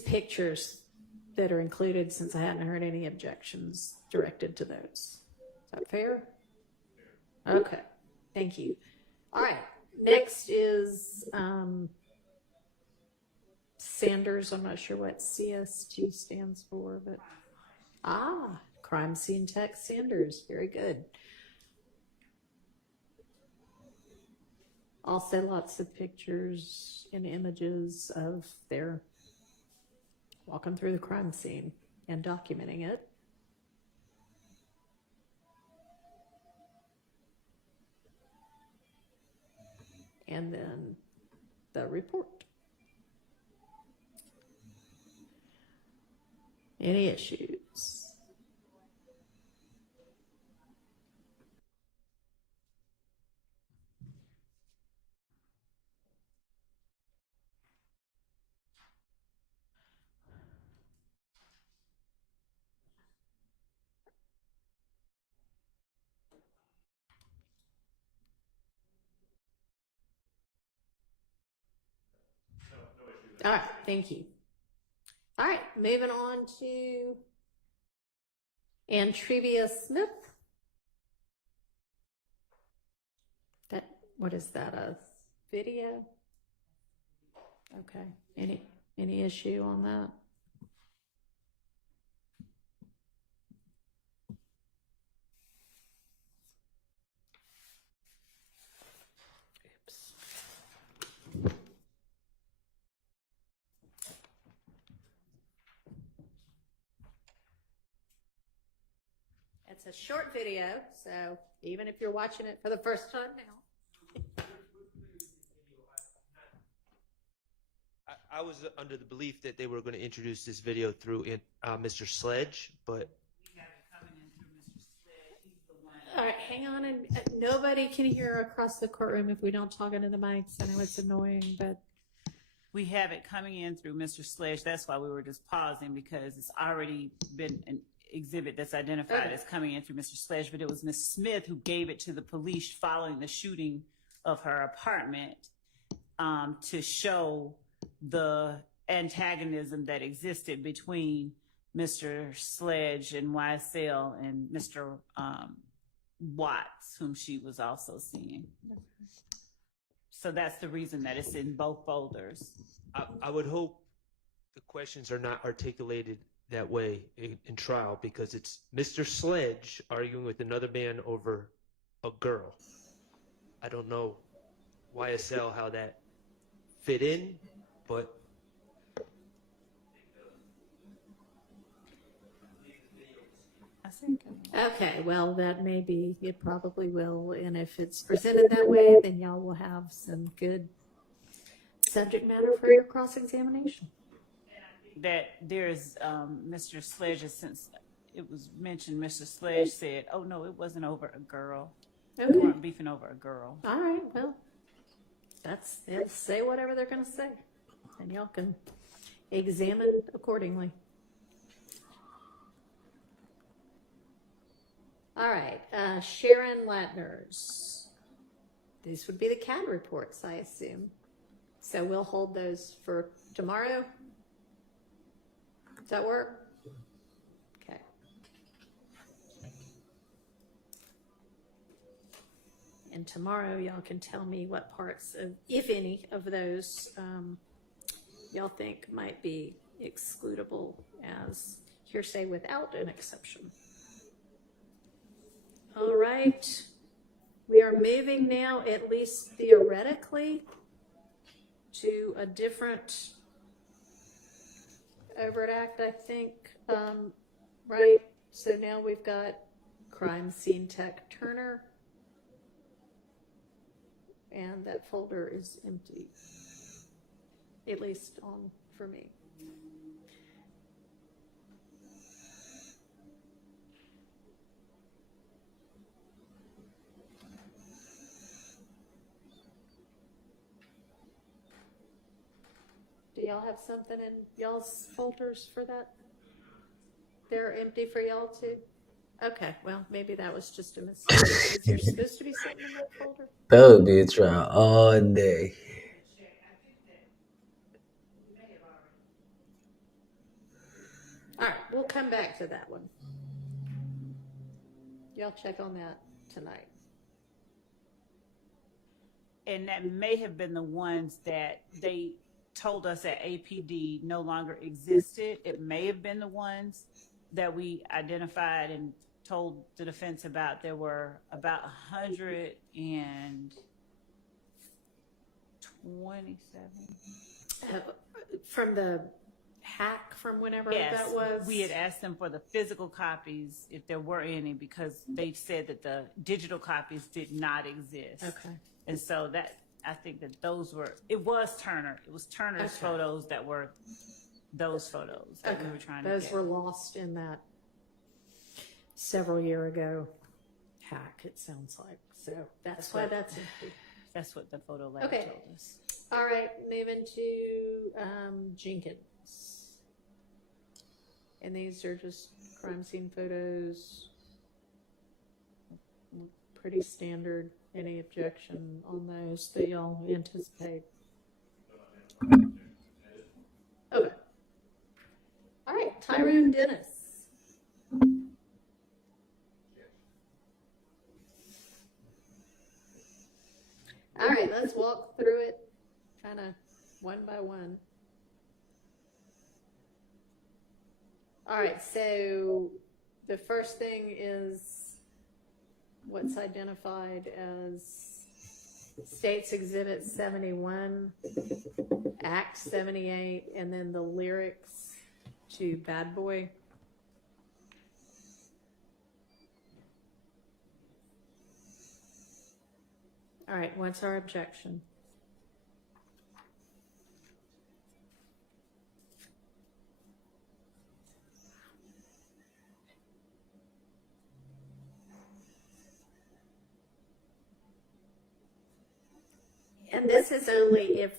pictures that are included, since I hadn't heard any objections directed to those. Is that fair? Okay, thank you. All right, next is Sanders. I'm not sure what CST stands for, but Crime Scene Tech Sanders. Very good. Also lots of pictures and images of their walking through the crime scene and documenting it. And then the report. Any issues? All right, thank you. All right, moving on to Antrevia Smith. What is that, a video? Okay, any issue on that? It's a short video, so even if you're watching it for the first time now. I was under the belief that they were going to introduce this video through Mr. Sledge, but all right, hang on, and nobody can hear across the courtroom if we don't talk into the mics. I know it's annoying, but we have it coming in through Mr. Sledge. That's why we were just pausing, because it's already been an exhibit that's identified as coming in through Mr. Sledge, but it was Ms. Smith who gave it to the police following the shooting of her apartment to show the antagonism that existed between Mr. Sledge and YSL and Mr. Watts, whom she was also seeing. So that's the reason that it's in both folders. I would hope the questions are not articulated that way in trial, because it's Mr. Sledge arguing with another man over a girl. I don't know YSL how that fit in, but okay, well, that may be, it probably will, and if it's presented that way, then y'all will have some good subject matter for your cross-examination. That there's Mr. Sledge, since it was mentioned, Mr. Sledge said, oh no, it wasn't over a girl. Okay. We weren't beefing over a girl. All right, well, they'll say whatever they're going to say, and y'all can examine accordingly. All right, Sharon Latner's. These would be the CAD reports, I assume. So we'll hold those for tomorrow. Does that work? Okay. And tomorrow y'all can tell me what parts of, if any, of those y'all think might be excludable as hearsay without an exception. All right. We are moving now, at least theoretically, to a different overt act, I think, right? So now we've got Crime Scene Tech Turner, and that folder is empty, at least for me. Do y'all have something in y'all's folders for that? They're empty for y'all too? Okay, well, maybe that was just a mistake. Is there supposed to be something in that folder? That would be a trial all day. All right, we'll come back to that one. Y'all check on that tonight. And that may have been the ones that they told us at APD no longer existed. It may have been the ones that we identified and told the defense about. There were about 127. From the hack from whenever Yes, that was? we had asked them for the physical copies, if there were any, because they said that the digital copies did not exist. Okay. And so that, I think that those were, it was Turner. It was Turner's photos that were those photos that we were trying to get. Those were lost in that several year ago hack, it sounds like. So that's why that's empty. That's what the photo lab Okay. told us. All right, moving to Jenkins. And these are just crime scene photos. Pretty standard. Any objection on those that y'all anticipate? Okay. All right, Tyrone Dennis. All right, let's walk through it kind of one by one. All right, so the first thing is what's identified as States Exhibit 71, Act 78, and then the lyrics to Bad Boy. All right, what's our objection? And this is only if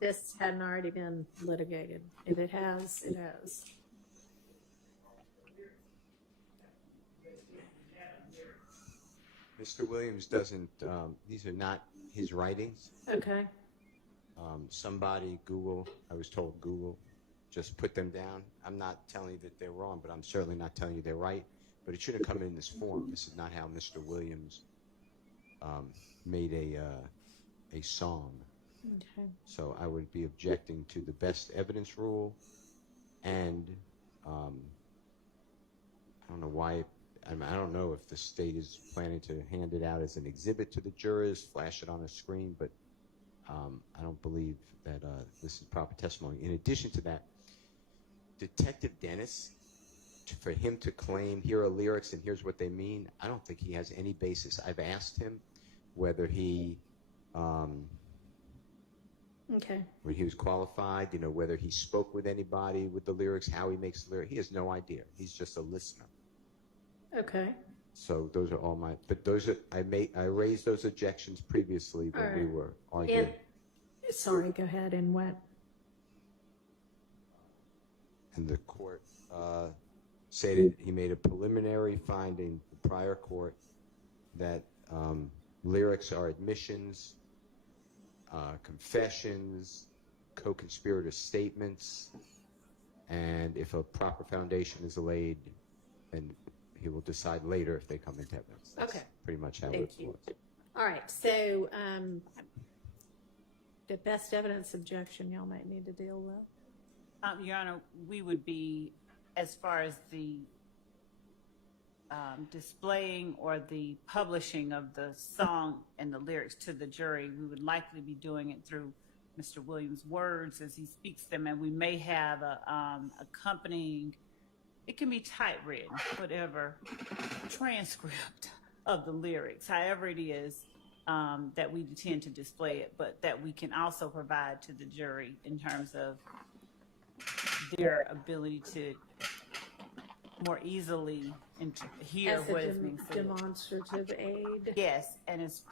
this hadn't already been litigated. If it has, it has. Mr. Williams doesn't, these are not his writings. Okay. Somebody, Google, I was told Google, just put them down. I'm not telling you that they're wrong, but I'm certainly not telling you they're right. But it shouldn't come in this form. This is not how Mr. Williams made a song. Okay. So I would be objecting to the best evidence rule, and I don't know why. I don't know if the state is planning to hand it out as an exhibit to the jurors, flash it on a screen, but I don't believe that this is proper testimony. In addition to that, Detective Dennis, for him to claim here are lyrics and here's what they mean, I don't think he has any basis. I've asked him whether he when he was qualified, whether he spoke with anybody with the lyrics, how he makes the lyrics. He has no idea. He's just a listener. Okay. So those are all but those are, I raised those objections previously when we were arguing. Sorry, go ahead. And what? And the court stated he made a preliminary finding, the prior court, that lyrics are admissions, confessions, co-conspirator statements, and if a proper foundation is laid, then he will decide later if they come into evidence. That's pretty much how it was. All right, so the best evidence objection y'all might need to deal with. Your Honor, we would be, as far as the displaying or the publishing of the song and the lyrics to the jury, we would likely be doing it through Mr. Williams' words as he speaks them, and we may have a accompanying, it can be typewritten, whatever, transcript of the lyrics, however it is that we intend to display it, but that we can also provide to the jury in terms of their ability to more easily hear As a what is being said. demonstrative aid. Yes, and as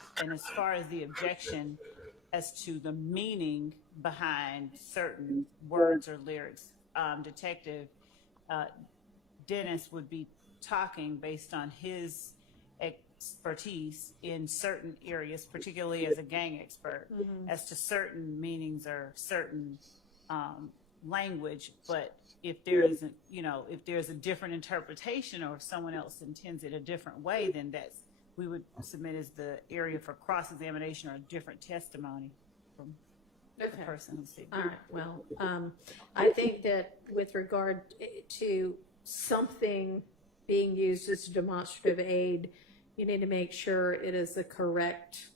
far as the objection as to the meaning behind certain words or lyrics, Detective Dennis would be talking based on his expertise in certain areas, particularly as a gang expert, as to certain meanings or certain language. But if there isn't, if there's a different interpretation or if someone else intends it a different way, then we would submit as the area for cross-examination or a different testimony from the person who's speaking. All right. Well, I think that with regard to something being used as a demonstrative aid, you need to make sure it is the correct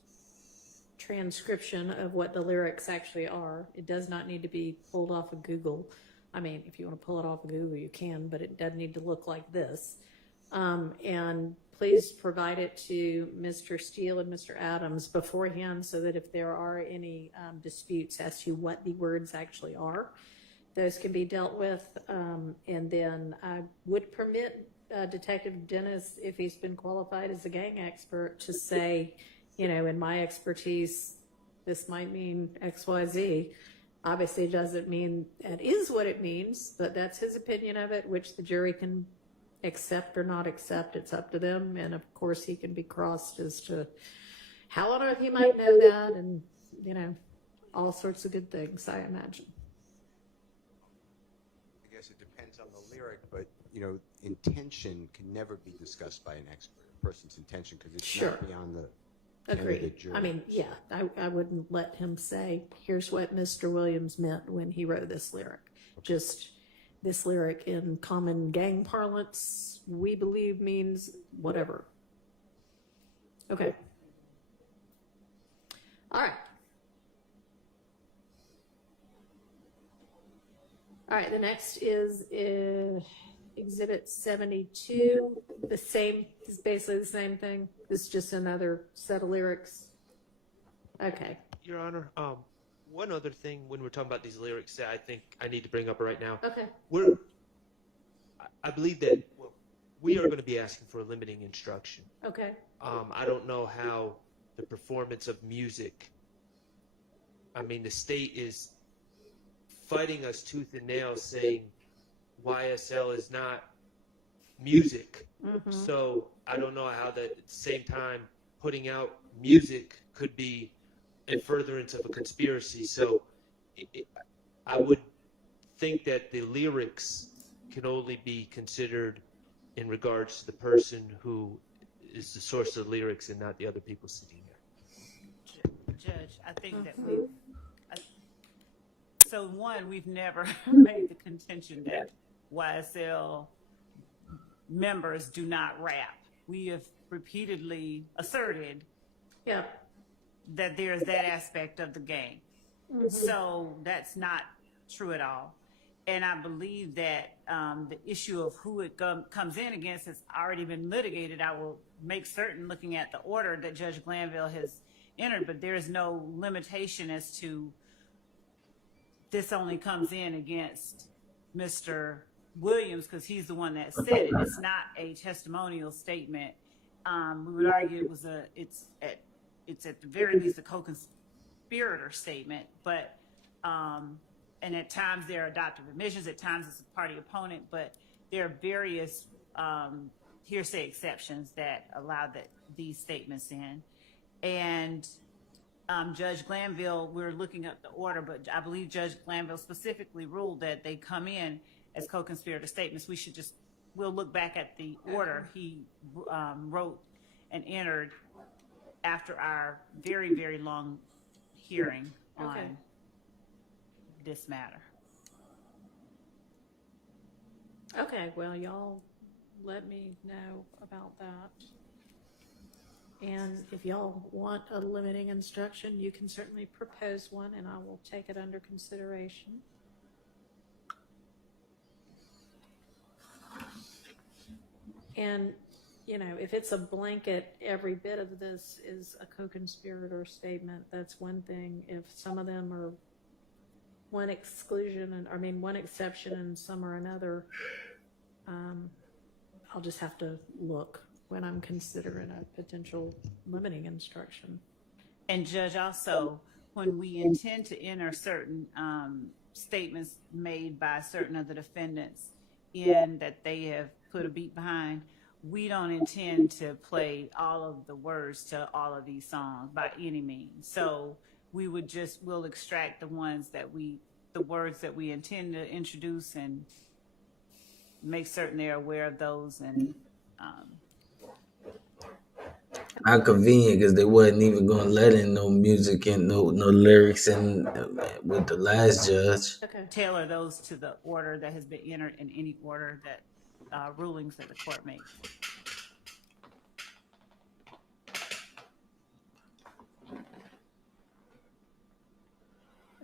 transcription of what the lyrics actually are. It does not need to be pulled off of Google. I mean, if you want to pull it off of Google, you can, but it doesn't need to look like this. And please provide it to Mr. Steele and Mr. Adams beforehand so that if there are any disputes as to what the words actually are, those can be dealt with. And then I would permit Detective Dennis, if he's been qualified as a gang expert, to say, in my expertise, this might mean XYZ. Obviously, it doesn't mean that is what it means, but that's his opinion of it, which the jury can accept or not accept. It's up to them. And of course, he can be crossed as to how on earth he might know that, and, all sorts of good things, I imagine. I guess it depends on the lyric, but, intention can never be discussed by an expert, a person's intention, because it's not beyond the Agreed. I mean, yeah, I wouldn't let him say, here's what Mr. Williams meant when he wrote this lyric. Just this lyric in common gang parlance, we believe means whatever. Okay. All right. All right, the next is Exhibit 72. It's basically the same thing. It's just another set of lyrics. Okay. Your Honor, one other thing when we're talking about these lyrics that I think I need to bring up right now. Okay. I believe that we are going to be asking for a limiting instruction. Okay. I don't know how the performance of music, the state is fighting us tooth and nail saying YSL is not music. So I don't know how that at the same time putting out music could be in furtherance of a conspiracy. So I would think that the lyrics can only be considered in regards to the person who is the source of the lyrics and not the other people sitting there. Judge, I think that we've never made the contention that YSL members do not rap. We have repeatedly asserted that there's that aspect of the gang. So that's not true at all. And I believe that the issue of who it comes in against has already been litigated. I will make certain, looking at the order that Judge Glanville has entered, but there is no limitation as to this only comes in against Mr. Williams because he's the one that said it. It's not a testimonial statement. We would argue it's at the very least a co-conspirator statement, but and at times there are adoptive admissions, at times it's a party opponent, but there are various hearsay exceptions that allow these statements in. And Judge Glanville, we're looking at the order, but I believe Judge Glanville specifically ruled that they come in as co-conspirator statements. We'll look back at the order he wrote and entered after our very, very long hearing on this matter. Okay, well, y'all let me know about that. And if y'all want a limiting instruction, you can certainly propose one and I will take it under consideration. And, if it's a blanket, every bit of this is a co-conspirator statement, that's one thing. If some of them are one exclusion, and I mean, one exception and some or another. I'll just have to look when I'm considering a potential limiting instruction. And Judge, also, when we intend to enter certain statements made by certain of the defendants in that they have put a beat behind, we don't intend to play all of the words to all of these songs by any means. So we'll extract the words that we intend to introduce and make certain they're aware of those. And how convenient, because they wasn't even gonna let in no music and no lyrics and with the last judge. Okay. Tailor those to the order that has been entered in any order that rulings that the court makes.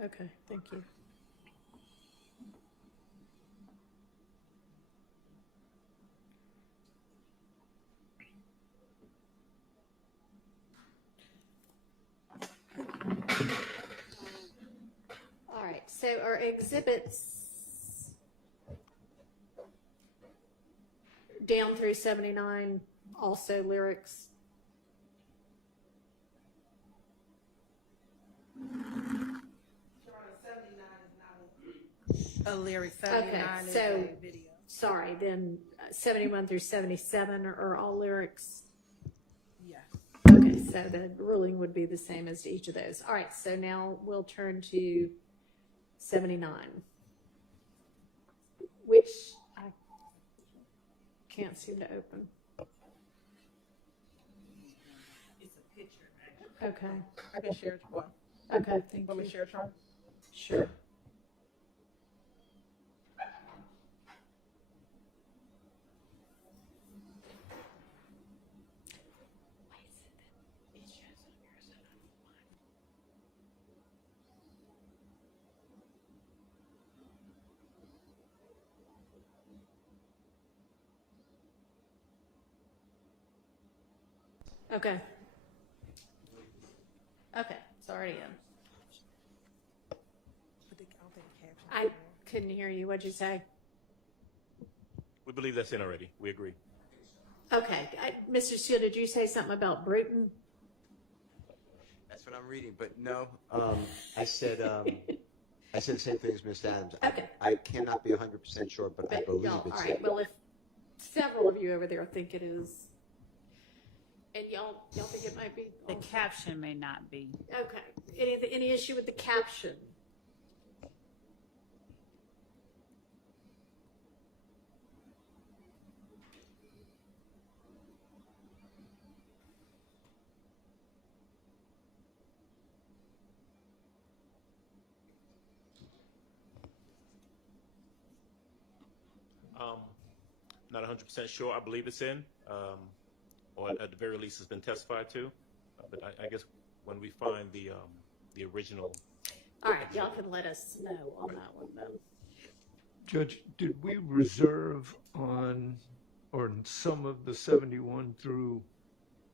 Okay, thank you. All right, so our exhibits down through 79, also lyrics. A lyric, 79 Okay, is so a video. sorry, then 71 through 77 are all lyrics. Yes. Okay, so the ruling would be the same as to each of those. All right, so now we'll turn to 79, which I can't seem to open. It's a picture. Okay. I can share it. Well, Okay, thank want me you. to share it, Charlie? Sure. Okay. Okay, it's already in. I couldn't hear you. What'd you say? We believe that's in already. We agree. Okay. Mr. Steele, did you say something about Bruton? That's what I'm reading, but no. I said the same thing as Ms. Adams. Okay. I cannot be 100% sure, but I believe y'all, it's all right. in. Well, if several of you over there think it is, and y'all think it might be, The caption may not be. okay. Any issue with the caption? Not 100% sure. I believe it's in, or at the very least, it's been testified to. But I guess when we find the original. All right, y'all can let us know on that one then. Judge, did we reserve on some of the 71 through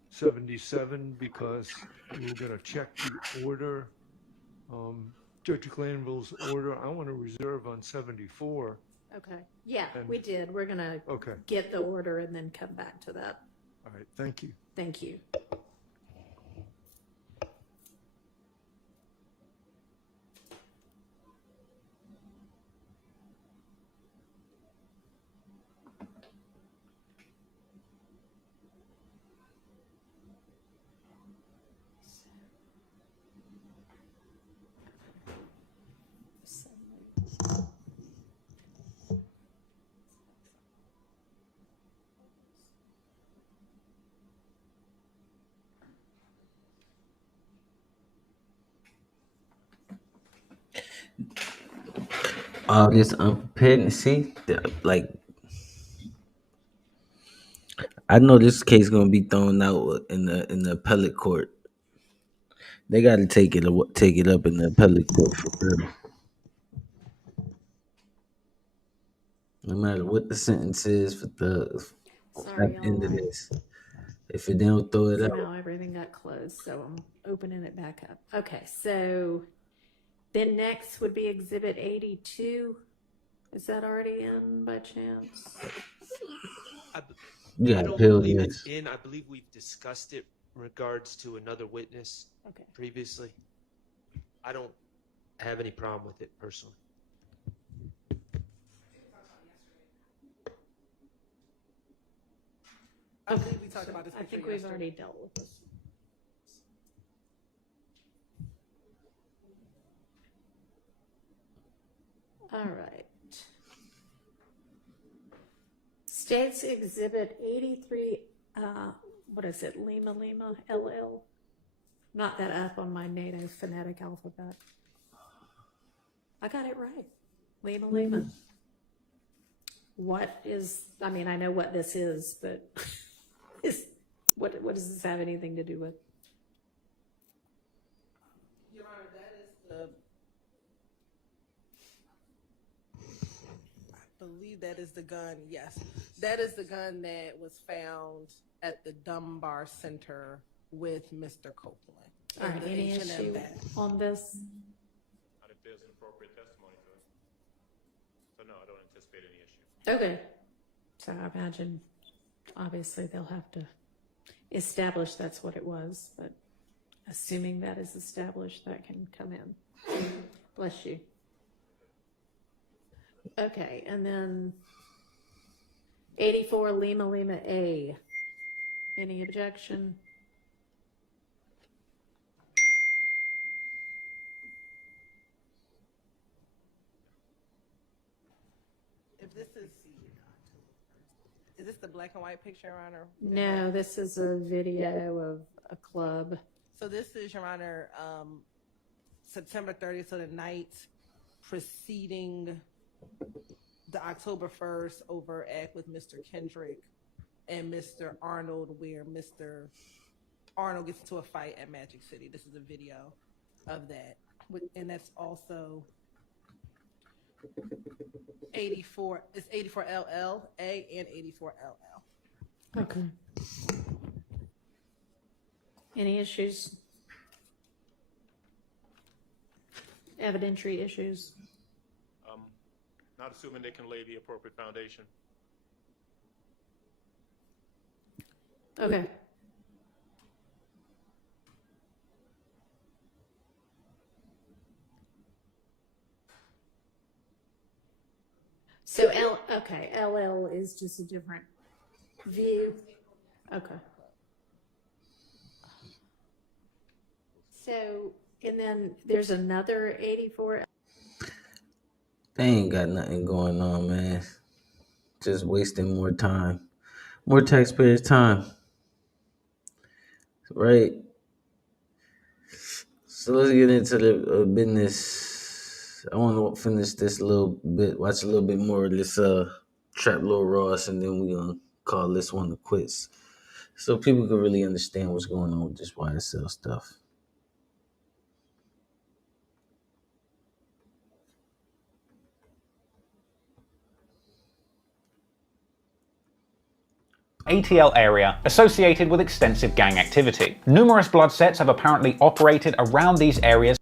77 because we were going to check the order, Judge Glanville's order? I want to reserve on 74. Okay. Yeah, we did. We're gonna get the order and then come back to that. All right. Thank you. Thank you. All this unpreparedness. See, like, I know this case gonna be thrown out in the appellate court. They got to take it up in the appellate court for real. No matter what the sentence is for the Sorry, at the end of y'all. this, if they don't throw it out, Somehow everything got closed, so I'm opening it back up. Okay, so Then next would be Exhibit 82. Is that already in by chance? Yeah, I don't Bill, believe yes. it's in. I believe we've discussed it in regards to another witness previously. I don't have any problem with it personally. I believe we talked about this. I think we've already dealt with this. All right. States Exhibit 83, what is it, Lima LL? Not that up on my native phonetic alphabet. I got it right. Lima. What is, I mean, I know what this is, but what does this have anything to do with? Your Honor, that is the, I believe that is the gun, yes. That is the gun that was found at the Dunbar Center with Mr. Copeland. All right, any issue on this? Not if there's an appropriate testimony to it. So no, I don't anticipate any issue. Okay. So I imagine, obviously, they'll have to establish that's what it was, but assuming that is established, that can come in. Bless you. Okay, and then 84 Lima A. Any objection? If this is this the black and white picture, Your Honor? No, this is a video of a club. So this is, Your Honor, September 30th, so the night preceding the October 1st overact with Mr. Kendrick and Mr. Arnold, where Mr. Arnold gets into a fight at Magic City. This is a video of that. And that's also 84, it's 84 LL, A and 84 LL. Okay. Any issues? Evidentiary issues? Not assuming they can lay the appropriate foundation. Okay. So LL is just a different view. Okay. So, and then there's another 84. They ain't got nothing going on, man. Just wasting more time. More taxpayers' time. Right? So let's get into the business. I want to finish this a little bit, watch a little bit more of this Trap Lil Ross, and then we're going to call this one the quits. So people can really understand what's going on with this YSL stuff. ATL area associated with extensive gang activity. Numerous blood sets have apparently operated around these areas.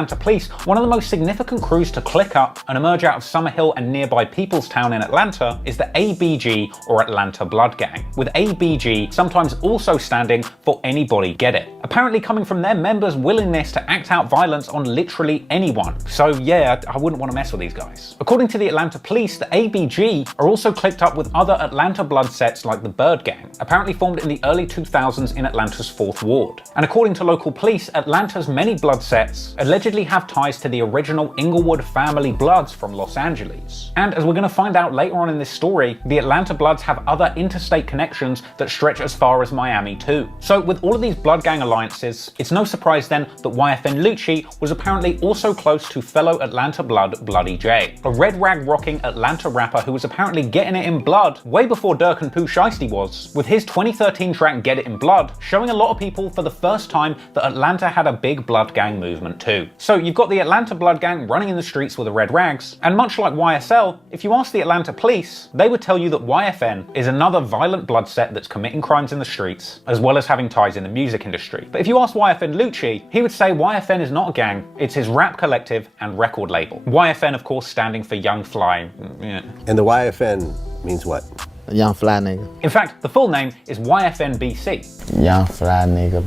Atlanta police, one of the most significant crews to click up and emerge out of Summerhill and nearby Peoplestown in Atlanta is the ABG, or Atlanta Blood Gang, with ABG sometimes also standing for Anybody Get It, apparently coming from their members' willingness to act out violence on literally anyone. So yeah, I wouldn't want to mess with these guys. According to the Atlanta police, the ABG are also clicked up with other Atlanta blood sets like the Bird Gang, apparently formed in the early 2000s in Atlanta's 4th Ward. And according to local police, Atlanta's many blood sets allegedly have ties to the original Inglewood family Bloods from Los Angeles. And as we're going to find out later on in this story, the Atlanta Bloods have other interstate connections that stretch as far as Miami too. So with all of these blood gang alliances, it's no surprise then that YFN Lucci was apparently also close to fellow Atlanta Blood Bloody J, a red rag rocking Atlanta rapper who was apparently getting it in blood way before Dirk and Pooh Shiesty was, with his 2013 track Get It in Blood showing a lot of people for the first time that Atlanta had a big blood gang movement too. So you've got the Atlanta Blood Gang running in the streets with the red rags, and much like YSL, if you ask the Atlanta police, they would tell you that YFN is another violent blood set that's committing crimes in the streets, as well as having ties in the music industry. But if you ask YFN Lucci, he would say YFN is not a gang, it's his rap collective and record label. YFN, of course, standing for Young Fly. Yeah. And the YFN means what? Young fly nigga. In fact, the full name is YFNBC. Young fly nigga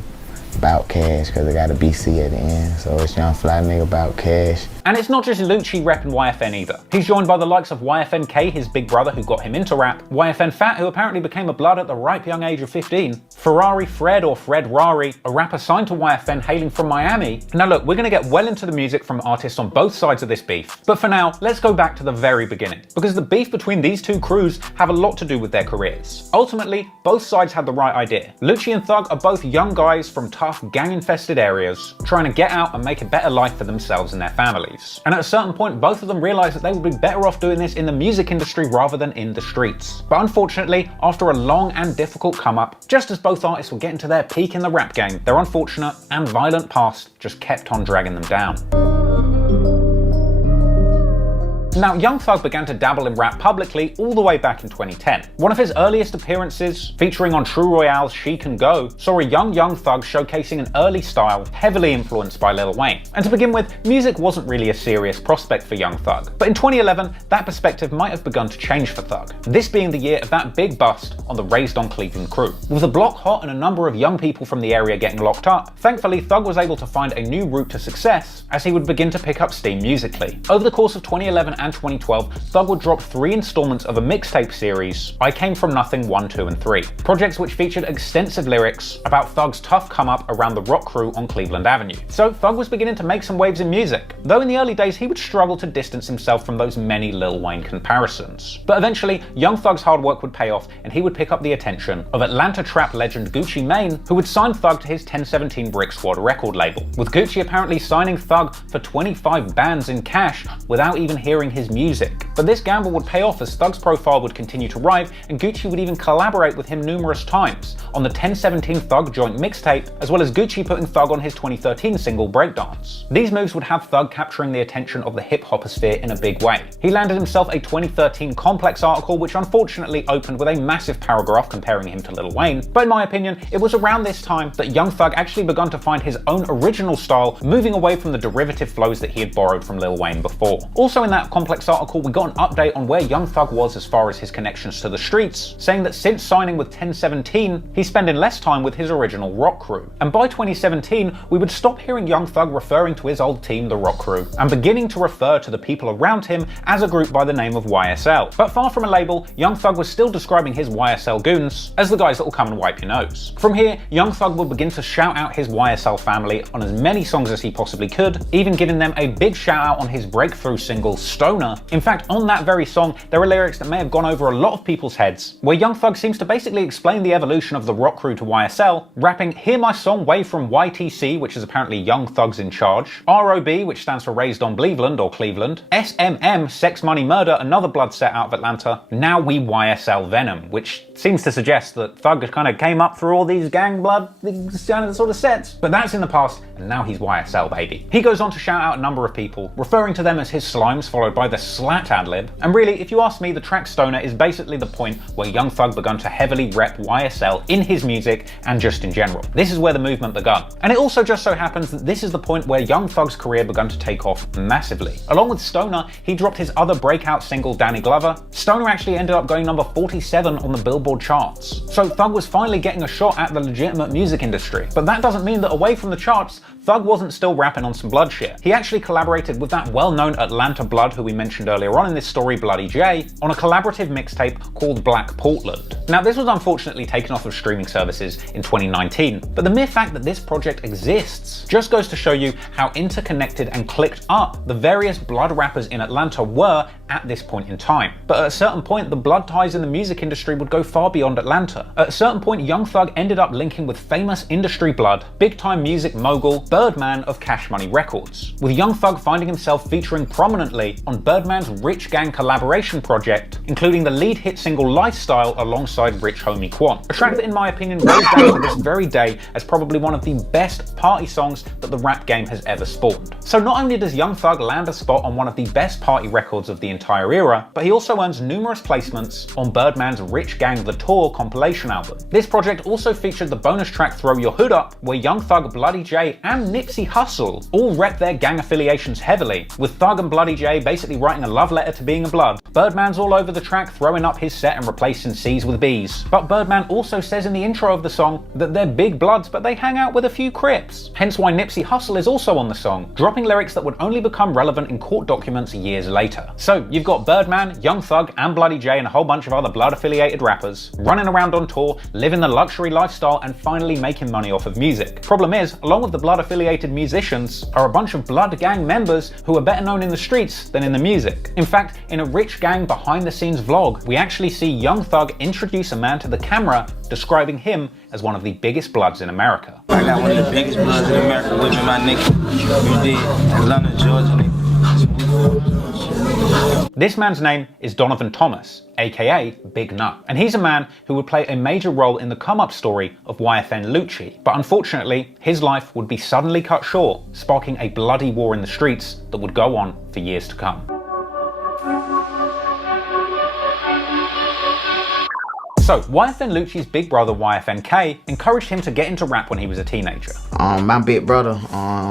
about cash, because it got a BC at the end. So it's young fly nigga about cash. And it's not just Lucci repping YFN either. He's joined by the likes of YFNK, his big brother who got him into rap, YFN Fat, who apparently became a blood at the ripe young age of 15, Ferrari Fred or Fred Rari, a rapper signed to YFN hailing from Miami. Now look, we're gonna get well into the music from artists on both sides of this beef, but for now, let's go back to the very beginning, because the beef between these two crews have a lot to do with their careers. Ultimately, both sides had the right idea. Lucci and Thug are both young guys from tough, gang-infested areas, trying to get out and make a better life for themselves and their families. And at a certain point, both of them realized that they would be better off doing this in the music industry rather than in the streets. But unfortunately, after a long and difficult come up, just as both artists were getting to their peak in the rap game, their unfortunate and violent past just kept on dragging them down. Now, Young Thug began to dabble in rap publicly all the way back in 2010. One of his earliest appearances, featuring on True Royale's She Can Go, saw a young Thug showcasing an early style heavily influenced by Lil Wayne. And to begin with, music wasn't really a serious prospect for Young Thug. But in 2011, that perspective might have begun to change for Thug. This being the year of that big bust on the Raised on Cleveland crew. With the block hot and a number of young people from the area getting locked up, thankfully Thug was able to find a new route to success as he would begin to pick up steam musically. Over the course of 2011 and 2012, Thug would drop 3 installments of a mixtape series, I Came From Nothing 1, 2 and 3. Projects which featured extensive lyrics about Thug's tough come up around the rock crew on Cleveland Avenue. So Thug was beginning to make some waves in music, though in the early days he would struggle to distance himself from those many Lil Wayne comparisons. But eventually, Young Thug's hard work would pay off and he would pick up the attention of Atlanta trap legend Gucci Mane, who would sign Thug to his 1017 Brick Squad record label, with Gucci apparently signing Thug for 25 bands in cash without even hearing his music. But this gamble would pay off as Thug's profile would continue to rise, and Gucci would even collaborate with him numerous times on the 1017 Thug joint mixtape, as well as Gucci putting Thug on his 2013 single Breakdance. These moves would have Thug capturing the attention of the hip-hoposphere in a big way. He landed himself a 2013 Complex article which unfortunately opened with a massive paragraph comparing him to Lil Wayne, but in my opinion, it was around this time that Young Thug actually begun to find his own original style, moving away from the derivative flows that he had borrowed from Lil Wayne before. Also in that Complex article, we got an update on where Young Thug was as far as his connections to the streets, saying that since signing with 1017, he's spending less time with his original rock crew. And by 2017, we would stop hearing Young Thug referring to his old team, the rock crew, and beginning to refer to the people around him as a group by the name of YSL. But far from a label, Young Thug was still describing his YSL goons as the guys that will come and wipe your nose. From here, Young Thug would begin to shout out his YSL family on as many songs as he possibly could, even giving them a big shout out on his breakthrough single, Stoner. In fact, on that very song, there are lyrics that may have gone over a lot of people's heads, where Young Thug seems to basically explain the evolution of the rock crew to YSL, rapping, "Hear my song Way from YTC," which is apparently Young Thug's in charge, ROB, which stands for Raised on Cleveland or Cleveland, SMM, Sex Money Murder, another blood set out of Atlanta, now we YSL Venom, which seems to suggest that Thug kind of came up through all these gang blood sort of sets. But that's in the past, and now he's YSL, baby. He goes on to shout out a number of people, referring to them as his slimes, followed by the slat ad-lib. And really, if you ask me, the track Stoner is basically the point where Young Thug begun to heavily rep YSL in his music and just in general. This is where the movement begun. And it also just so happens that this is the point where Young Thug's career began to take off massively. Along with Stoner, he dropped his other breakout single, Danny Glover. Stoner actually ended up going number 47 on the Billboard charts. So Thug was finally getting a shot at the legitimate music industry. But that doesn't mean that away from the charts, Thug wasn't still rapping on some blood shit. He actually collaborated with that well-known Atlanta blood who we mentioned earlier on in this story, Bloody J, on a collaborative mixtape called Black Portland. Now, this was unfortunately taken off of streaming services in 2019, but the mere fact that this project exists just goes to show you how interconnected and clicked up the various blood rappers in Atlanta were at this point in time. But at a certain point, the blood ties in the music industry would go far beyond Atlanta. At a certain point, Young Thug ended up linking with famous industry blood, big-time music mogul, Birdman of Cash Money Records, with Young Thug finding himself featuring prominently on with Birdman's Rich Gang collaboration project, including the lead hit single Lifestyle alongside Rich Homie Quan. A track that in my opinion goes down to this very day as probably one of the best party songs that the rap game has ever spawned. So not only does Young Thug land a spot on one of the best party records of the entire era, but he also earns numerous placements on Birdman's Rich Gang The Tour compilation album. This project also featured the bonus track Throw Your Hood Up, where Young Thug, Bloody J, and Nipsey Hussle all rep their gang affiliations heavily, with Thug and Bloody J basically writing a love letter to being a blood. Birdman's all over the track, throwing up his set and replacing C's with B's. But Birdman also says in the intro of the song that they're big bloods, but they hang out with a few Crips. Hence why Nipsey Hussle is also on the song, dropping lyrics that would only become relevant in court documents years later. So you've got Birdman, Young Thug, and Bloody J, and a whole bunch of other blood-affiliated rappers running around on tour, living the luxury lifestyle, and finally making money off of music. Problem is, along with the blood-affiliated musicians are a bunch of blood gang members who are better known in the streets than in the music. In fact, in a Rich Gang behind-the-scenes vlog, we actually see Young Thug introduce a man to the camera, describing him as one of the biggest bloods in America. I got one of the biggest bloods in America with me, my nigga. You did. Atlanta, Georgia, nigga. This man's name is Donovan Thomas, aka Big Nut, and he's a man who would play a major role in the come-up story of YFN Lucci. But unfortunately, his life would be suddenly cut short, sparking a bloody war in the streets that would go on for years to come. So, YFN Lucci's big brother YFNK encouraged him to get into rap when he was a teenager. My big brother,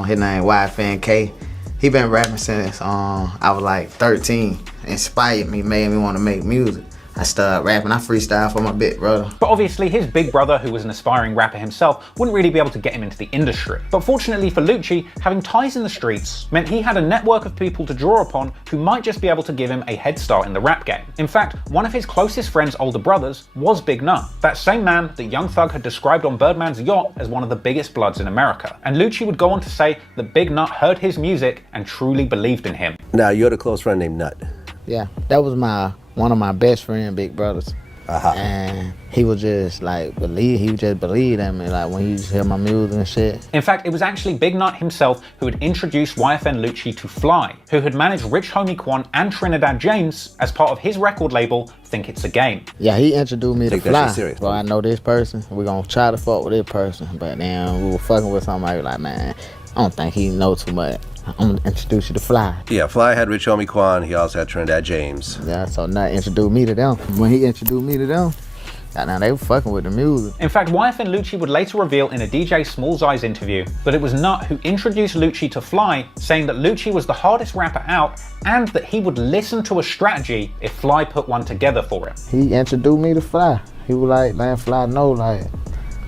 his name YFNK, he been rapping since I was like 13. Inspired me, made me want to make music. I started rapping, I freestyle for my big brother. But obviously his big brother, who was an aspiring rapper himself, wouldn't really be able to get him into the industry. But fortunately for Lucci, having ties in the streets meant he had a network of people to draw upon who might just be able to give him a head start in the rap game. In fact, one of his closest friend's older brothers was Big Nut, that same man that Young Thug had described on Birdman's yacht as one of the biggest bloods in America. And Lucci would go on to say that Big Nut heard his music and truly believed in him. Now, you had a close friend named Nut. Yeah, that was one of my best friend, big brothers. And he would just like believe in me, like when he used to hear my music and shit. In fact, it was actually Big Nut himself who had introduced YFN Lucci to Fly, who had managed Rich Homie Quan and Trinidad James as part of his record label, Think It's a Game. Yeah, he introduced me to Fly. Serious, well, I know this person, we're gonna try to fuck with this person. But then we were fucking with somebody like, man, I don't think he know too much. I'm gonna introduce you to Fly. Yeah, Fly had Rich Homie Quan, he also had Trinidad James. Yeah, so Nut introduced me to them. When he introduced me to them, now they were fucking with the music. In fact, YFN Lucci would later reveal in a DJ Smalls Eyes interview that it was Nut who introduced Lucci to Fly, saying that Lucci was the hardest rapper out and that he would listen to a strategy if Fly put one together for him. He introduced me to Fly. He was like, man, Fly know, like,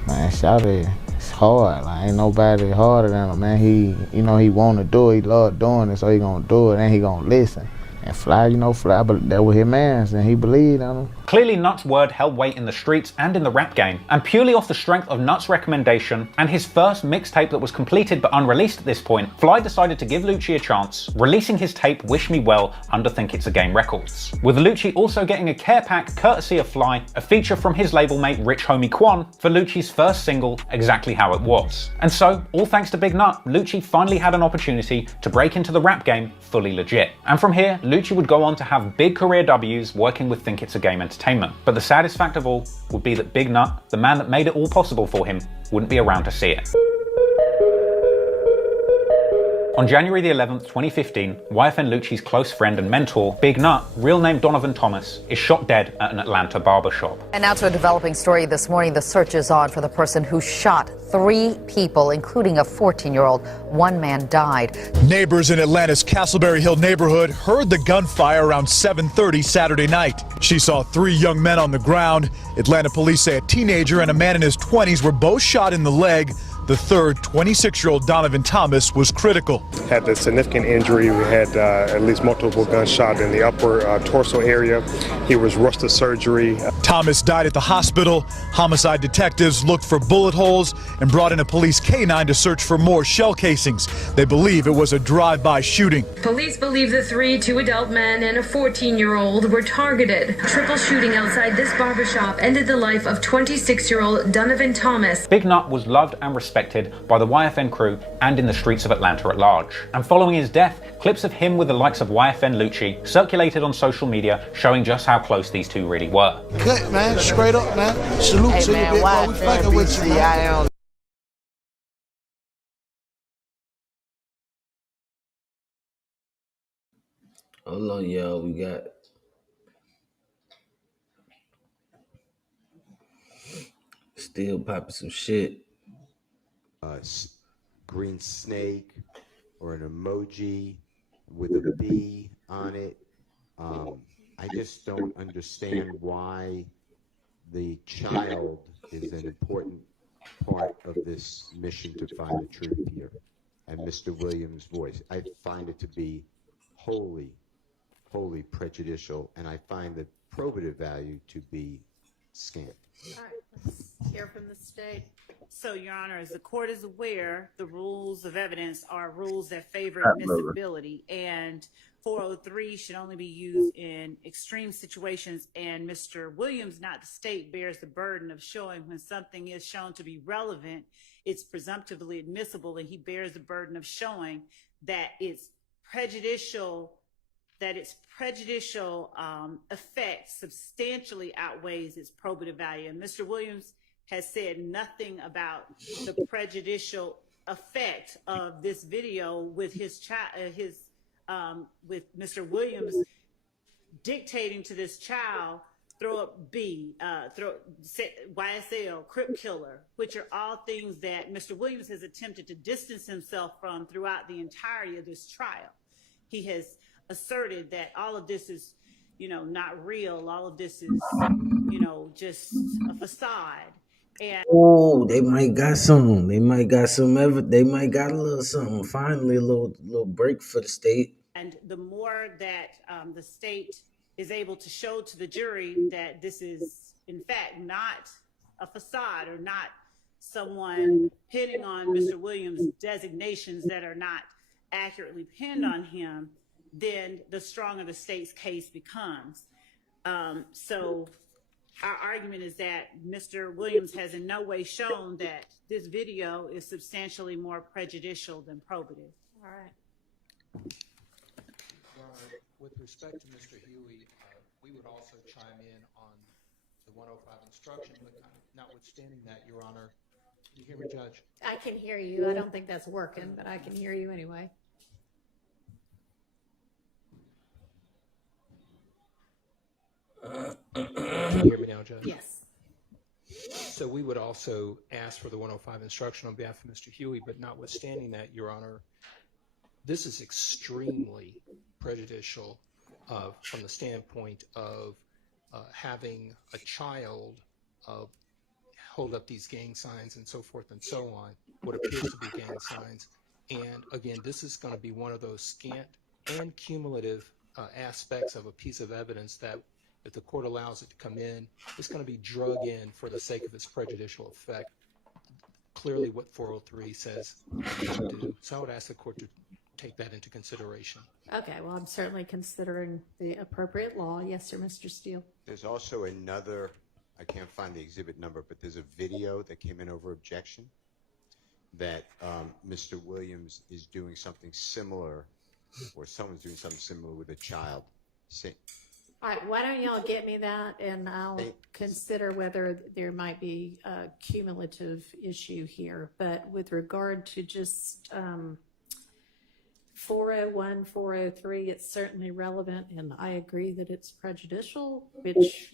man, shout it. It's hard, like ain't nobody harder than him, man. He, you know, he wanna do it, he love doing it, so he gonna do it and he gonna listen. And Fly, you know, Fly, but that was his man, and he believed in him. Clearly Nut's word held weight in the streets and in the rap game, and purely off the strength of Nut's recommendation and his first mixtape that was completed but unreleased at this point, Fly decided to give Lucci a chance, releasing his tape Wish Me Well under Think It's a Game Records. With Lucci also getting a care pack courtesy of Fly, a feature from his label mate Rich Homie Quan for Lucci's first single, Exactly How It Was. And so, all thanks to Big Nut, Lucci finally had an opportunity to break into the rap game fully legit. And from here, Lucci would go on to have big career W's working with Think It's a Game Entertainment. But the saddest fact of all would be that Big Nut, the man that made it all possible for him, wouldn't be around to see it. On January the 11th, 2015, YFN Lucci's close friend and mentor, Big Nut, real name Donovan Thomas, is shot dead at an Atlanta barbershop. And now to a developing story this morning. The search is on for the person who shot 3 people, including a 14-year-old. 1 man died. Neighbors in Atlanta's Castleberry Hill neighborhood heard the gunfire around 7:30 Saturday night. She saw 3 young men on the ground. Atlanta police say a teenager and a man in his 20s were both shot in the leg. The third, 26-year-old Donovan Thomas, was critical. Had a significant injury. We had at least multiple gunshots in the upper torso area. He was rushed to surgery. Thomas died at the hospital. Homicide detectives looked for bullet holes and brought in a police canine to search for more shell casings. They believe it was a drive-by shooting. Police believe the 3 2-adult men and a 14-year-old were targeted. Triple shooting outside this barbershop ended the life of 26-year-old Donovan Thomas. Big Nut was loved and respected respected by the YFN crew and in the streets of Atlanta at large. And following his death, clips of him with the likes of YFN Lucci circulated on social media showing just how close these two really were. Cut, man. Straight up, man. Salute to you, big boy. We fucking with you, man. Hold on, y'all. We got still popping some shit. Green snake or an emoji with a bee on it. I just don't understand why the child is an important part of this mission to find the truth here, and Mr. Williams' voice. I find it to be wholly prejudicial, and I find the probative value to be scant. All right, let's hear from the state. So, Your Honor, as the court is aware, the rules of evidence are rules that favor admissibility, and 403 should only be used in extreme situations, and Mr. Williams, not the state, bears the burden of showing when something is shown to be relevant, it's presumptively admissible, and he bears the burden of showing that its prejudicial effect substantially outweighs its probative value. And Mr. Williams has said nothing about the prejudicial effect of this video with with Mr. Williams dictating to this child, throw up B, YSL, Crip Killer, which are all things that Mr. Williams has attempted to distance himself from throughout the entirety of this trial. He has asserted that all of this is, not real. All of this is, just a facade. And They might got some. They might got some. They might got a little something. Finally, a little break for the state. And the more that the state is able to show to the jury that this is, in fact, not a facade or not someone pinning on Mr. Williams' designations that are not accurately pinned on him, then the stronger the state's case becomes. So our argument is that Mr. Williams has in no way shown that this video is substantially more prejudicial than probative. All right. With respect to Mr. Huey, we would also chime in on the 105 instruction, but notwithstanding that, Your Honor, can you hear me, Judge? I can hear you. I don't think that's working, but I can hear you anyway. Can you hear me now, Judge? Yes. So we would also ask for the 105 instruction on behalf of Mr. Huey, but notwithstanding that, Your Honor, this is extremely prejudicial from the standpoint of having a child hold up these gang signs and so forth and so on, what appears to be gang signs. And again, this is going to be one of those scant and cumulative aspects of a piece of evidence that, if the court allows it to come in, it's going to be drug in for the sake of its prejudicial effect. Clearly what 403 says to do. So I would ask the court to take that into consideration. Okay, well, I'm certainly considering the appropriate law. Yes, sir, Mr. Steele. There's also another, I can't find the exhibit number, but there's a video that came in over objection that Mr. Williams is doing something similar, or someone's doing something similar with a child. All right, why don't y'all get me that, and I'll consider whether there might be a cumulative issue here. But with regard to just 401, 403, it's certainly relevant, and I agree that it's prejudicial, which,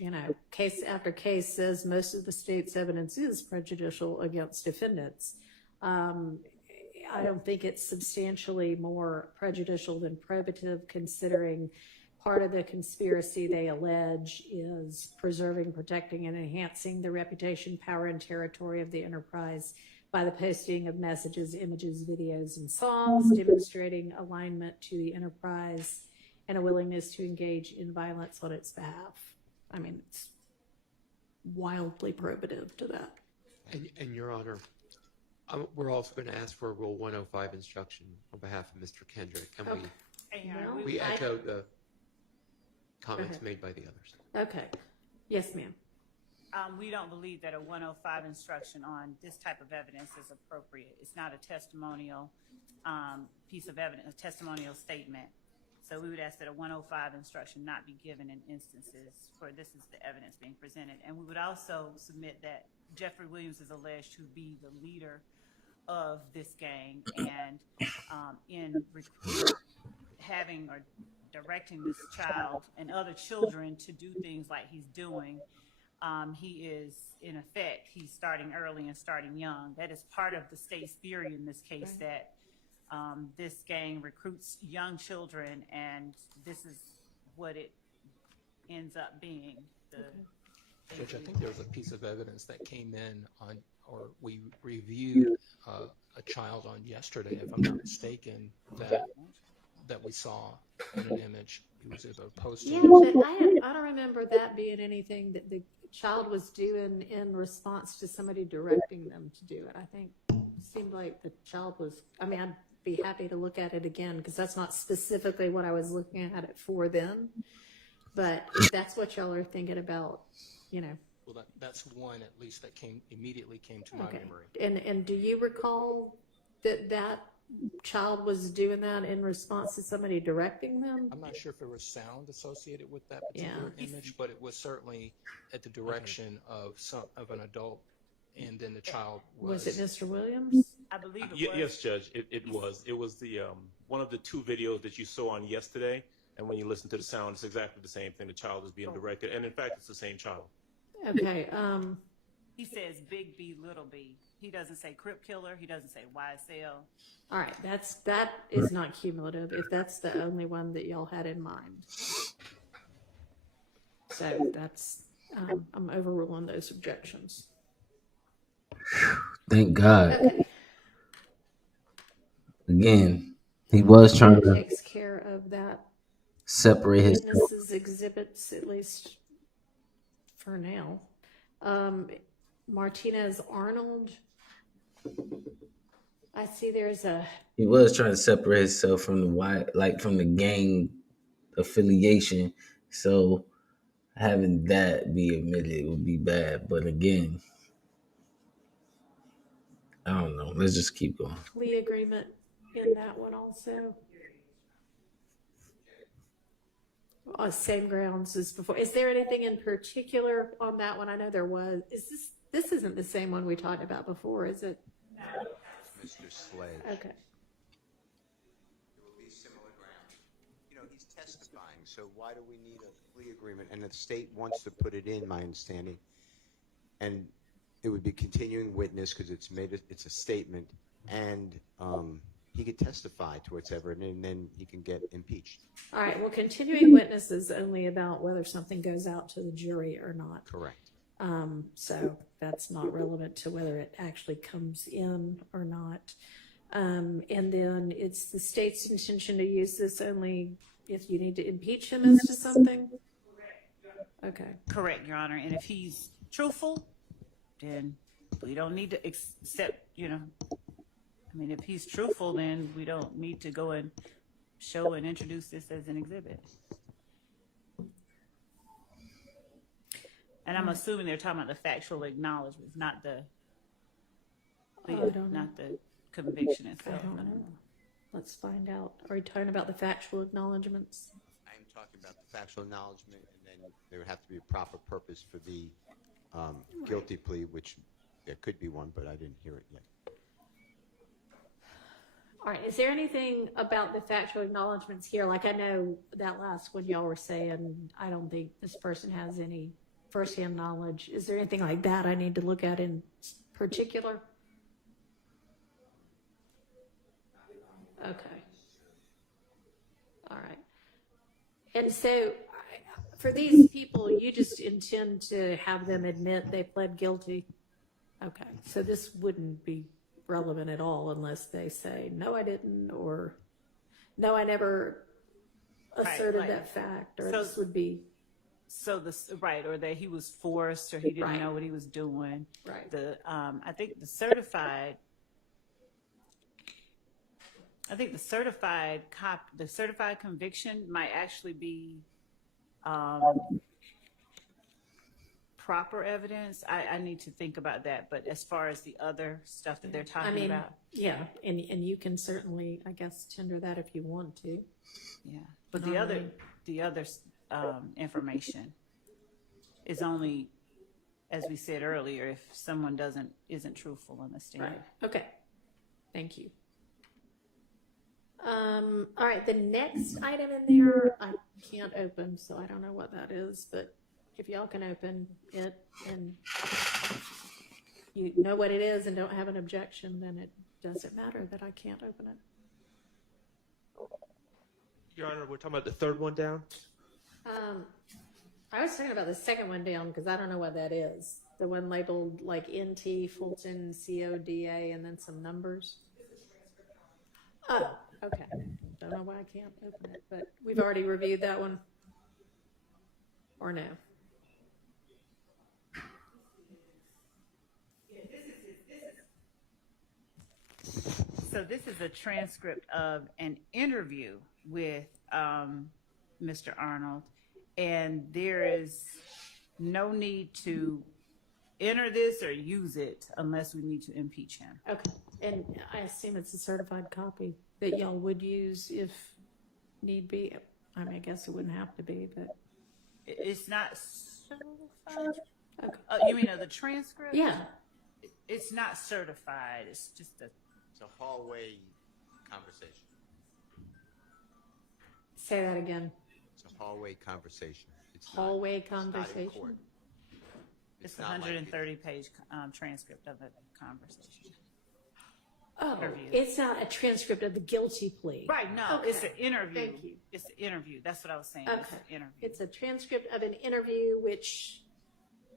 case after case says most of the state's evidence is prejudicial against defendants. I don't think it's substantially more prejudicial than probative, considering part of the conspiracy they allege is preserving, protecting, and enhancing the reputation, power, and territory of the enterprise by the posting of messages, images, videos, and songs demonstrating alignment to the enterprise and a willingness to engage in violence on its behalf. I mean, it's wildly probative to that. And Your Honor, we're also going to ask for a Rule 105 instruction on behalf of Mr. Kendrick, and we echo the comments made by the others. Okay. Yes, ma'am. We don't believe that a 105 instruction on this type of evidence is appropriate. It's not a testimonial piece of evidence, a testimonial statement. So we would ask that a 105 instruction not be given in instances where this is the evidence being presented. And we would also submit that Jeffrey Williams is alleged to be the leader of this gang, and in having or directing this child and other children to do things like he's doing, he is, in effect, he's starting early and starting young. That is part of the state's theory in this case, that this gang recruits young children, and this is what it ends up being. Judge, I think there was a piece of evidence that came in on, or we reviewed a child on yesterday, if I'm not mistaken, that we saw in an image. He was able to post. Yeah, but I don't remember that being anything that the child was doing in response to somebody directing them to do it. I think it seemed like the child was, I mean, I'd be happy to look at it again because that's not specifically what I was looking at it for then. But if that's what y'all are thinking about, you know. Well, that's one at least that immediately came to my memory. And do you recall that child was doing that in response to somebody directing them? I'm not sure if there was sound associated with that particular image, but it was certainly at the direction of an adult, and then the child was. Was it Mr. Williams? I believe it was. Yes, Judge, it was. It was the one of the two videos that you saw on yesterday, and when you listen to the sound, it's exactly the same thing. The child is being directed, and in fact, it's the same child. Okay. He says Big B, Little B. He doesn't say Crip Killer. He doesn't say YSL. All right, that is not cumulative if that's the only one that y'all had in mind. So that's I'm overruling those objections. Thank God. Okay. Again, he was trying That to takes care of that. separate his. Witnesses exhibits, at least for now. Martinez Arnold. I see there's a. He was trying to separate himself from from the gang affiliation. So having that be admitted would be bad. But again, I don't know. Let's just keep going. Plea agreement in that one also. Same grounds as before. Is there anything in particular on that one? I know there was. Is this isn't the same one we talked about before, is it? No. Mr. Sledge. Okay. It will be similar grounds. You know, he's testifying, so why do we need a plea agreement? And the state wants to put it in, my understanding, and it would be continuing witness because it's a statement, and he could testify to whatever, and then he can get impeached. All right. Well, continuing witness is only about whether something goes out to the jury or not. Correct. So that's not relevant to whether it actually comes in or not. And then it's the state's intention to use this only if you need to impeach him as to something. Okay. Correct, Your Honor. And if he's truthful, then we don't need to accept, I mean, if he's truthful, then we don't need to go and show and introduce this as an exhibit. And I'm assuming they're talking about the factual acknowledgments, not the conviction itself. I don't know. Let's find out. Are you talking about the factual acknowledgments? I'm talking about the factual acknowledgement, and then there would have to be a proper purpose for the guilty plea, which there could be one, but I didn't hear it yet. All right. Is there anything about the factual acknowledgments here? Like I know that last one y'all were saying, I don't think this person has any firsthand knowledge. Is there anything like that I need to look at in particular? Okay. All right. And so for these people, you just intend to have them admit they pled guilty? Okay. So this wouldn't be relevant at all unless they say, no, I didn't, or no, I never asserted that fact, or this would be. So or that he was forced, or he didn't know what he was doing. Right. I think the certified conviction might actually be proper evidence, I need to think about that. But as far as the other stuff that they're talking about, yeah, and you can certainly, I guess, tender that if you want to. yeah. But the other information is only, as we said earlier, if someone isn't truthful in the stand. Right. Okay. Thank you. All right. The next item in there, I can't open, so I don't know what that is. But if y'all can open it and you know what it is and don't have an objection, then it doesn't matter that I can't open it. Your Honor, we're talking about the third one down? I was talking about the second one down because I don't know what that is. The one labeled like NT Fulton CODA and then some numbers. Oh, okay. Don't know why I can't open it, but we've already reviewed that one. Or no? So this is a transcript of an interview with Mr. Arnold, and there is no need to enter this or use it unless we need to impeach him. Okay, and I assume it's a certified copy that y'all would use if need be. I mean, I guess it wouldn't have to be, but it's not certified. Okay. You mean of the transcript? Yeah. It's not certified. It's just It's a hallway conversation. Say that again. It's a hallway conversation. It's Hallway not in conversation. court. It's a not like 130-page transcript of a conversation. Oh, Interview. it's not a transcript of the guilty plea. Right, no, Okay. it's an interview. Thank you. It's an interview. That's what I was saying. Okay. It's an interview. It's a transcript of an interview, which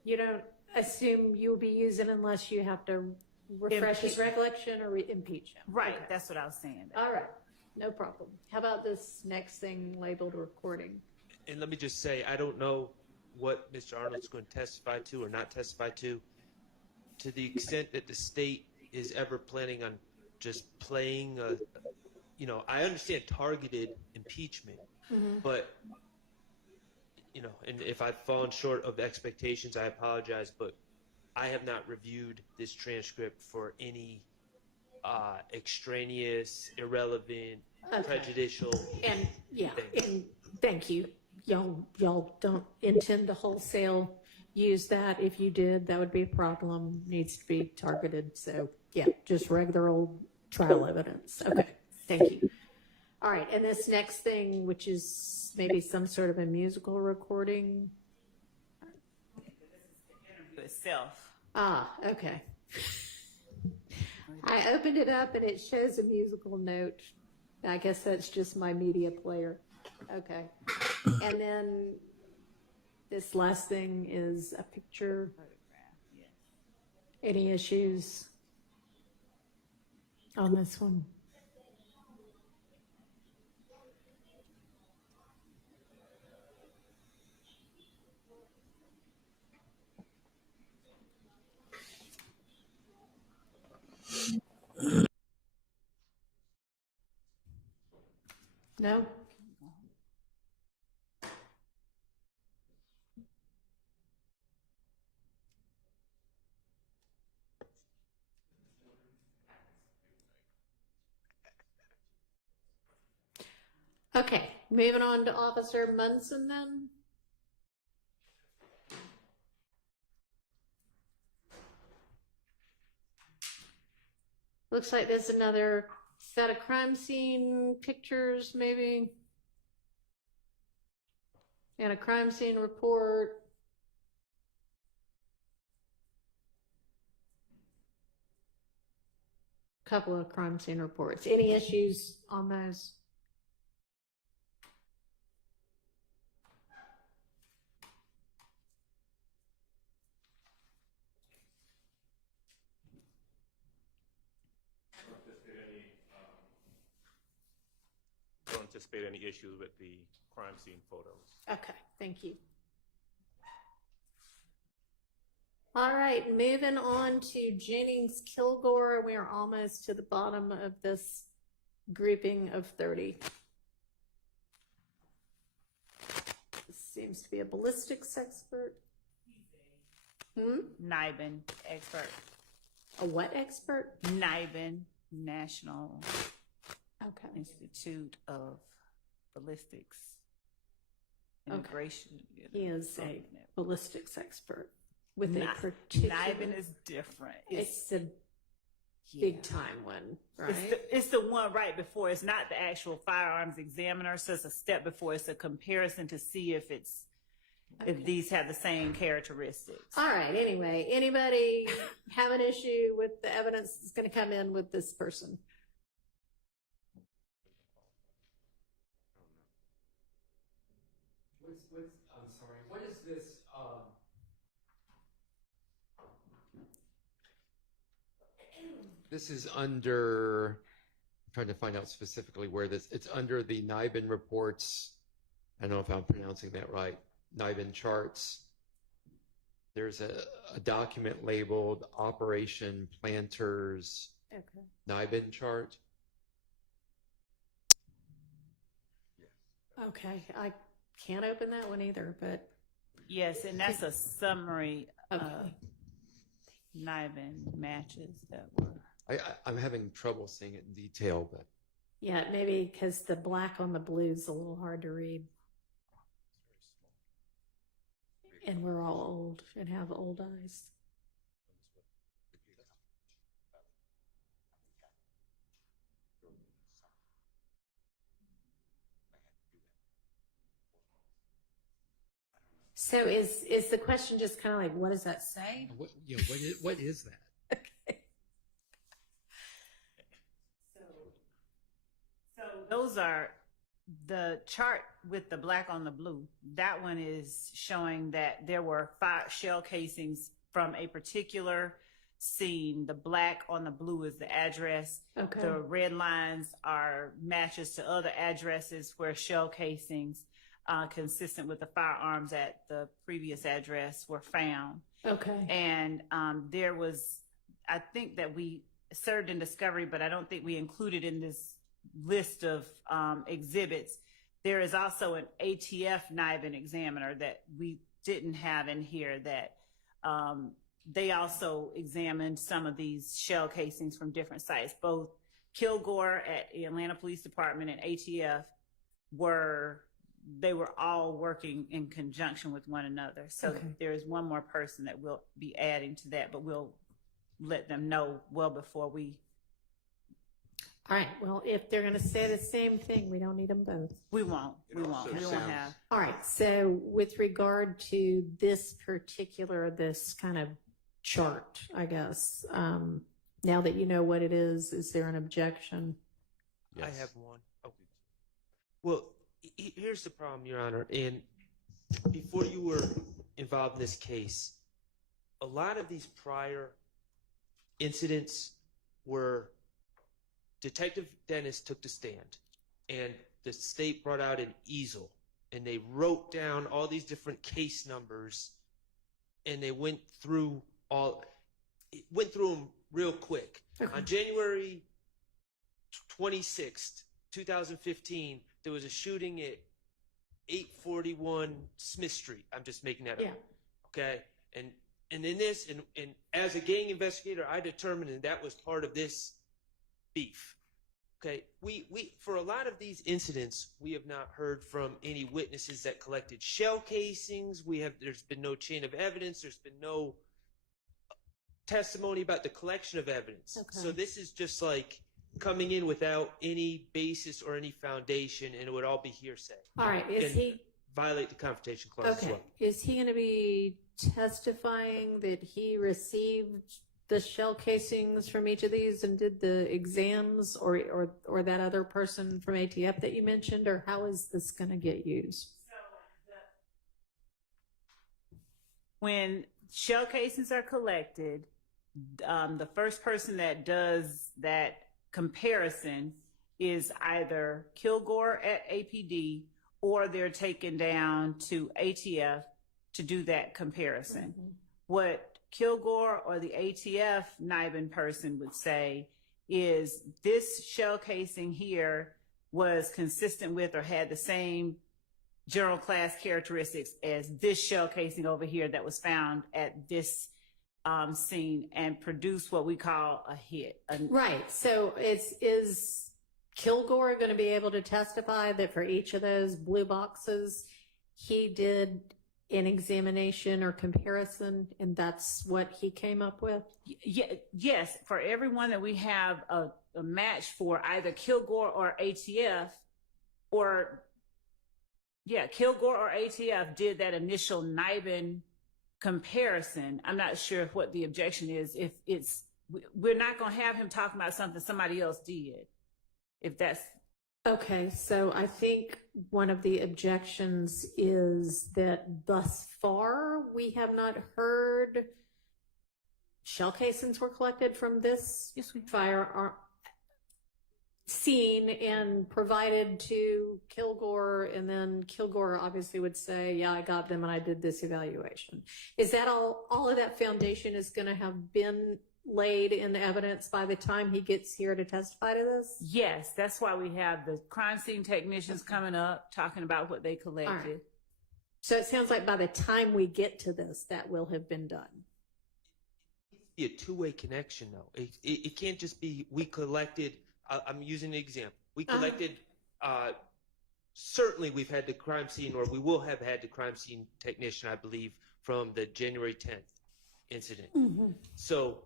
you don't assume you'll be using unless you have to refresh his recollection or impeach him. Right, Okay. that's what I was saying. All right, no problem. How about this next thing labeled recording? And let me just say, I don't know what Mr. Arnold's going to testify to or not testify to. To the extent that the state is ever planning on just playing I understand targeted impeachment, but and if I've fallen short of expectations, I apologize, but I have not reviewed this transcript for any extraneous, irrelevant, prejudicial And yeah, things. and thank you. Y'all don't intend to wholesale use that. If you did, that would be a problem. Needs to be targeted. So yeah, just regular old trial evidence. Okay, thank you. All right, and this next thing, which is maybe some sort of a musical recording. Itself. Ah, okay. I opened it up and it shows a musical note. I guess that's just my media player. Okay. And then this last thing is a picture. Any issues on this one? No? Okay, moving on to Officer Munson then. Looks like there's another set of crime scene pictures, maybe. And a crime scene report. Couple of crime scene reports. Any issues on those? Don't anticipate any issues with the crime scene photos. Okay, thank you. All right, moving on to Jennings Kilgore. We are almost to the bottom of this grouping of 30. This seems to be a ballistics expert. NIBIN expert. A what expert? NIBIN, National Institute of Ballistics. Integration. He is a ballistics expert with a particular. NIBIN is different. It's a big time one, right? It's the one right before. It's not the actual firearms examiner, so it's a step before. It's a comparison to see if if these have the same characteristics. All right. Anyway, anybody have an issue with the evidence that's going to come in with this person? I'm sorry. What is this? This is under. I'm trying to find out specifically where this. It's under the NIBIN reports. I don't know if I'm pronouncing that right. NIBIN charts. There's a document labeled Operation Planters NIBIN chart. Okay, I can't open that one either, but yes, and that's a summary of NIBIN matches that were. I'm having trouble seeing it in detail, but yeah, maybe because the black on the blue is a little hard to read. And we're all old and have old eyes. So is the question just kind of like, what does that say? What is that? Okay. So those are the chart with the black on the blue. That one is showing that there were 5 shell casings from a particular scene. The black on the blue is the address. Okay. The red lines are matches to other addresses where shell casings consistent with the firearms at the previous address were found. Okay. And there was, I think that we served in discovery, but I don't think we included in this list of exhibits. There is also an ATF NIBIN examiner that we didn't have in here that they also examined some of these shell casings from different sites. Both Kilgore at the Atlanta Police Department and ATF were all working in conjunction with one another. So there is one more person that we'll be adding to that, but we'll let them know well before we. All right. Well, if they're going to say the same thing, we don't need them both. We won't. We won't have. All right. So with regard to this kind of chart, I guess, now that you know what it is there an objection? Yes. I have one. Okay. Well, here's the problem, Your Honor. And before you were involved in this case, a lot of these prior incidents were Detective Dennis took the stand, and the state brought out an easel, and they wrote down all these different case numbers, and they went through them real quick. Okay. On January 26th, 2015, there was a shooting at 841 Smith Street. I'm just making that up. Okay, and in this, and as a gang investigator, I determined that was part of this beef. Okay, we for a lot of these incidents, we have not heard from any witnesses that collected shell casings. There's been no chain of evidence. There's been no testimony about the collection of evidence. Okay. So this is just like coming in without any basis or any foundation, and it would all be hearsay. All right, is he violate the Confrontation Clause as well? Is he going to be testifying that he received the shell casings from each of these and did the exams, or that other person from ATF that you mentioned, or how is this going to get used? When shell casings are collected, the first person that does that comparison is either Kilgore at APD, or they're taken down to ATF to do that comparison. Mm-hmm. What Kilgore or the ATF NIBIN person would say is this shell casing here was consistent with or had the same general class characteristics as this shell casing over here that was found at this scene and produce what we call a hit. Right. So is Kilgore going to be able to testify that for each of those blue boxes, he did an examination or comparison, and that's what he came up with? Yes. For everyone that we have a match for, either Kilgore or ATF, Kilgore or ATF did that initial NIBIN comparison. I'm not sure what the objection is. If we're not going to have him talking about something somebody else did. If that's okay, so I think one of the objections is that thus far we have not heard shell casings were collected from this firearm scene and provided to Kilgore, and then Kilgore obviously would say, yeah, I got them and I did this evaluation. Is that all of that foundation is going to have been laid in evidence by the time he gets here to testify to this? Yes, that's why we have the crime scene technicians coming up talking about what they collected. Right. So it sounds like by the time we get to this, that will have been done. Be a two-way connection, though. It can't just be we collected. I'm using an example. We collected. Certainly, we've had the crime scene, or we will have had the crime scene technician, I believe, from the January 10th incident. Mm-hmm. So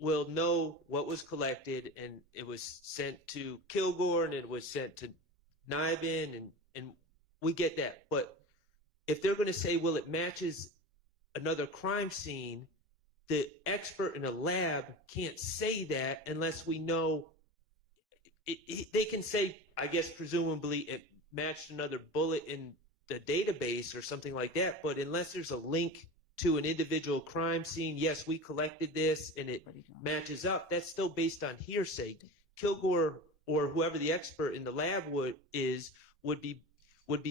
we'll know what was collected, and it was sent to Kilgore, and it was sent to NIBIN, and we get that. But if they're going to say, well, it matches another crime scene, the expert in a lab can't say that unless we know. They can say, I guess, presumably it matched another bullet in the database or something like that. But unless there's a link to an individual crime scene, yes, we collected this and it matches up, that's still based on hearsay. Kilgore or whoever the expert in the lab would be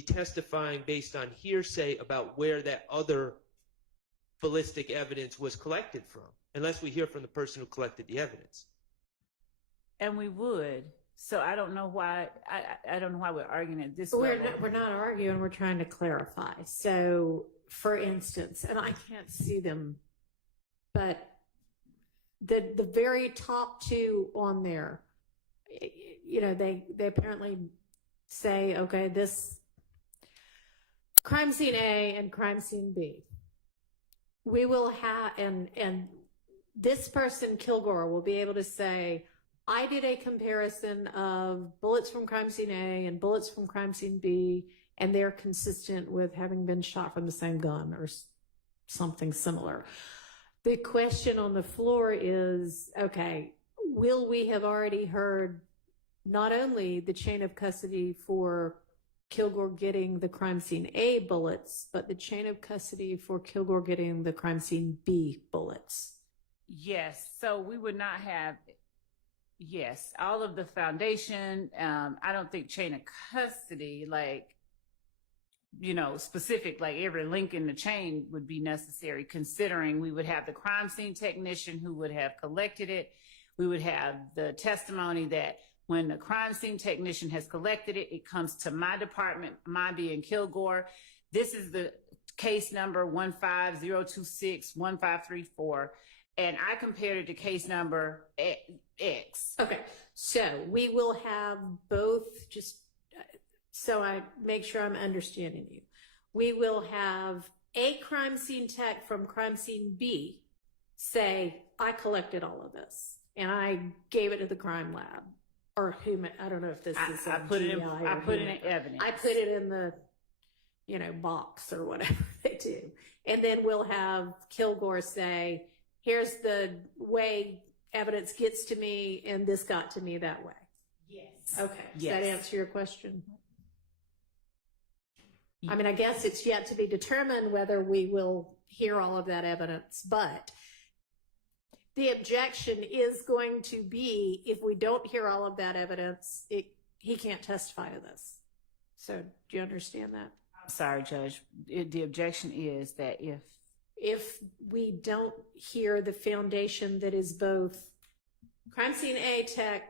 testifying based on hearsay about where that other ballistic evidence was collected from, unless we hear from the person who collected the evidence. And we would. So I don't know why. I don't know why we're arguing at this We're level. not arguing. We're trying to clarify. So, for instance, and I can't see them, but the very top two on there, you know, they apparently say, okay, this crime scene A and crime scene B. We will have, and this person, Kilgore, will be able to say, I did a comparison of bullets from crime scene A and bullets from crime scene B, and they're consistent with having been shot from the same gun or something similar. The question on the floor is, okay, will we have already heard not only the chain of custody for Kilgore getting the crime scene A bullets, but the chain of custody for Kilgore getting the crime scene B bullets? Yes. So we would not have, yes, all of the foundation. I don't think chain of custody, like, you know, specific, like every link in the chain would be necessary, considering we would have the crime scene technician who would have collected it. We would have the testimony that when the crime scene technician has collected it, it comes to my department, my being Kilgore. This is the case number 150261534. And I compared it to case number X. Okay, so we will have both, just so I make sure I'm understanding you. We will have a crime scene tech from crime scene B say, I collected all of this and I gave it to the crime lab. Or whom, I don't know if this is I put it in evidence. I put it in the, you know, box or whatever they do. And then we'll have Kilgore say, here's the way evidence gets to me, and this got to me that way. Yes. Okay. Does Yes. that answer your question? I mean, I guess it's yet to be determined whether we will hear all of that evidence, but the objection is going to be, if we don't hear all of that evidence, he can't testify to this. So do you understand that? I'm sorry, Judge. The objection is that if we don't hear the foundation that is both crime scene A tech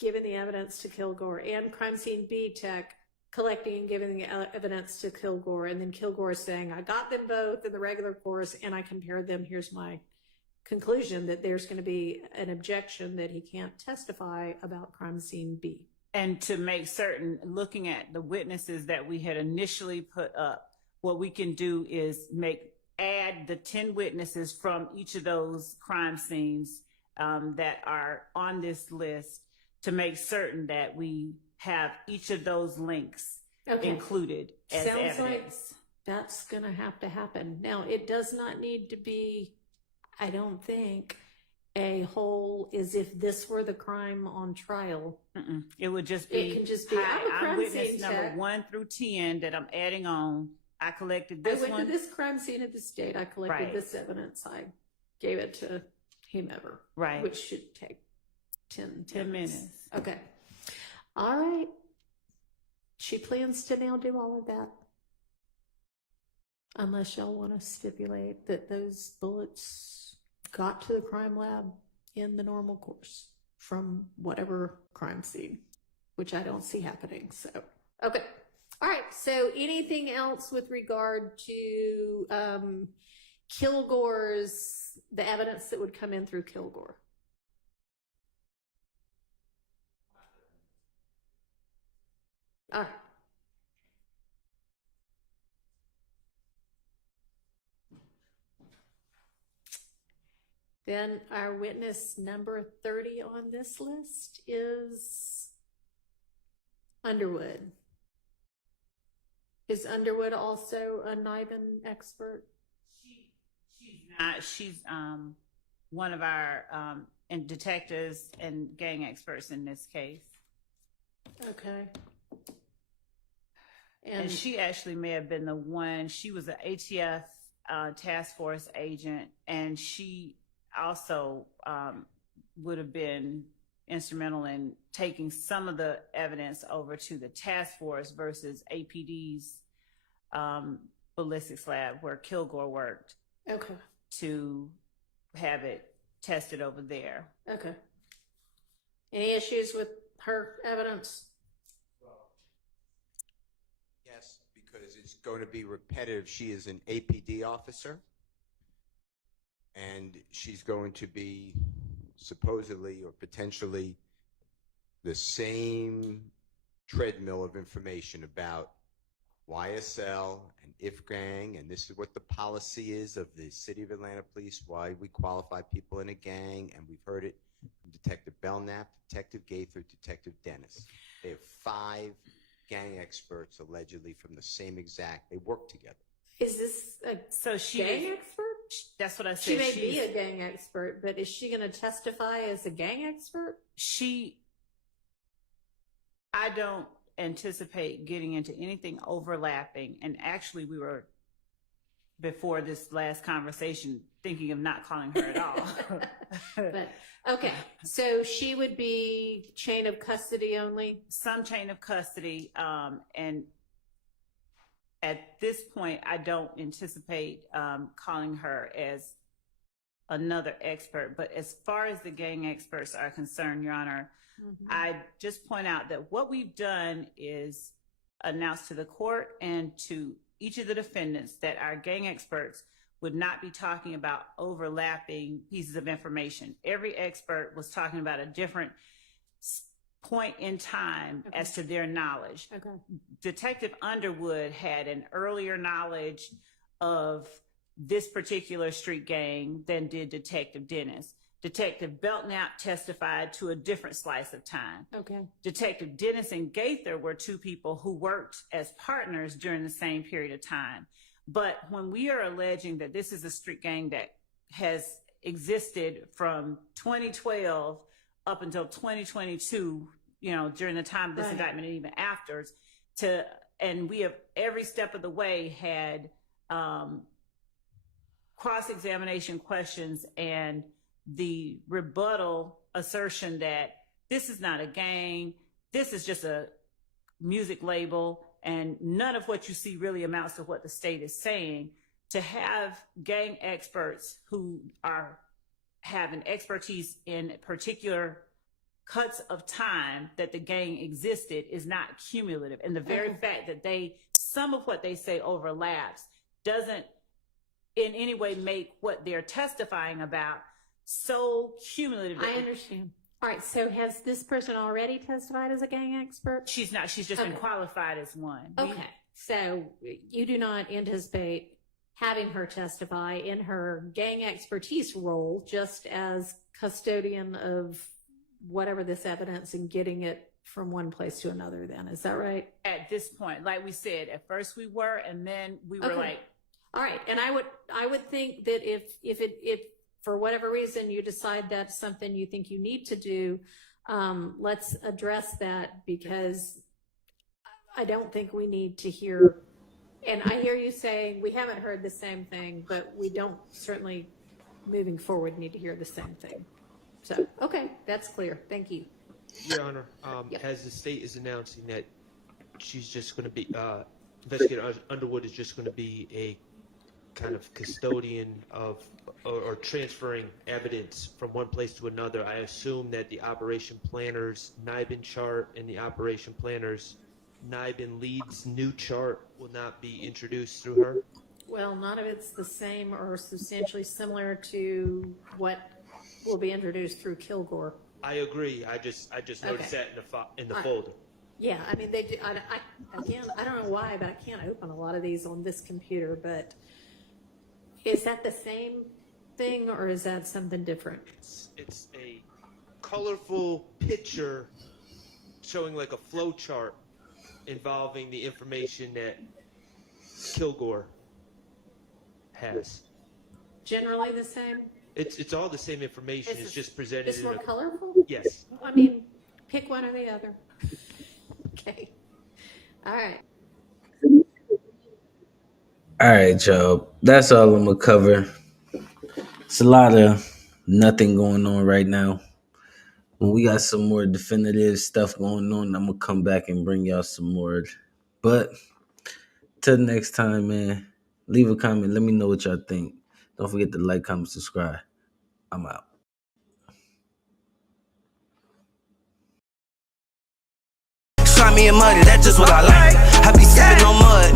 giving the evidence to Kilgore and crime scene B tech collecting and giving the evidence to Kilgore, and then Kilgore is saying, I got them both in the regular course and I compared them. Here's my conclusion, that there's going to be an objection that he can't testify about crime scene B. And to make certain, looking at the witnesses that we had initially put up, what we can do is add the 10 witnesses from each of those crime scenes that are on this list to make certain that we have each of those links included as Sounds evidence. like that's going to happen. Now, it does not need to be, I don't think, a whole as if this were the crime on trial. It would just be, it can just be, I'm witness number 1 through 10 that I'm adding on. I collected this one. I went to this crime scene at this date. I collected this evidence. I gave it to whomever. Right. Which should take 10 minutes. Okay. All right. She plans to now do all of that. Unless y'all want to stipulate that those bullets got to the crime lab in the normal course from whatever crime scene, which I don't see happening. So, okay. All right. So anything else with regard to Kilgore's, the evidence that would come in through Kilgore? All right. Then our witness number 30 on this list is Underwood. Is Underwood also a NIBIN expert? She's one of our and detectives and gang experts in this case. Okay. And she actually may have been the one, she was an ATF task force agent, and she also would have been instrumental in taking some of the evidence over to the task force versus APD's ballistics lab where Kilgore worked. Okay. To have it tested over there. Okay. Any issues with her evidence? Yes, because it's going to be repetitive. She is an APD officer, and she's going to be supposedly or potentially the same treadmill of information about YSL and IF-gang, and this is what the policy is of the City of Atlanta Police, why we qualify people in a gang, and we've heard it from Detective Belknap, Detective Gaither, Detective Dennis. They have 5 gang experts allegedly from the same exact, they work together. Is this a gang expert? That's what I said. She may be a gang expert, but is she going to testify as a gang expert? I don't anticipate getting into anything overlapping, and actually we were, before this last conversation, thinking of not calling her at all. But, okay, so she would be chain of custody only? Some chain of custody, and at this point I don't anticipate calling her as another expert. But as far as the gang experts are concerned, Your Honor, I just point out that what we've done is announce to the court and to each of the defendants that our gang experts would not be talking about overlapping pieces of information. Every expert was talking about a different point in time as to their knowledge. Detective Underwood had an earlier knowledge of this particular street gang than did Detective Dennis. Detective Belknap testified to a different slice of time. Okay. Detective Dennis and Gaither were 2 people who worked as partners during the same period of time. But when we are alleging that this is a street gang that has existed from 2012 up until 2022, you know, during the time of this indictment and even after, and we have every step of the way had cross-examination questions and the rebuttal assertion that this is not a gang, this is just a music label, and none of what you see really amounts to what the state is saying. To have gang experts who have an expertise in particular cuts of time that the gang existed is not cumulative. And the very fact that some of what they say overlaps doesn't in any way make what they're testifying about so cumulative. I understand. All right, so has this person already testified as a gang expert? She's not. She's just been qualified as one. Okay, so you do not anticipate having her testify in her gang expertise role just as custodian of whatever this evidence and getting it from one place to another then, is that right? At this point, like we said, at first we were, and then we were like. All right, and I would think that if for whatever reason you decide that's something you think you need to do, let's address that, because I don't think we need to hear, and I hear you saying we haven't heard the same thing, but we don't certainly moving forward need to hear the same thing. So, okay, that's clear. Thank you. Your Honor, as the state is announcing that she's just going to be, Investigator Underwood is just going to be a kind of custodian of or transferring evidence from one place to another, I assume that the operation planner's NIBIN chart and the operation planner's NIBIN lead's new chart will not be introduced through her? Well, none of it's the same or substantially similar to what will be introduced through Kilgore. I agree. I just noticed that in the folder. Yeah, I mean, they do. Again, I don't know why, but I can't open a lot of these on this computer. But is that the same thing, or is that something different? It's a colorful picture showing like a flow chart involving the information that Kilgore has. Generally the same? It's all the same information. It's just presented. It's more colorful? Yes. I mean, pick one or the other. Okay. All right. All right, y'all. That's all I'm gonna cover. It's a lot of nothing going on right now. When we got some more definitive stuff going on, I'm gonna come back and bring y'all some more. But till next time, man, leave a comment. Let me know what y'all think. Don't forget to like, comment, subscribe. I'm out. Slimy and muddy, that's just what I like. I be sipping on mud.